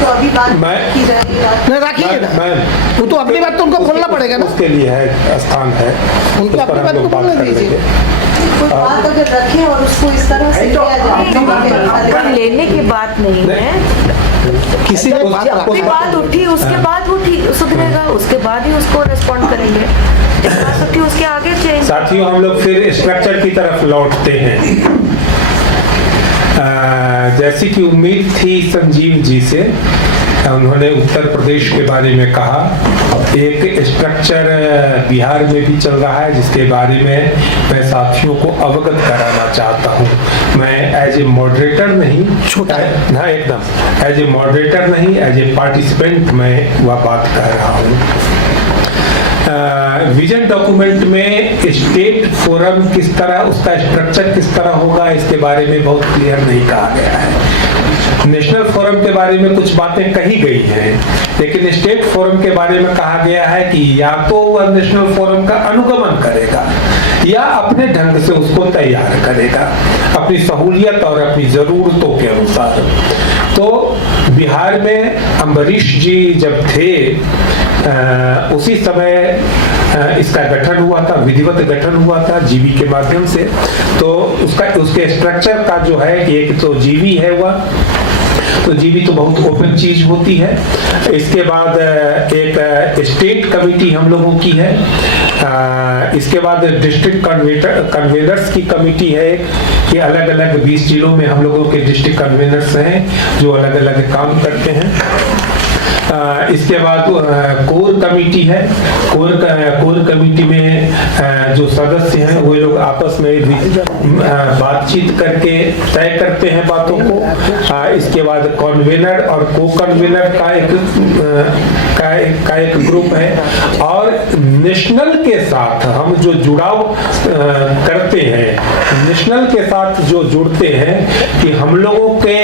तो अभी बात की नहीं रखिए ना, वो तो अपनी बात तो उनको खोलना पड़ेगा ना, उसके लिए है स्थान है, उनको अपनी बात को बोलने दीजिए। कोई बात अगर रखे और उसको इस तरह से लिया जाए, लेने की बात नहीं है, किसी ने अपनी बात उठी उसके बाद वो ठीक सुधरेगा, उसके बाद ही उसको रिस्पॉन्ड करेंगे, जब बात उठी उसके आगे चेंज। साथियों, हम लोग फिर स्ट्रक्चर की तरफ लौटते हैं। जैसी कि उम्मीद थी संजीव जी से, उन्होंने उत्तर प्रदेश के बारे में कहा। एक स्ट्रक्चर बिहार में भी चल रहा है जिसके बारे में मैं साथियों को अवगत कराना चाहता हूँ। मैं एज ए मॉडरेटर नहीं, छोटा है ना, एकदम एज ए मॉडरेटर नहीं, एज ए पार्टिसिपेंट मैं वह बात कर रहा हूँ। विजन डॉक्यूमेंट में स्टेट फोरम किस तरह, उसका स्ट्रक्चर किस तरह होगा, इसके बारे में बहुत क्लियर नहीं कहा गया है। नेशनल फोरम के बारे में कुछ बातें कही गई हैं, लेकिन स्टेट फोरम के बारे में कहा गया है कि या तो वह नेशनल फोरम का अनुगमन करेगा या अपने ढंग से उसको तैयार करेगा, अपनी सहूलियत और अपनी जरूरतों के अनुसार। तो बिहार में अम्बरीश जी जब थे उसी समय इसका गठन हुआ था, विधिवत गठन हुआ था जीवी के माध्यम से। तो उसके स्ट्रक्चर का जो है कि एक तो जीवी है वह, तो जीवी तो बहुत ओपन चीज होती है। इसके बाद एक स्टेट कमेटी हम लोगों की है, इसके बाद डिस्ट्रिक्ट कन्वेनर्स की कमेटी है कि अलग अलग 20 जिलों में हम लोगों के डिस्ट्रिक्ट कन्वेनर्स हैं जो अलग अलग काम करते हैं। इसके बाद कोर कमेटी है, कोर कमेटी में जो सदस्य हैं वो लोग आपस में बातचीत करके तय करते हैं बातों को। इसके बाद कन्वेनर और को कन्वेनर का एक ग्रुप है। और नेशनल के साथ हम जो जुड़ाव करते हैं, नेशनल के साथ जो जुड़ते हैं कि हम लोगों के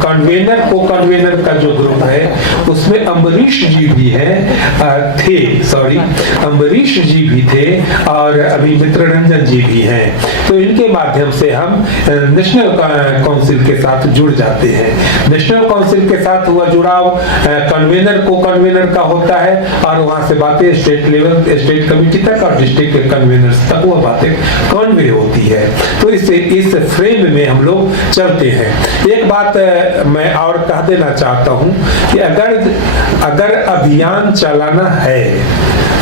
कन्वेनर को कन्वेनर का जो ग्रुप है उसमें अम्बरीश जी भी अम्बरीश जी भी थे और अभी मित्र रंजन जी भी हैं। तो इनके माध्यम से हम नेशनल काउंसिल के साथ जुड़ जाते हैं। नेशनल काउंसिल के साथ हुआ जुड़ाव कन्वेनर को कन्वेनर का होता है और वहां से बातें स्टेट लेवल, स्टेट कमेटी तक और डिस्ट्रिक्ट कन्वेनर्स तक वो बातें कन्वे होती है। तो इस फ्रेम में हम लोग चलते हैं। एक बात मैं और कह देना चाहता हूं कि अगर अगर अभियान चलाना है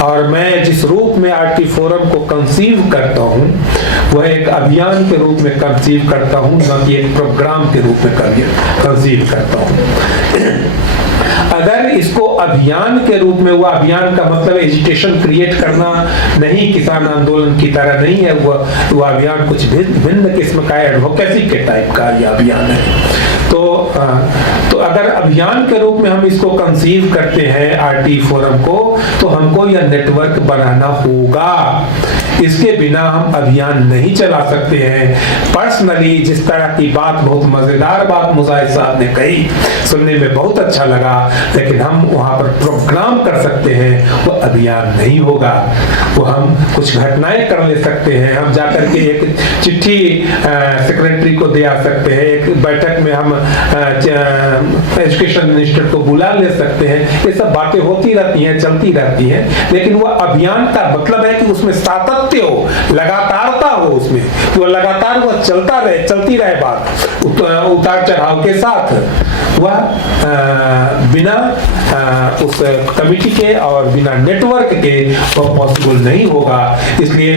और मैं जिस रूप में आरटी फोरम को कंसीव करता हूं वह एक अभियान के रूप में कंसीव करता हूं, न कि एक प्रोग्राम के रूप में कंसीव करता हूं। अगर इसको अभियान के रूप में हुआ, अभियान का मतलब एजिटेशन क्रिएट करना नहीं, किसान आंदोलन की तरह नहीं है, वह अभियान कुछ भिन्न किस्म का एडवोकेसी के टाइप का यह अभियान है। तो अगर अभियान के रूप में हम इसको कंसीव करते हैं आरटी फोरम को, तो हमको यह नेटवर्क बनाना होगा। इसके बिना हम अभियान नहीं चला सकते हैं। पर्सनली जिस तरह की बात, बहुत मजेदार बात मुजाहिद साहब ने कही, सुनने में बहुत अच्छा लगा, लेकिन हम वहां पर प्रोग्राम कर सकते हैं, वो अभियान नहीं होगा। वो हम कुछ घटनाएं कर ले सकते हैं, हम जाकर के एक चिट्ठी सेक्रेटरी को दे आ सकते हैं, एक बैठक में हम एजुकेशन मिनिस्टर को बुला ले सकते हैं। ये सब बातें होती रहती हैं, चलती रहती हैं, लेकिन वो अभियान का मतलब है कि उसमें सातत्य हो, लगातारता हो, उसमें वो लगातार वो चलती रहे बात उतार चढ़ाव के साथ। वह बिना उस कमिटी के और बिना नेटवर्क के वो पॉसिबल नहीं होगा। इसलिए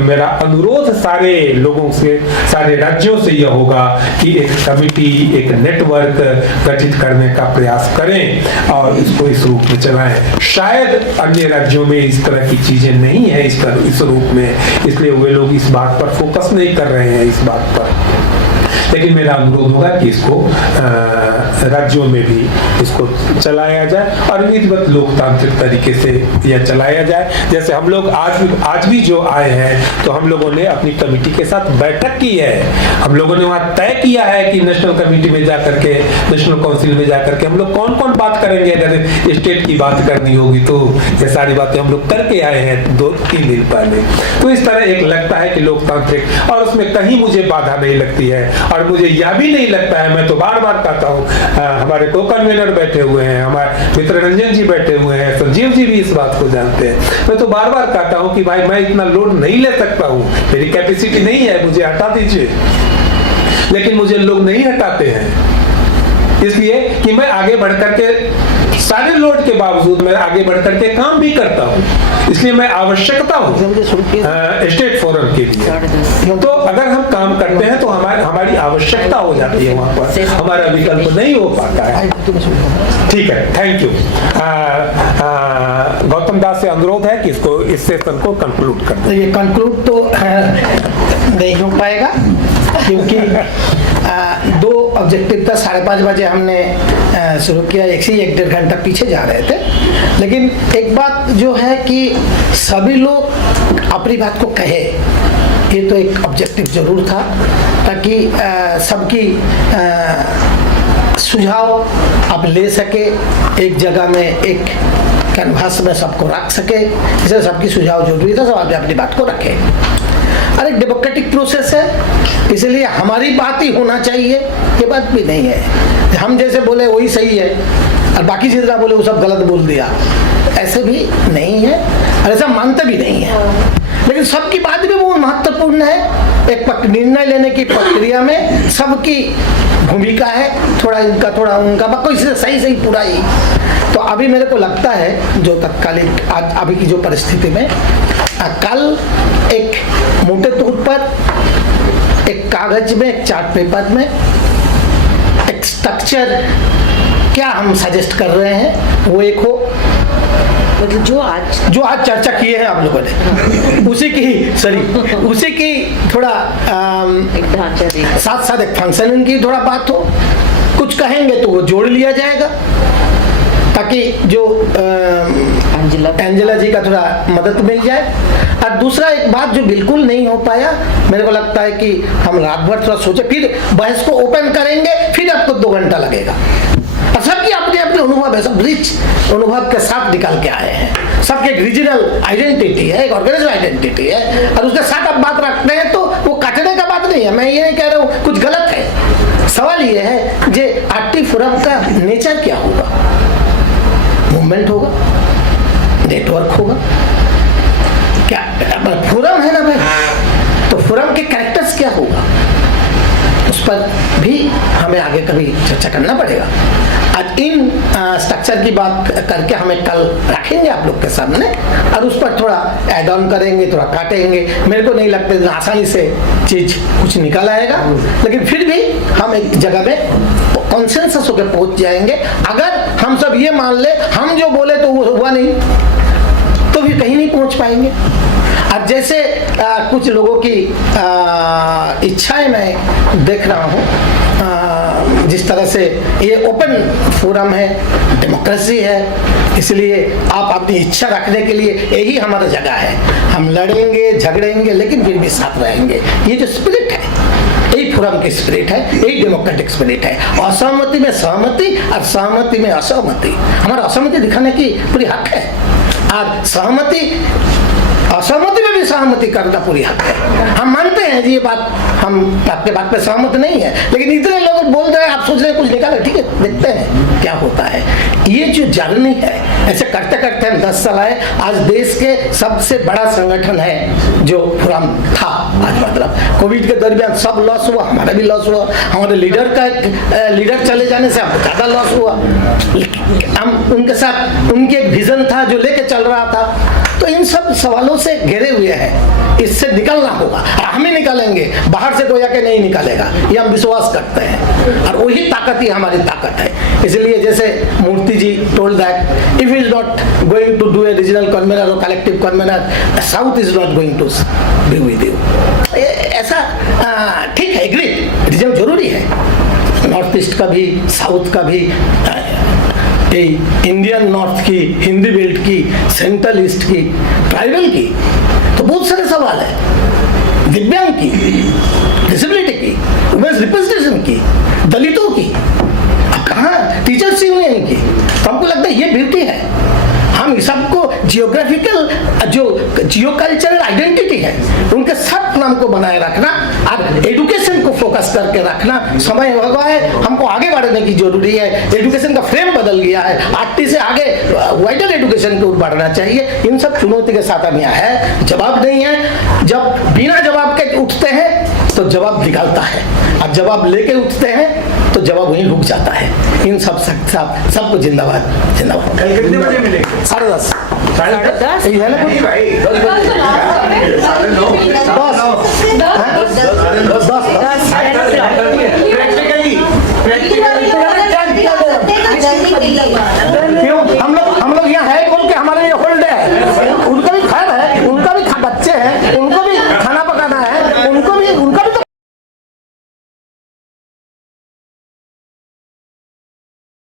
मेरा अनुरोध सारे लोगों से, सारे राज्यों से यह होगा कि एक कमिटी, एक नेटवर्क गठित करने का प्रयास करें और इसको इस रूप में चलाएं। शायद अन्य राज्यों में इस तरह की चीजें नहीं है इस रूप में, इसलिए वे लोग इस बात पर फोकस नहीं कर रहे हैं इस बात पर। लेकिन मेरा अनुरोध होगा कि इसको राज्यों में भी इसको चलाया जाए और विधिवत लोकतांत्रिक तरीके से यह चलाया जाए। जैसे हम लोग आज भी जो आए हैं, तो हम लोगों ने अपनी कमेटी के साथ बैठक की है। हम लोगों ने वहाँ तय किया है कि नेशनल कमेटी में जाकर के, नेशनल काउंसिल में जाकर के हम लोग कौन कौन बात करेंगे। अगर स्टेट की बात करनी होगी तो ये सारी बातें हम लोग करके आए हैं 2-3 दिन पहले। तो इस तरह एक लगता है कि लोकतांत्रिक, और उसमें कहीं मुझे बाधा नहीं लगती है और मुझे यह भी नहीं लगता है, मैं तो बार बार कहता हूँ, हमारे को कन्वीनर बैठे हुए हैं, हमारे मित्र रंजन जी बैठे हुए हैं, संजीव जी भी इस बात को जानते हैं। मैं तो बार बार कहता हूँ कि भाई मैं इतना लोड नहीं ले सकता हूँ, मेरी कैपेसिटी नहीं है, मुझे हटा दीजिए। लेकिन मुझे लोग नहीं हटाते हैं, इसलिए कि मैं आगे बढ़ करके, सारे लोड के बावजूद मैं आगे बढ़ करके काम भी करता हूँ। इसलिए मैं आवश्यकता हूँ स्टेट फोरम के लिए। तो अगर हम काम करते हैं तो हमारी आवश्यकता हो जाती है, वहां पर हमारा विकल्प नहीं हो पाता है। ठीक है, थैंक यू। गौतम दास से अनुरोध है कि इसको, इस सेशन को कंक्लूड कर दें। ये कंक्लूड तो नहीं हो पाएगा, क्योंकि 2 ऑब्जेक्टिव था। 5:30 बजे हमने शुरू किया, 1.5 घंटा पीछे जा रहे थे। लेकिन एक बात जो है कि सभी लोग अपनी बात को कहे, ये तो एक ऑब्जेक्टिव जरूर था, ताकि सबकी सुझाव आप ले सके, एक जगह में, एक कैनवास में सबको रख सके। इसलिए सबकी सुझाव जरूरी था, सब अपनी बात को रखे। और एक डेमोक्रेटिक प्रोसेस है, इसलिए हमारी बात ही होना चाहिए, ये बात भी नहीं है हम जैसे बोले वही सही है और बाकी जितना बोले वो सब गलत बोल दिया, ऐसे भी नहीं है और ऐसा मानते भी नहीं है। लेकिन सबकी बात भी बहुत महत्वपूर्ण है। एक निर्णय लेने की प्रक्रिया में सबकी भूमिका है, थोड़ा इनका थोड़ा उनका, कोई सही पूरा ही। तो अभी मेरे को लगता है जो तत्कालीन आज अभी की जो परिस्थिति में, कल एक मोटे तौर पर एक कागज में, एक चार्ट पेपर में एक स्ट्रक्चर क्या हम सजेस्ट कर रहे हैं, वो एक हो, मतलब जो आज चर्चा किए हैं आप लोगों ने, उसी की थोड़ा साथ साथ एक फंक्शनिंग की थोड़ा बात हो। कुछ कहेंगे तो वो जोड़ लिया जाएगा, ताकि जो एंजेला जी का थोड़ा मदद मिल जाए। और दूसरा एक बात जो बिल्कुल नहीं हो पाया, मेरे को लगता है कि हम रात भर थोड़ा सोचे, फिर बहस को ओपन करेंगे, फिर आपको 2 घंटा लगेगा। और सबकी अपने अपने अनुभव है, सब रिच अनुभव के साथ निकाल के आए हैं। सबके एक रीजनल आइडेंटिटी है, एक ऑर्गेनाइजेशन आइडेंटिटी है, और उसके साथ आप बात रखते हैं तो वो काटने का बात नहीं है। मैं ये नहीं कह रहा हूँ कुछ गलत है, सवाल ये है जे आरटी फोरम का नेचर क्या होगा। मूवमेंट होगा, नेटवर्क होगा, क्या फोरम है ना भाई, तो फोरम के कैरेक्टर्स क्या होगा, उस पर भी हमें आगे कभी चर्चा करना पड़ेगा। आज इन स्ट्रक्चर की बात करके हमें कल रखेंगे आप लोग के सामने और उस पर थोड़ा ऐड ऑन करेंगे, थोड़ा काटेंगे। मेरे को नहीं लगता इतना आसानी से चीज कुछ निकल आएगा, लेकिन फिर भी हम एक जगह में कॉन्सेंसस होकर पहुंच जाएंगे। अगर हम सब ये मान ले हम जो बोले तो वो हुआ नहीं, तो फिर कहीं नहीं पहुंच पाएंगे। अब जैसे कुछ लोगों की इच्छाएं मैं देख रहा हूं, जिस तरह से ये ओपन फोरम है, डेमोक्रेसी है, इसलिए आप अपनी इच्छा रखने के लिए यही हमारा जगह है। हम लड़ेंगे झगड़ेंगे लेकिन फिर भी साथ रहेंगे। ये जो स्पिरिट है, यही फोरम की स्पिरिट है, यही डेमोक्रेटिक स्पिरिट है। असहमति में सहमति और सहमति में असहमति, हमारा असहमति दिखाने की पूरी हक है और असहमति में भी सहमति करना पूरी हक है। हम मानते हैं ये बात, हम आपके बात पे सहमत नहीं है, लेकिन इतने लोग बोल रहे हैं, आप सोच रहे हैं कुछ निकाले, ठीक है देखते हैं क्या होता है। ये जो जर्नी है, ऐसे करते करते हम 10 साल आए, आज देश के सबसे बड़ा संगठन है जो फोरम था। आज मतलब कोविड के दरमियान सब लॉस हुआ, हमारा भी लॉस हुआ, हमारे लीडर चले जाने से हमको ज्यादा लॉस हुआ। हम उनके साथ उनके एक विजन था जो लेके चल रहा था, तो इन सब सवालों से घिरे हुए हैं, इससे निकलना होगा और हम ही निकालेंगे, बाहर से कोई आके नहीं निकालेगा, ये हम विश्वास करते हैं और वही ताकत ही हमारी ताकत है। इसलिए जैसे Murthy ji told that if is not going to do a regional convener और collective convener, south is not going to be with you. ऐसा ठीक है, एग्री, रीजन जरूरी है, नॉर्थ ईस्ट का भी, साउथ का भी, इंडियन नॉर्थ की, हिंदी बेल्ट की, सेंट्रल ईस्ट की, ट्राइबल की, तो बहुत सारे सवाल है, दिव्यांग की, डिसेबिलिटी की, वुमेन्स रिप्रेजेंटेशन की, दलितों की, अब कहाँ टीचर्स यूनियन की। तो हमको लगता है ये ब्यूटी है, हम सबको जियोग्राफिकल जो जियोकल्चरल आइडेंटिटी है उनके सब नाम को बनाए रखना और एजुकेशन को फोकस करके रखना। समय हो गया है, हमको आगे बढ़ने की जरूरी है। एजुकेशन का फ्रेम बदल गया है, आरटी से आगे वाइडर एजुकेशन की ओर बढ़ना चाहिए। इन सब चुनौती के साथ हम यहाँ है, जवाब नहीं है। जब बिना जवाब के उठते हैं तो जवाब निकलता है, और जवाब लेके उठते हैं तो जवाब वहीं रुक जाता है। इन सबको जिंदाबाद जिंदाबाद। कल कितने बजे मिलेंगे? 10:30 10:30 यही है ना? नहीं भाई, 10 बजे।